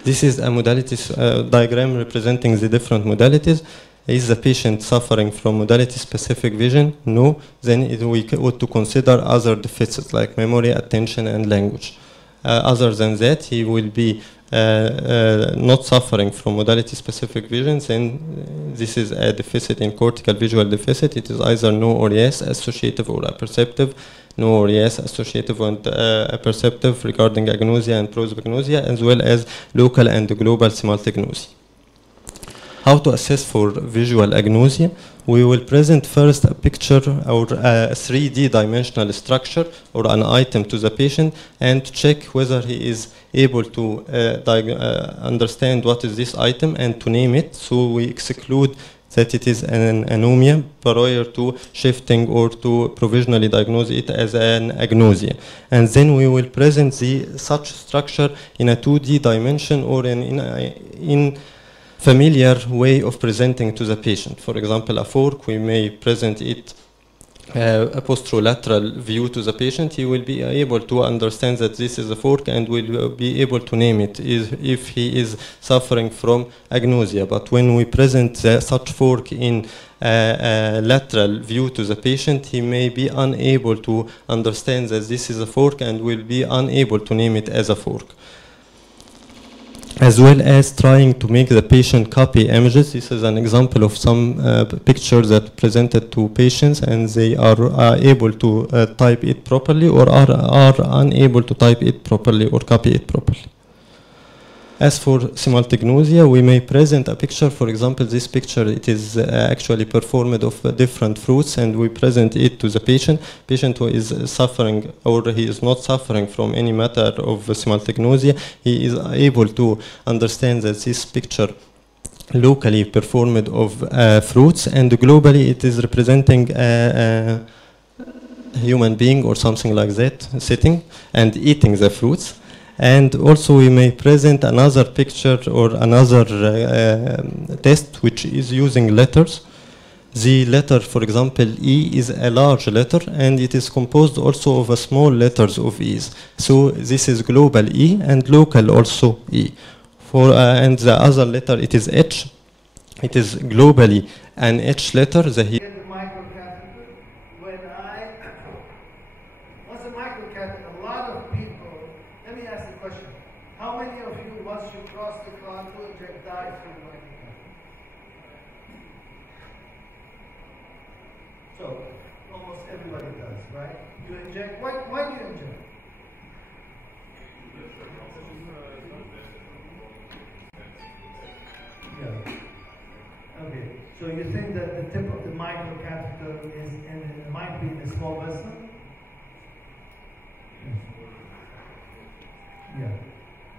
This is a modalities diagram representing the different modalities. Is the patient suffering from modality-specific vision? No. Then we ought to consider other deficits like memory, attention, and language. Other than that, he will be not suffering from modality-specific vision. Then this is a deficit in cortical visual deficit. It is either no or yes, associative or apperceptive. No or yes, associative and apperceptive regarding agnosia and prosopagnosia, as well as local and global simultagnosia. How to assess for visual agnosia? We will present first a picture or a 3D dimensional structure or an item to the patient and check whether he is able to understand what is this item and to name it. So we exclude that it is an anomia prior to shifting or to provisionally diagnose it as an agnosia. And then we will present such structure in a 2D dimension or in familiar way of presenting to the patient. For example, a fork, we may present it a posterolateral view to the patient. He will be able to understand that this is a fork and will be able to name it if he is suffering from agnosia. But when we present such fork in a lateral view to the patient, he may be unable to understand that this is a fork and will be unable to name it as a fork. As well as trying to make the patient copy images. This is an example of some pictures that presented to patients and they are able to type it properly or are unable to type it properly or copy it properly. As for simultagnosia, we may present a picture. For example, this picture, it is actually performed of different fruits, and we present it to the patient. Patient who is suffering or he is not suffering from any matter of simultagnosia, he is able to understand that this picture locally performed of fruits, and globally it is representing a human being or something like that sitting and eating the fruits. And also we may present another picture or another test which is using letters. The letter, for example, E is a large letter and it is composed also of a small letters of E's. So this is global E and local also E. And the other letter, it is H. It is globally an H letter. So you think that the tip of the microcatheter might be in the small vessel? Yeah.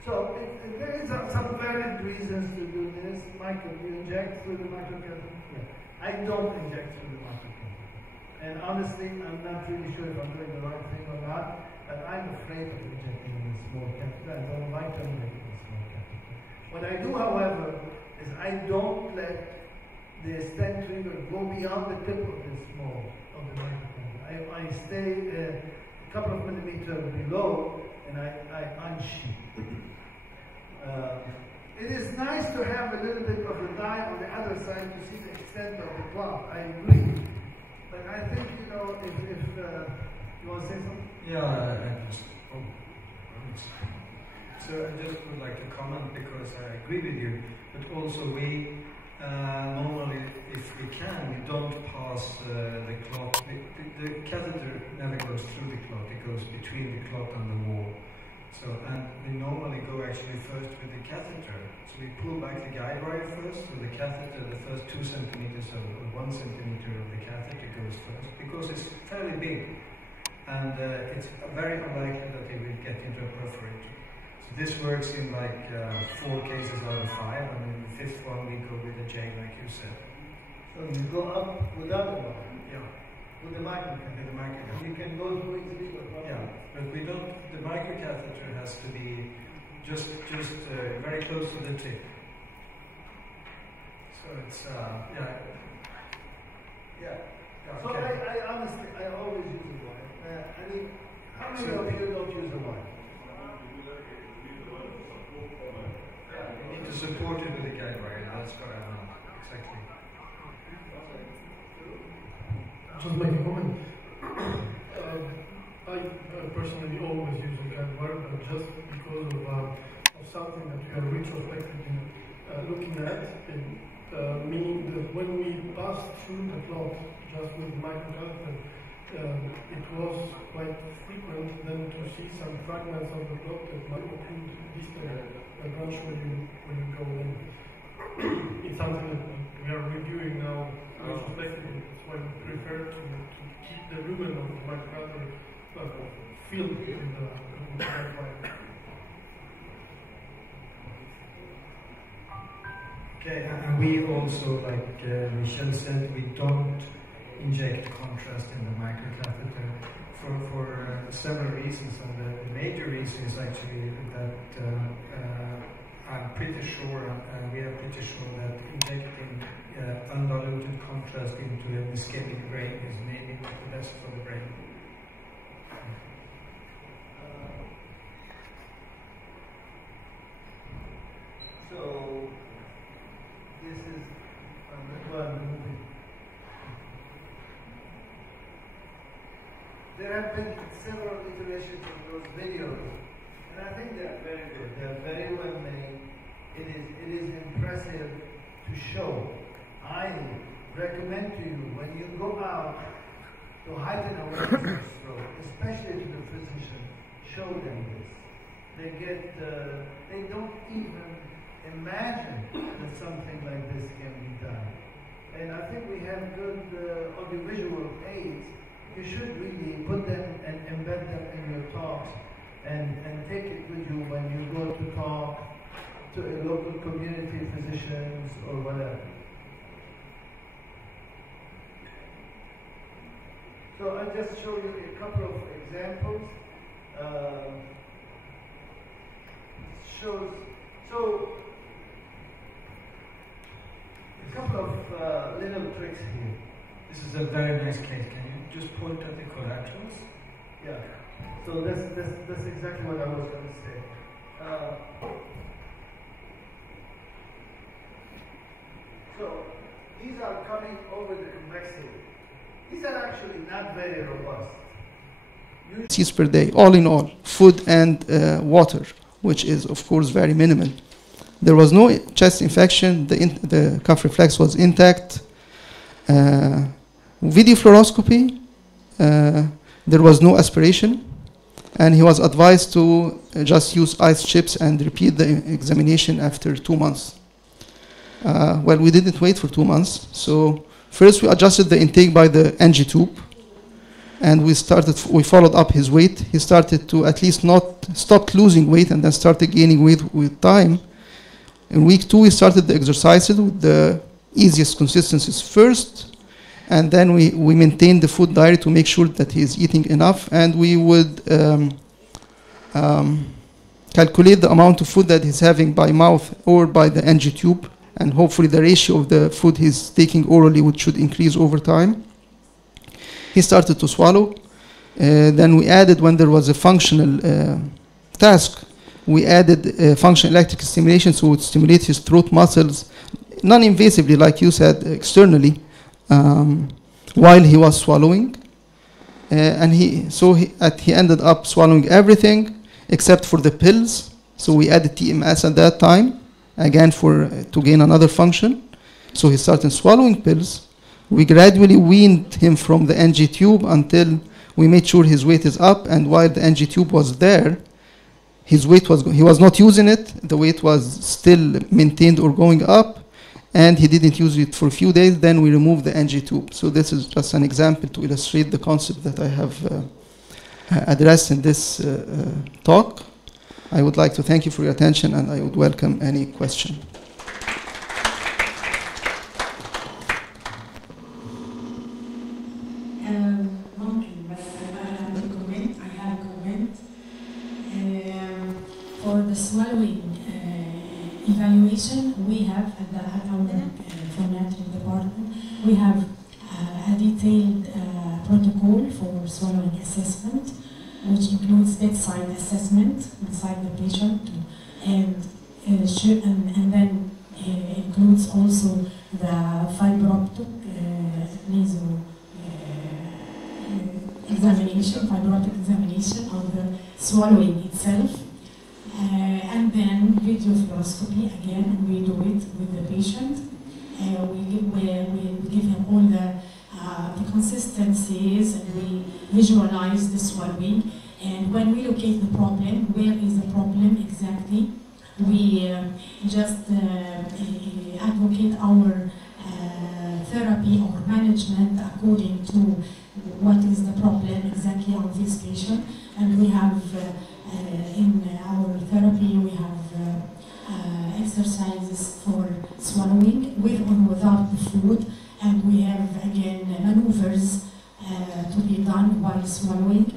So there is some valid reasons to do this. Michael, you inject through the microcatheter? Yeah. I don't inject through the microcatheter. And honestly, I'm not really sure if I'm doing the right thing or not, but I'm afraid of injecting in a small catheter. I don't like to inject in a small catheter. What I do, however, is I don't let the stent trigger go beyond the tip of the small of the microcatheter. I stay a couple of millimeters below and I unsheath. It is nice to have a little bit of the dye on the other side to see the extent of the clot. I agree. But I think, if you want to say something? Yeah, so I just would like to comment because I agree with you, but also we normally, if we can, we don't pass the clot. The catheter never goes through the clot, it goes between the clot and the wall. So, and we normally go actually first with the catheter. So we pull back the guide wire first, so the catheter, the first 2 centimeters or 1 centimeter of the catheter goes first, because it's fairly big. And it's very unlikely that it will get into a perforator. So this works in like 4 cases out of 5, and in the 5th one we go with a J, like you said. So you go up without the wire. Yeah. With the microcatheter. With the microcatheter. You can go through easily with one. Yeah, but we don't. The microcatheter has to be just very close to the tip. So it's Yeah. So okay. I honestly, I always use a wire. I mean, how many of you don't use a wire? You need to support it with a guide wire. That's what I want. Exactly. Just make a comment. I personally always use a guide wire, but just because of something that we are retrospectively looking at, meaning that when we passed through the clot just with microcatheter, it was quite frequent then to see some fragments of the clot that might occlude distal branch when you go in. It's something that we are reviewing now retrospectively. That's why we prefer to keep the lumen of the microcatheter filled with the guide wire. Okay, and we also, like Michel said, we don't inject contrast in the microcatheter for several reasons, and the major reason is actually that I'm pretty sure, we are pretty sure that injecting undiluted contrast into an ischemic brain is maybe not the best for the brain. So this is one. There have been several iterations of those videos, and I think they are very good. They are very well made. It is impressive to show. I recommend to you when you go out to heighten awareness of stroke, especially to the physician, show them this. They don't even imagine that something like this can be done. And I think we have good audiovisual aids. You should really put them and embed them in your talks and take it with you when you go to talk to a local community physicians or whatever. So I'll just show you a couple of examples. So a couple of little tricks here. This is a very nice case. Can you just point at the collaterals? Yeah. So that's exactly what I was going to say. So these are coming over the convexity. These are actually not very robust. cc's per day, all in all, food and water, which is of course very minimal. There was no chest infection, the cuff reflex was intact. Video fluoroscopy, there was no aspiration, and he was advised to just use ice chips and repeat the examination after 2 months. Well, we didn't wait for 2 months, so first we adjusted the intake by the NG tube, and we followed up his weight. He started to at least stopped losing weight and then started gaining weight with time. In week 2, we started the exercises with the easiest consistencies first, and then we maintained the food diet to make sure that he is eating enough, and we would calculate the amount of food that he's having by mouth or by the NG tube, and hopefully the ratio of the food he's taking orally should increase over time. He started to swallow. Then we added, when there was a functional task, we added functional electrical stimulation, so it would stimulate his throat muscles, non-invasively, like you said, externally, while he was swallowing. And he ended up swallowing everything except for the pills. So we added TMS at that time, again to gain another function. So he started swallowing pills. We gradually weaned him from the NG tube until we made sure his weight is up, and while the NG tube was there, his weight he was not using it, the weight was still maintained or going up, and he didn't use it for a few days. Then we removed the NG tube. So this is just an example to illustrate the concept that I have addressed in this talk. I would like to thank you for your attention, and I would welcome any question. the swallowing evaluation, we have at our phoniatric department, we have a detailed protocol for swallowing assessment, which includes bedside assessment inside the patient, and then includes also the fiber optic nasal examination, fiber optic examination of the swallowing itself, and then video fluoroscopy. Again, we do it with the patient. We give him all the consistencies, and we visualize the swallowing. And when we locate the problem, where is the problem exactly? We just advocate our therapy or management according to what is the problem exactly of this patient. And we have in our therapy, we have exercises for swallowing with or without the food, and we have again maneuvers to be done while swallowing,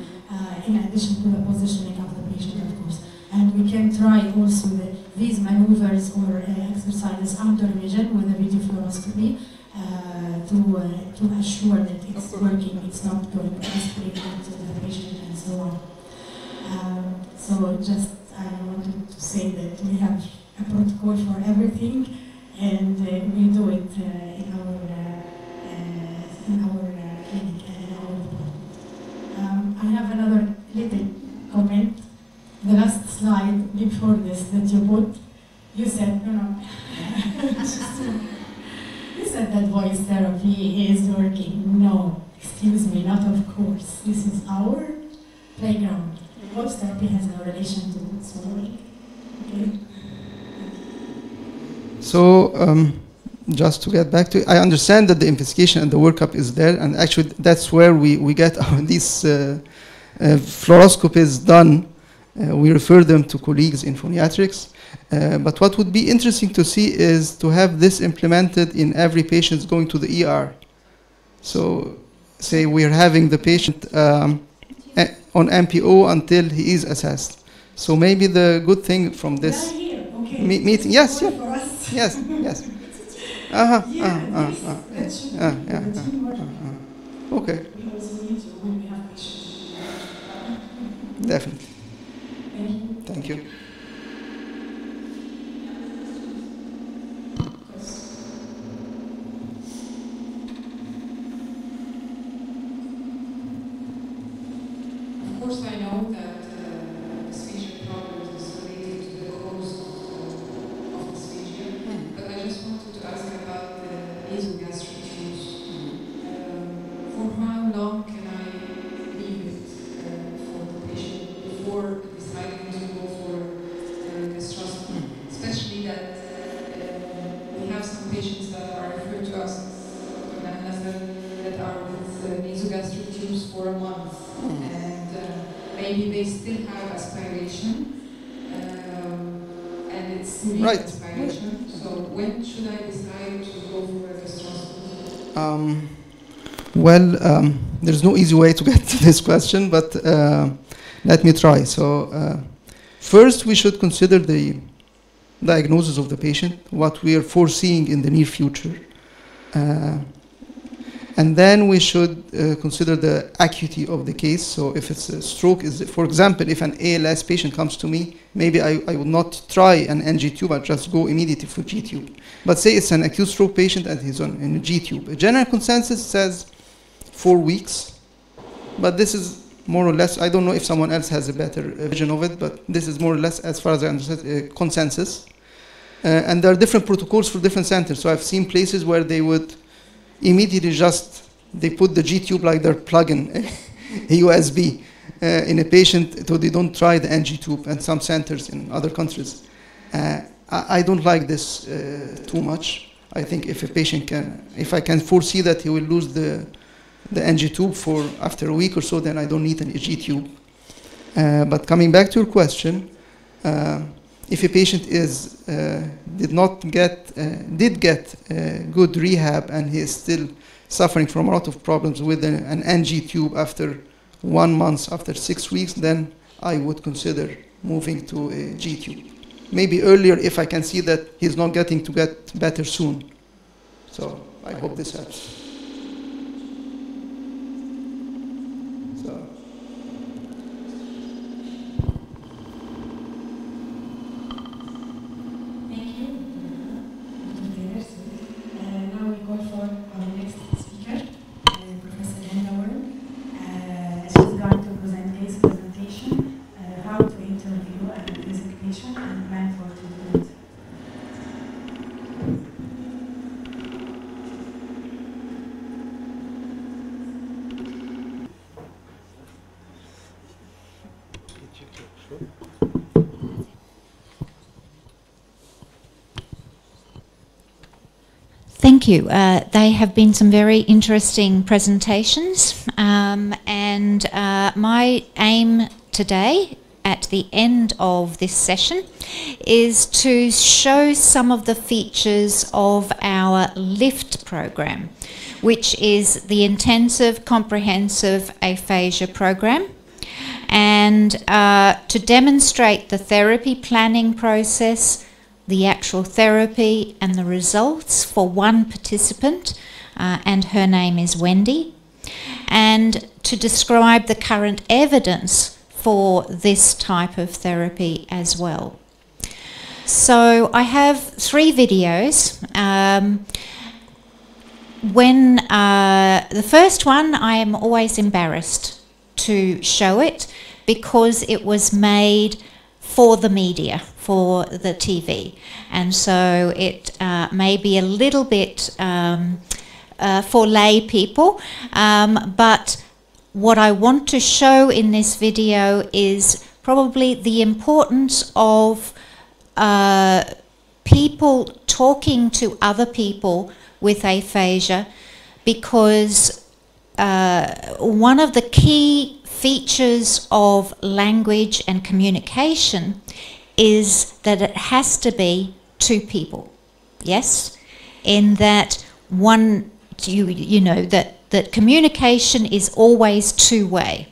in addition to the positioning of the patient, of course. And we can try also these maneuvers or exercises under vision with a video fluoroscopy to assure that it's working, it's not going to escalate to the patient, and so on. So just I wanted to say that we have a protocol for everything, and we do it in our clinic and in our department. I have another little comment. The last slide before this that you put, you said, you said that voice therapy is working. No, excuse me, not of course. This is our playground. Voice therapy has no relation to swallowing. Okay? So, just to get back to it, I understand that the investigation and the workup is there, and actually that's where we get these fluoroscopies done. We refer them to colleagues in phoniatrics. But what would be interesting to see is to have this implemented in every patient going to the ER. So, say we are having the patient on MPO until he is assessed. So maybe the good thing from this meeting, yes, yes. Okay. Definitely. Thank you. Of course, I know that dysphagia problems is related to the cause of dysphagia, but I just wanted to ask about the nasogastric tubes. For how long can I leave it for the patient before deciding to go for gastroscopy? Especially that we have some patients that are referred to us that are with nasogastric tubes for a month. Maybe they still have aspiration, and it's severe aspiration. So when should I decide to go for a gastroscopy? Well, there's no easy way to get to this question, but let me try. So first, we should consider the diagnosis of the patient, what we are foreseeing in the near future. And then we should consider the acuity of the case. So if it's a stroke, for example, if an ALS patient comes to me, maybe I will not try an NG tube, I'll just go immediately for G tube. But say it's an acute stroke patient and he's on a G tube. A general consensus says 4 weeks, but this is more or less, I don't know if someone else has a better vision of it, but this is more or less, as far as I understand, consensus. And there are different protocols for different centers. So I've seen places where they would immediately they put the G tube like they're plugging a USB in a patient, so they don't try the NG tube, and some centers in other countries. I don't like this too much. I think if a patient if I can foresee that he will lose the NG tube after a week or so, then I don't need an G tube. But coming back to your question, if a patient did get good rehab and he is still suffering from a lot of problems with an NG tube after 1 month, after 6 weeks, then I would consider moving to a G-tube. Maybe earlier if I can see that he's not getting to get better soon. So I hope this helps. So. Thank you. Now we call for our next speaker, Professor Hendauer. She's going to present his presentation, how to interview and visit patient and plan for treatment. Thank you. They have been some very interesting presentations, and my aim today at the end of this session is to show some of the features of our LIFT program, which is the Intensive Comprehensive Aphasia program, and to demonstrate the therapy planning process, the actual therapy and the results for one participant, and her name is Wendy, and to describe the current evidence for this type of therapy as well. So I have 3 videos. The first one, I am always embarrassed to show it because it was made for the media, for the TV, and so it may be a little bit for lay people, but what I want to show in this video is probably the importance of people talking to other people with aphasia, because one of the key features of language and communication is that it has to be 2 people. Yes, in that one, you know that communication is always 2-way,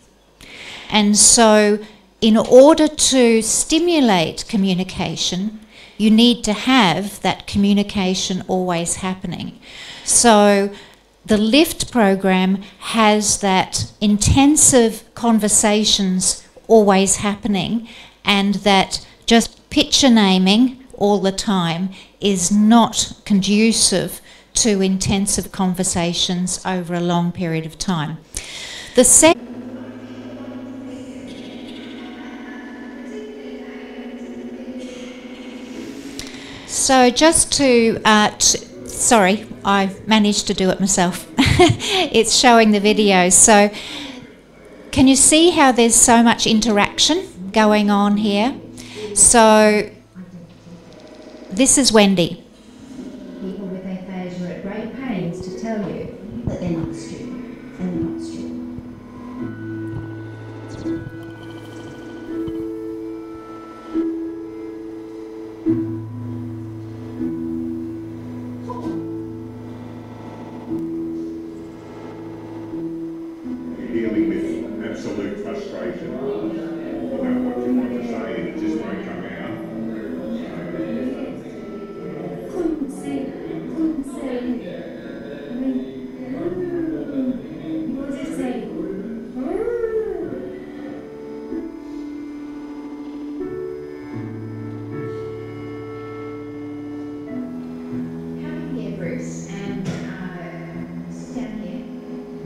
and so in order to stimulate communication, you need to have that communication always happening. So the LIFT program has that intensive conversations always happening, and that just picture naming all the time is not conducive to intensive conversations over a long period of time. The second So just to, sorry, I managed to do it myself. It's showing the videos. So can you see how there's so much interaction going on here? So this is Wendy. People with aphasia are at great pains to tell you that they're not stupid, and they're not stupid. Dealing with absolute frustration about what you want to say, and it just won't come out. Couldn't say. What does it say? Come here, Bruce, and sit down here.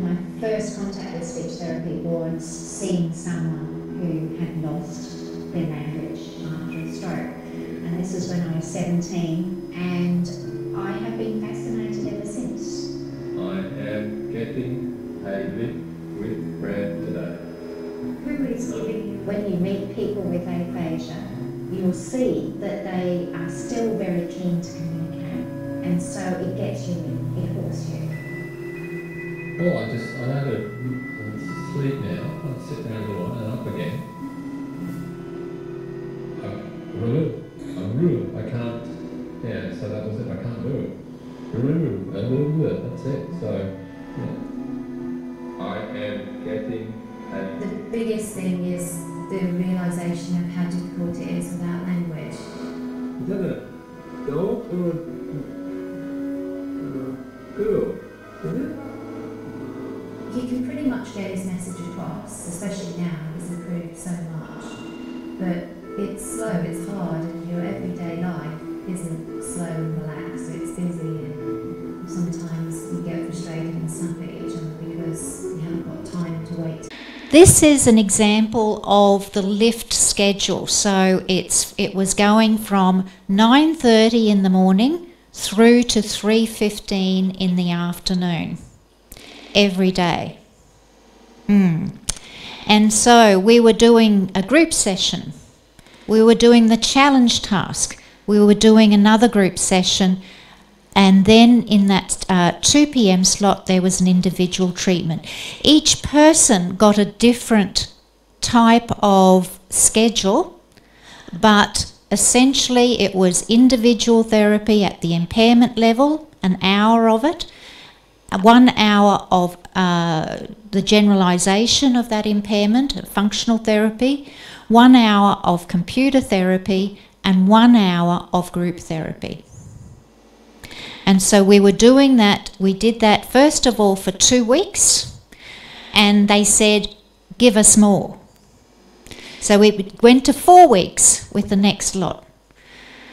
My first contact with speech therapy was seeing someone who had lost their language after a stroke. And this was when I was 17, and I have been fascinated ever since. I am getting a lift with Brad today. When you meet people with aphasia, you'll see that they are still very keen to communicate, and so it gets you in, it hooks you. Oh, I know how to sleep now. I sit down a little while and up again. I can't, yeah, so that was it, I can't do it. That's it, so, yeah. I am getting a... The biggest thing is the realisation of how difficult it's slow, it's hard, and your everyday life isn't slow and relaxed, it's busy, and sometimes you get frustrated and snap at each other because you haven't got time to wait. This is an example of the lift schedule. So it was going from 9:30 in the morning through to 3:15 in the afternoon every day. And so we were doing a group session. We were doing the challenge task. We were doing another group session. And then in that 2 p.m. slot, there was an individual treatment. Each person got a different type of schedule, but essentially it was individual therapy at the impairment level, an hour of it, 1 hour of the generalisation of that impairment, functional therapy, 1 hour of computer therapy, and 1 hour of group therapy. And so we were doing that, we did that first of all for 2 weeks, and they said, give us more. So we went to 4 weeks with the next lot,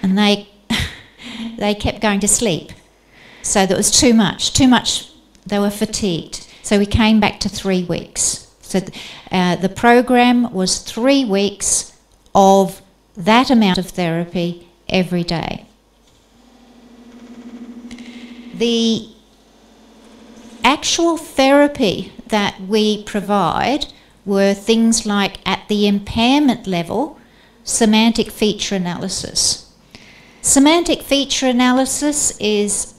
and they kept going to sleep. So that was too much, they were fatigued. So we came back to 3 weeks. So the program was 3 weeks of that amount of therapy every day. The actual therapy that we provide were things like, at the impairment level, semantic feature analysis. Semantic feature analysis is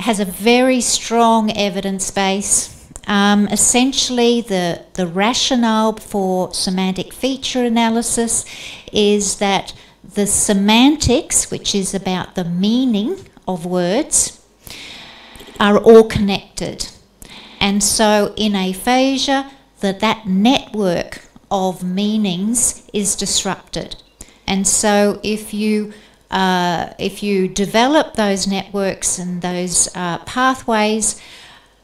has a very strong evidence base. Essentially, the rationale for semantic feature analysis is that the semantics, which is about the meaning of words, are all connected. And so in aphasia, that network of meanings is disrupted. And so if you develop those networks and those pathways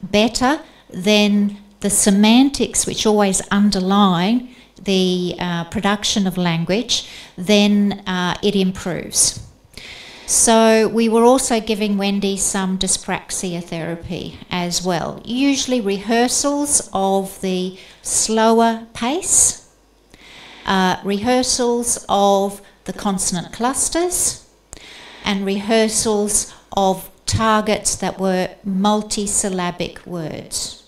better, then the semantics, which always underline the production of language, then it improves. So we were also giving Wendy some dyspraxia therapy as well, usually rehearsals of the slower pace, rehearsals of the consonant clusters, and rehearsals of targets that were multisyllabic words.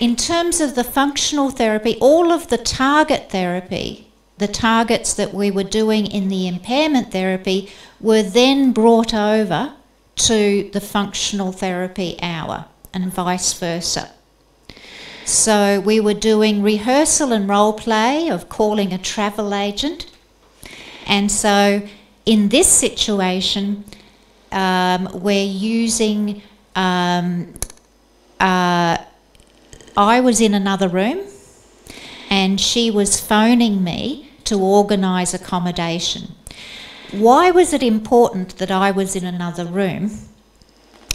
In terms of the functional therapy, all of the target therapy, the targets that we were doing in the impairment therapy, were then brought over to the functional therapy hour, and vice versa. So we were doing rehearsal and role play of calling a travel agent. And so in this situation, we're using, I was in another room, and she was phoning me to organise accommodation. Why was it important that I was in another room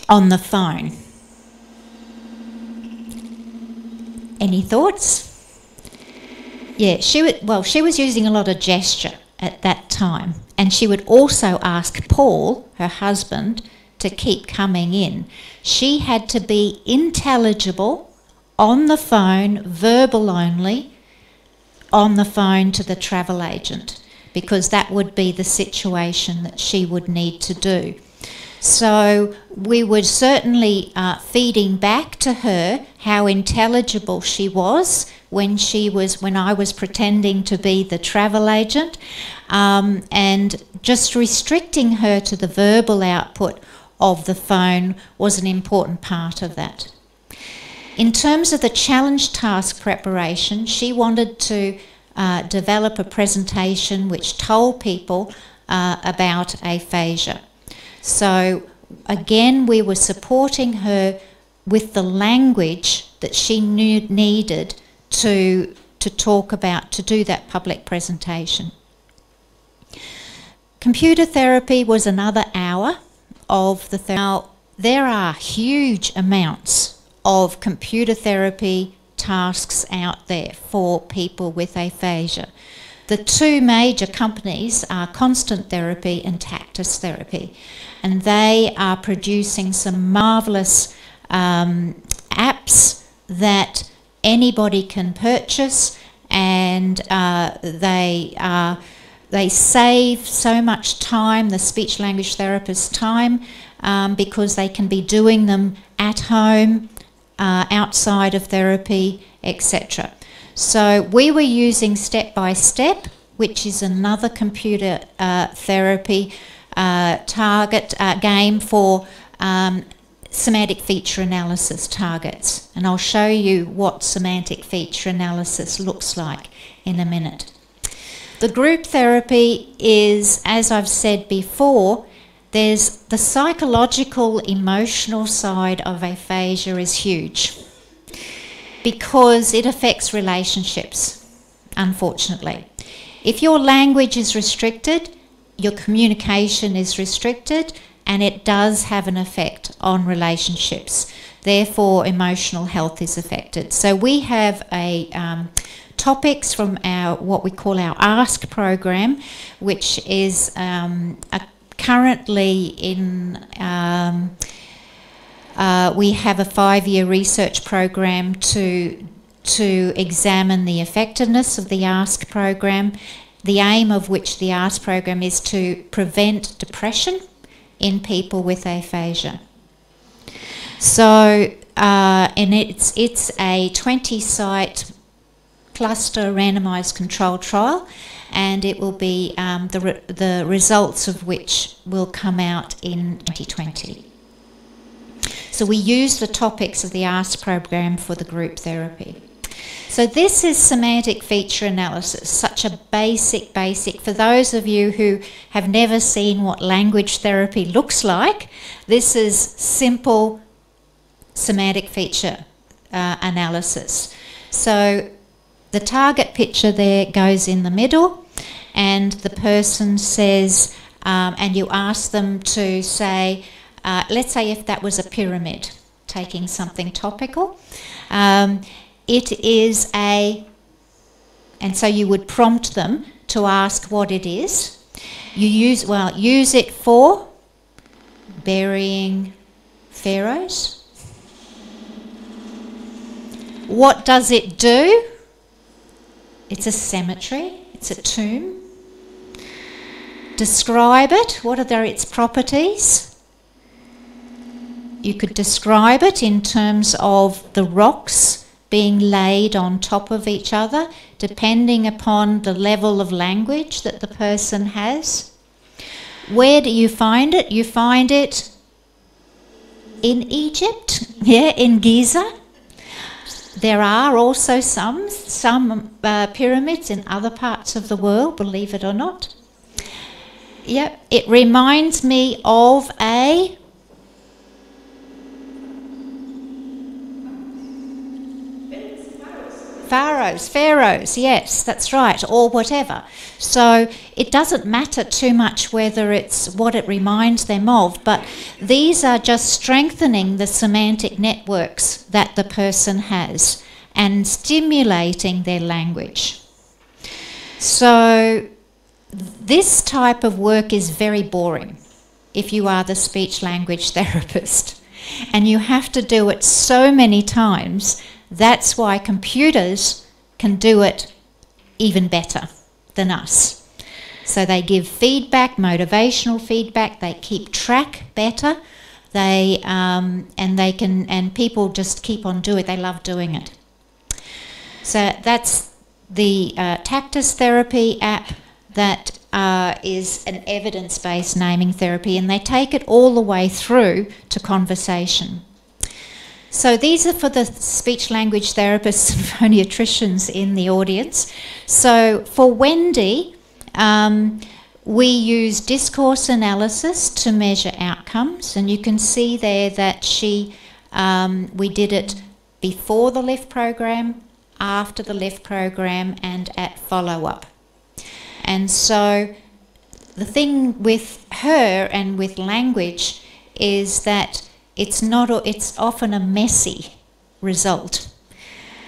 on the phone? Any thoughts? Yeah, she was using a lot of gesture at that time, and she would also ask Paul, her husband, to keep coming in. She had to be intelligible on the phone, verbal only, on the phone to the travel agent, because that would be the situation that she would need to do. So we were certainly feeding back to her how intelligible she was when I was pretending to be the travel agent, and just restricting her to the verbal output of the phone was an important part of that. In terms of the challenge task preparation, she wanted to develop a presentation which told people about aphasia. So again, we were supporting her with the language that she needed to talk about, to do that public presentation. Computer therapy was another hour of the therapy. Now, there are huge amounts of computer therapy tasks out there for people with aphasia. The two major companies are Constant Therapy and Tactus Therapy, and they are producing some marvellous apps that anybody can purchase, and they save so much time, the speech language therapist's time, because they can be doing them at home, outside of therapy, etc. So we were using Step by Step, which is another computer therapy target game for semantic feature analysis targets. And I'll show you what semantic feature analysis looks like in a minute. The group therapy is, as I've said before, there's the psychological, emotional side of aphasia is huge because it affects relationships, unfortunately. If your language is restricted, your communication is restricted, and it does have an effect on relationships. Therefore, emotional health is affected. So we have topics from our what we call our ASK program, which is currently in. We have a 5-year research program to examine the effectiveness of the ASK program. The aim of which the ASK program is to prevent depression in people with aphasia. So, and it's a 20-site cluster randomised controlled trial, and it will be the results of which will come out in 2020. So we use the topics of the ASK program for the group therapy. So this is semantic feature analysis, such a basic. For those of you who have never seen what language therapy looks like, this is simple semantic feature analysis. So the target picture there goes in the middle, and the person says, and you ask them to say, let's say if that was a pyramid, taking something topical. It is and so you would prompt them to ask what it is. You use it for burying pharaohs. What does it do? It's a cemetery, it's a tomb. Describe it. What are its properties? You could describe it in terms of the rocks being laid on top of each other, depending upon the level of language that the person has. Where do you find it? You find it in Egypt, in Giza. There are also some pyramids in other parts of the world, believe it or not. Yep, it reminds me of a pharaohs, yes, that's right, or whatever. So it doesn't matter too much whether it's what it reminds them of, but these are just strengthening the semantic networks that the person has and stimulating their language. So this type of work is very boring if you are the speech language therapist, and you have to do it so many times. That's why computers can do it even better than us. So they give feedback, motivational feedback, they keep track better, and people just keep on doing it, they love doing it. So that's the Tactus Therapy app that is an evidence-based naming therapy, and they take it all the way through to conversation. So these are for the speech language therapists and phoniatricians in the audience. So for Wendy, we use discourse analysis to measure outcomes, and you can see there that we did it before the LIFT program, after the LIFT program, and at follow-up. And so the thing with her and with language is that it's often a messy result.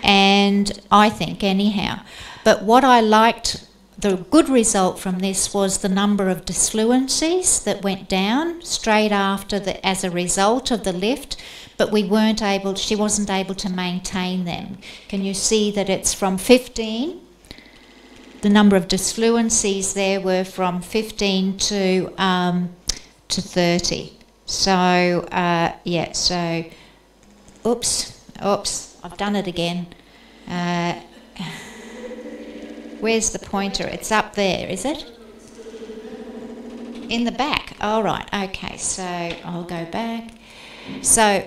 and I think anyhow. But what I liked, the good result from this was the number of disfluencies that went down straight after as a result of the lift, but she wasn't able to maintain them. Can you see that it's from 15? The number of disfluencies there were from 15 to 30. So, yeah, so, oops, I've done it again. Where's the pointer? It's up there, is it? In the back. All right, okay, so I'll go back. So,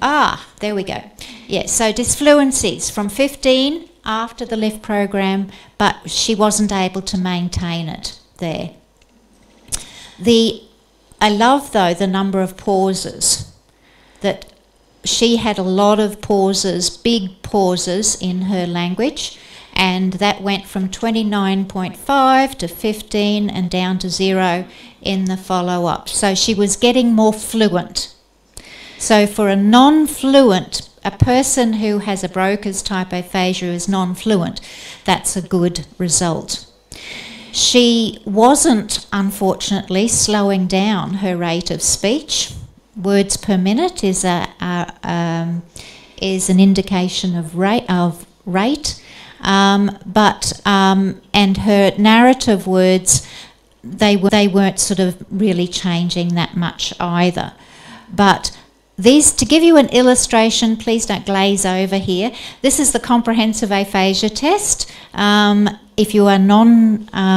there we go. Yeah, so disfluencies from 15 after the lift program, but she wasn't able to maintain it there. I love, though, the number of pauses, that she had a lot of pauses, big pauses in her language, and that went from 29.5 to 15 and down to 0 in the follow-up. So she was getting more fluent. So for a non-fluent, a person who has a Broca's type aphasia who is non-fluent, that's a good result. She wasn't, unfortunately, slowing down her rate of speech. Words per minute is an indication of rate. And her narrative words, they weren't sort of really changing that much either. But these, to give you an illustration, please don't glaze over here. This is the comprehensive aphasia test. If you are non-aphasia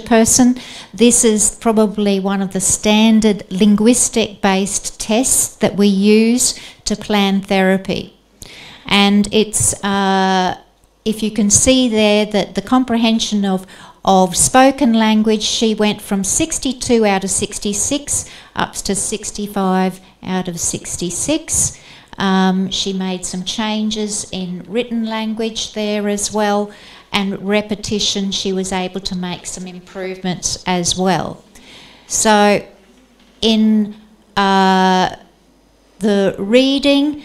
person, this is probably one of the standard linguistic-based tests that we use to plan therapy. And it's, if you can see there that the comprehension of spoken language, she went from 62 out of 66 up to 65 out of 66. She made some changes in written language there as well, and repetition, she was able to make some improvements as well. So in the reading,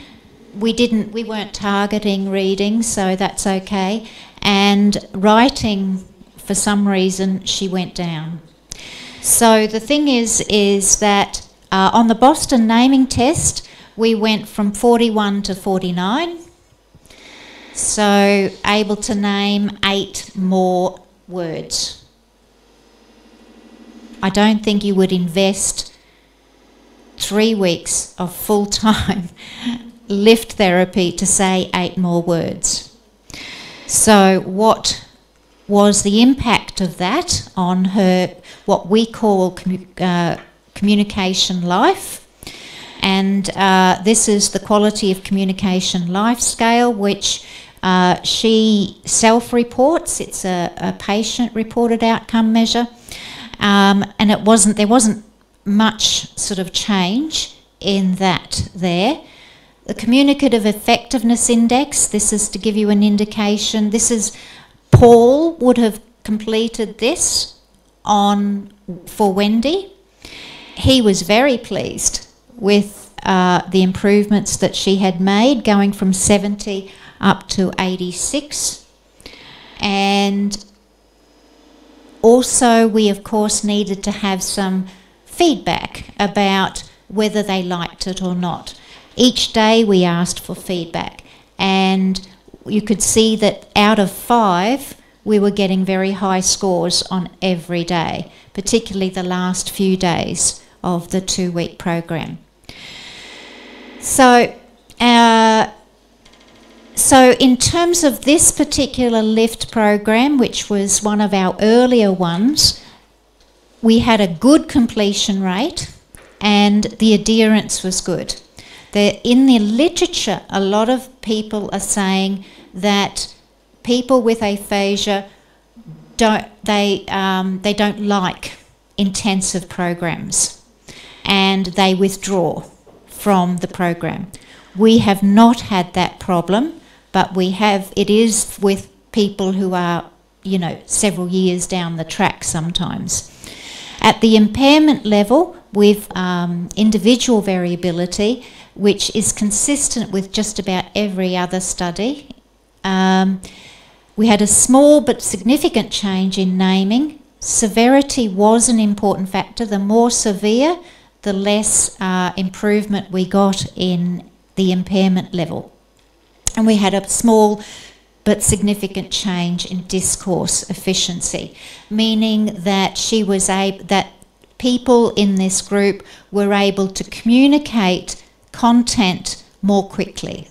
we weren't targeting reading, so that's okay. And writing, for some reason, she went down. So the thing is that on the Boston naming test, we went from 41 to 49. So able to name 8 more words. I don't think you would invest 3 weeks of full-time lift therapy to say 8 more words. So what was the impact of that on her, what we call communication life? And this is the Quality of Communication Life Scale, which she self-reports. It's a patient-reported outcome measure, and there wasn't much sort of change in that there. The Communicative Effectiveness Index, this is to give you an indication. This is, Paul would have completed this for Wendy. He was very pleased with the improvements that she had made, going from 70 up to 86. And also we of course needed to have some feedback about whether they liked it or not. Each day we asked for feedback, and you could see that out of 5 we were getting very high scores on every day, particularly the last few days of the 2-week program. So in terms of this particular LIFT program, which was one of our earlier ones, we had a good completion rate and the adherence was good. In the literature, a lot of people are saying that people with aphasia don't like intensive programs, and they withdraw from the program. We have not had that problem, but it is with people who are, several years down the track sometimes. At the impairment level, with individual variability, which is consistent with just about every other study. We had a small but significant change in naming. Severity was an important factor. The more severe, the less improvement we got in the impairment level. And we had a small but significant change in discourse efficiency, meaning that she was that people in this group were able to communicate content more quickly.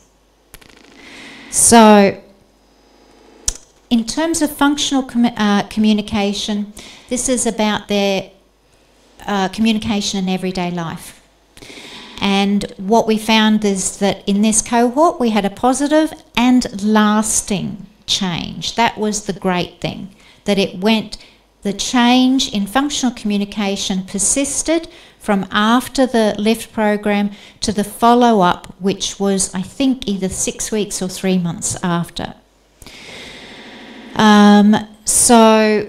So, in terms of functional communication, this is about their communication in everyday life. And what we found is that in this cohort we had a positive and lasting change. That was the great thing, that the change in functional communication persisted from after the LIFT program to the follow-up, which was, I think, either 6 weeks or 3 months after. So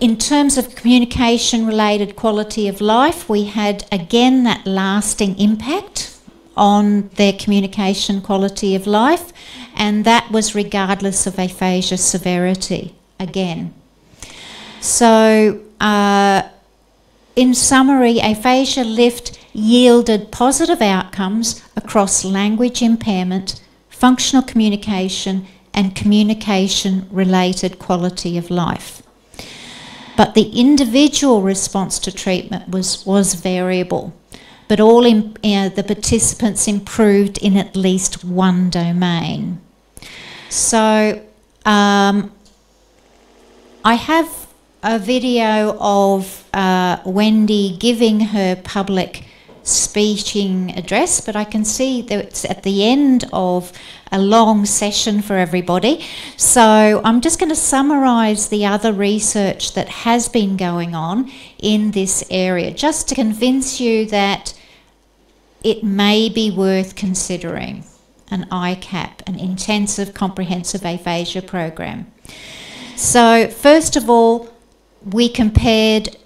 in terms of communication-related quality of life, we had again that lasting impact on their communication quality of life, and that was regardless of aphasia severity again. So in summary, aphasia LIFT yielded positive outcomes across language impairment, functional communication, and communication-related quality of life. But the individual response to treatment was variable, but all the participants improved in at least one domain. So I have a video of Wendy giving her public speaking address, but I can see that it's at the end of a long session for everybody. So I'm just going to summarise the other research that has been going on in this area, just to convince you that it may be worth considering an ICAP, an intensive comprehensive aphasia program. So first of all, we compared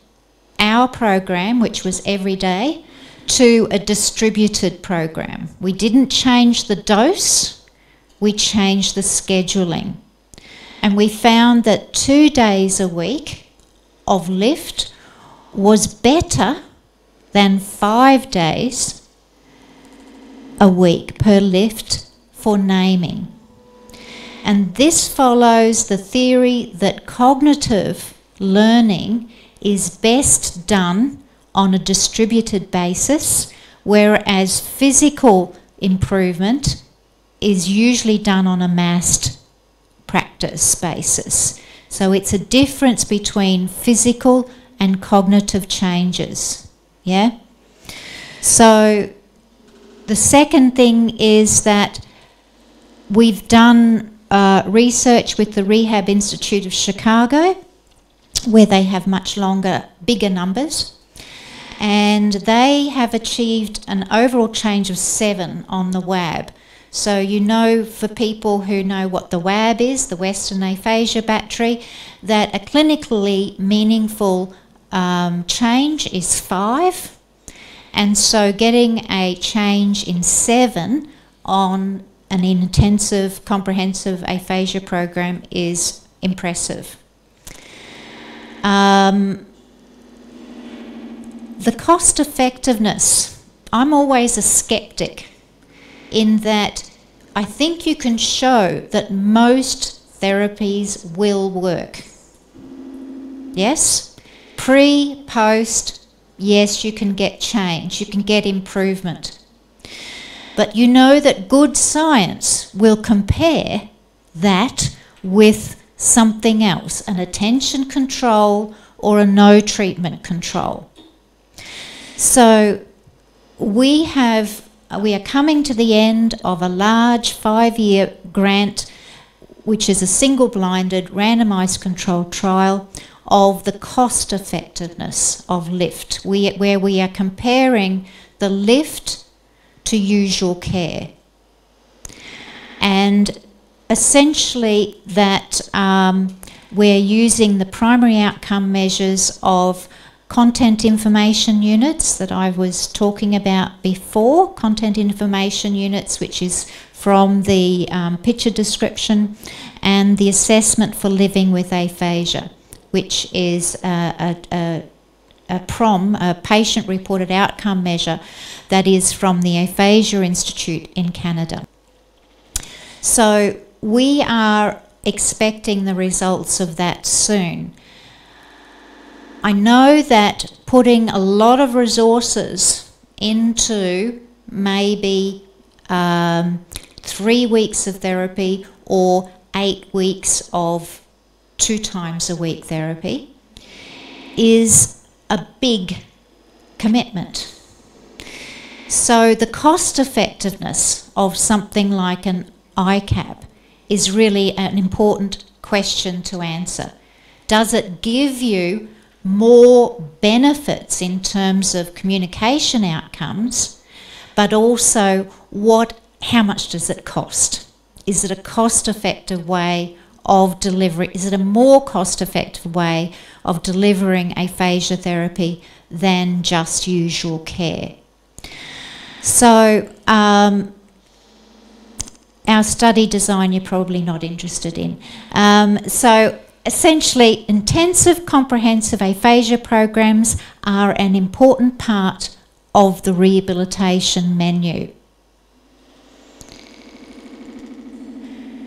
our program, which was every day, to a distributed program. We didn't change the dose, we changed the scheduling. And we found that 2 days a week of LIFT was better than 5 days a week per LIFT for naming. And this follows the theory that cognitive learning is best done on a distributed basis, whereas physical improvement is usually done on a massed practice basis. So it's a difference between physical and cognitive changes. Yeah? So the second thing is that we've done research with the Rehab Institute of Chicago, where they have much longer, bigger numbers. And they have achieved an overall change of 7 on the WAB. So you know, for people who know what the WAB is, the Western Aphasia Battery, that a clinically meaningful change is 5. And so getting a change in 7 on an intensive comprehensive aphasia program is impressive. The cost effectiveness, I'm always a skeptic in that I think you can show that most therapies will work. Yes? Pre, post, yes, you can get change, you can get improvement. But you know that good science will compare that with something else, an attention control or a no treatment control. So we are coming to the end of a large 5-year grant, which is a single-blinded randomised controlled trial of the cost effectiveness of LIFT, where we are comparing the LIFT to usual care. And essentially that we're using the primary outcome measures of content information units that I was talking about before, content information units, which is from the picture description, and the assessment for living with aphasia, which is a PROM, a patient-reported outcome measure that is from the Aphasia Institute in Canada. So we are expecting the results of that soon. I know that putting a lot of resources into maybe 3 weeks of therapy or 8 weeks of 2 times a week therapy is a big commitment. So the cost effectiveness of something like an ICAP is really an important question to answer. Does it give you more benefits in terms of communication outcomes, but also how much does it cost? Is it a cost-effective way of delivery? Is it a more cost-effective way of delivering aphasia therapy than just usual care? So our study design you're probably not interested in. So essentially, intensive comprehensive aphasia programs are an important part of the rehabilitation menu.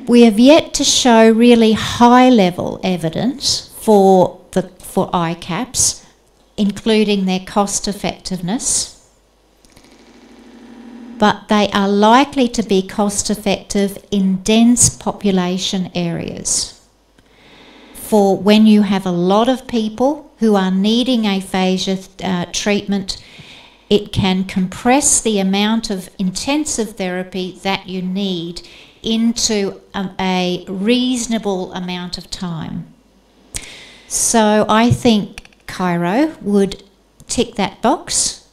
We have yet to show really high-level evidence for ICAPs, including their cost-effectiveness, but they are likely to be cost-effective in dense population areas. For when you have a lot of people who are needing aphasia treatment, it can compress the amount of intensive therapy that you need into a reasonable amount of time. So I think Cairo would tick that box,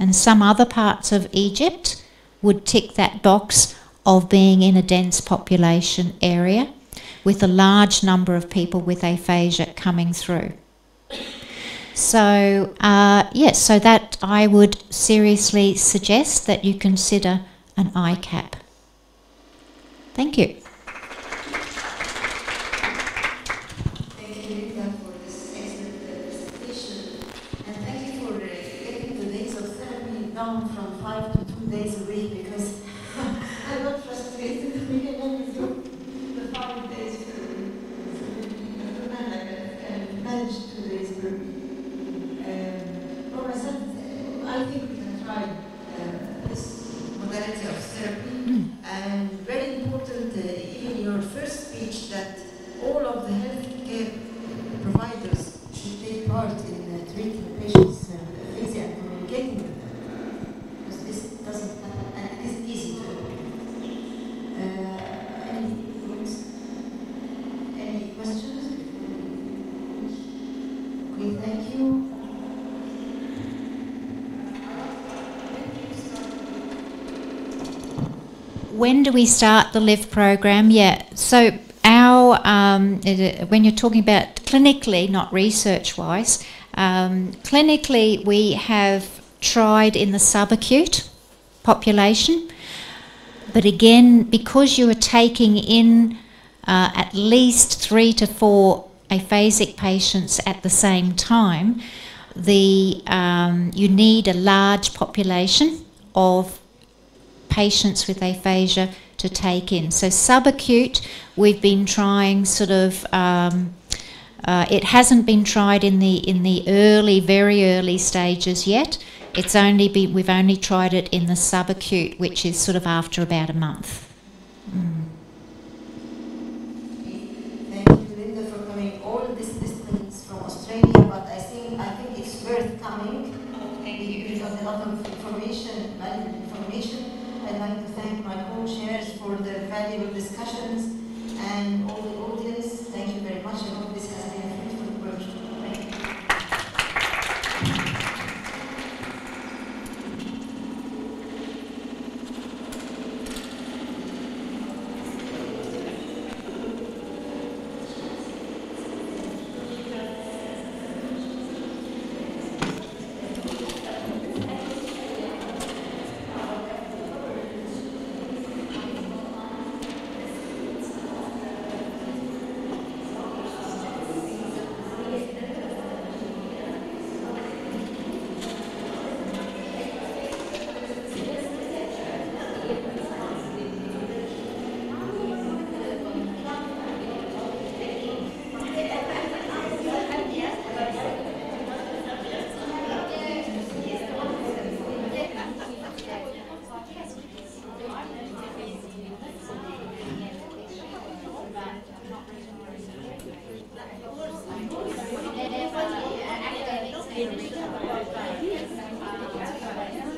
and some other parts of Egypt would tick that box of being in a dense population area with a large number of people with aphasia coming through. So yes, so that I would seriously suggest that you consider an ICAP. Thank you. Thank you, Linda, for this excellent presentation. And thank you for getting the days of therapy down from 5 to 2 days a week, because I'm not frustrated with the 5 days per week. So maybe I can manage 2 days per week. For myself, I think we can try this modality of therapy. And very important, even your first speech, that all of the healthcare providers should take part in treating patients and aphasia and communicating with them, because this doesn't happen and it is easy to do. Any questions? Okay, thank you. When do we start the LIVE program? Yeah, so our when you're talking about clinically, not research-wise, clinically we have tried in the subacute population, but again, because you are taking in at least 3 to 4 aphasic patients at the same time, you need a large population of patients with aphasia to take in. So subacute, we've been trying sort of, it hasn't been tried in the early, very early stages yet. It's only been, we've only tried it in the subacute, which is sort of after about a month. Thank you, Linda, for coming all this distance from Australia, but I think it's worth coming. Thank you. Because a lot of information, valuable information. I'd like to thank my co-chairs for the valuable discussions and all the audience. Thank you very much. I hope this has been a fruitful workshop. Thank you. information about the ideas.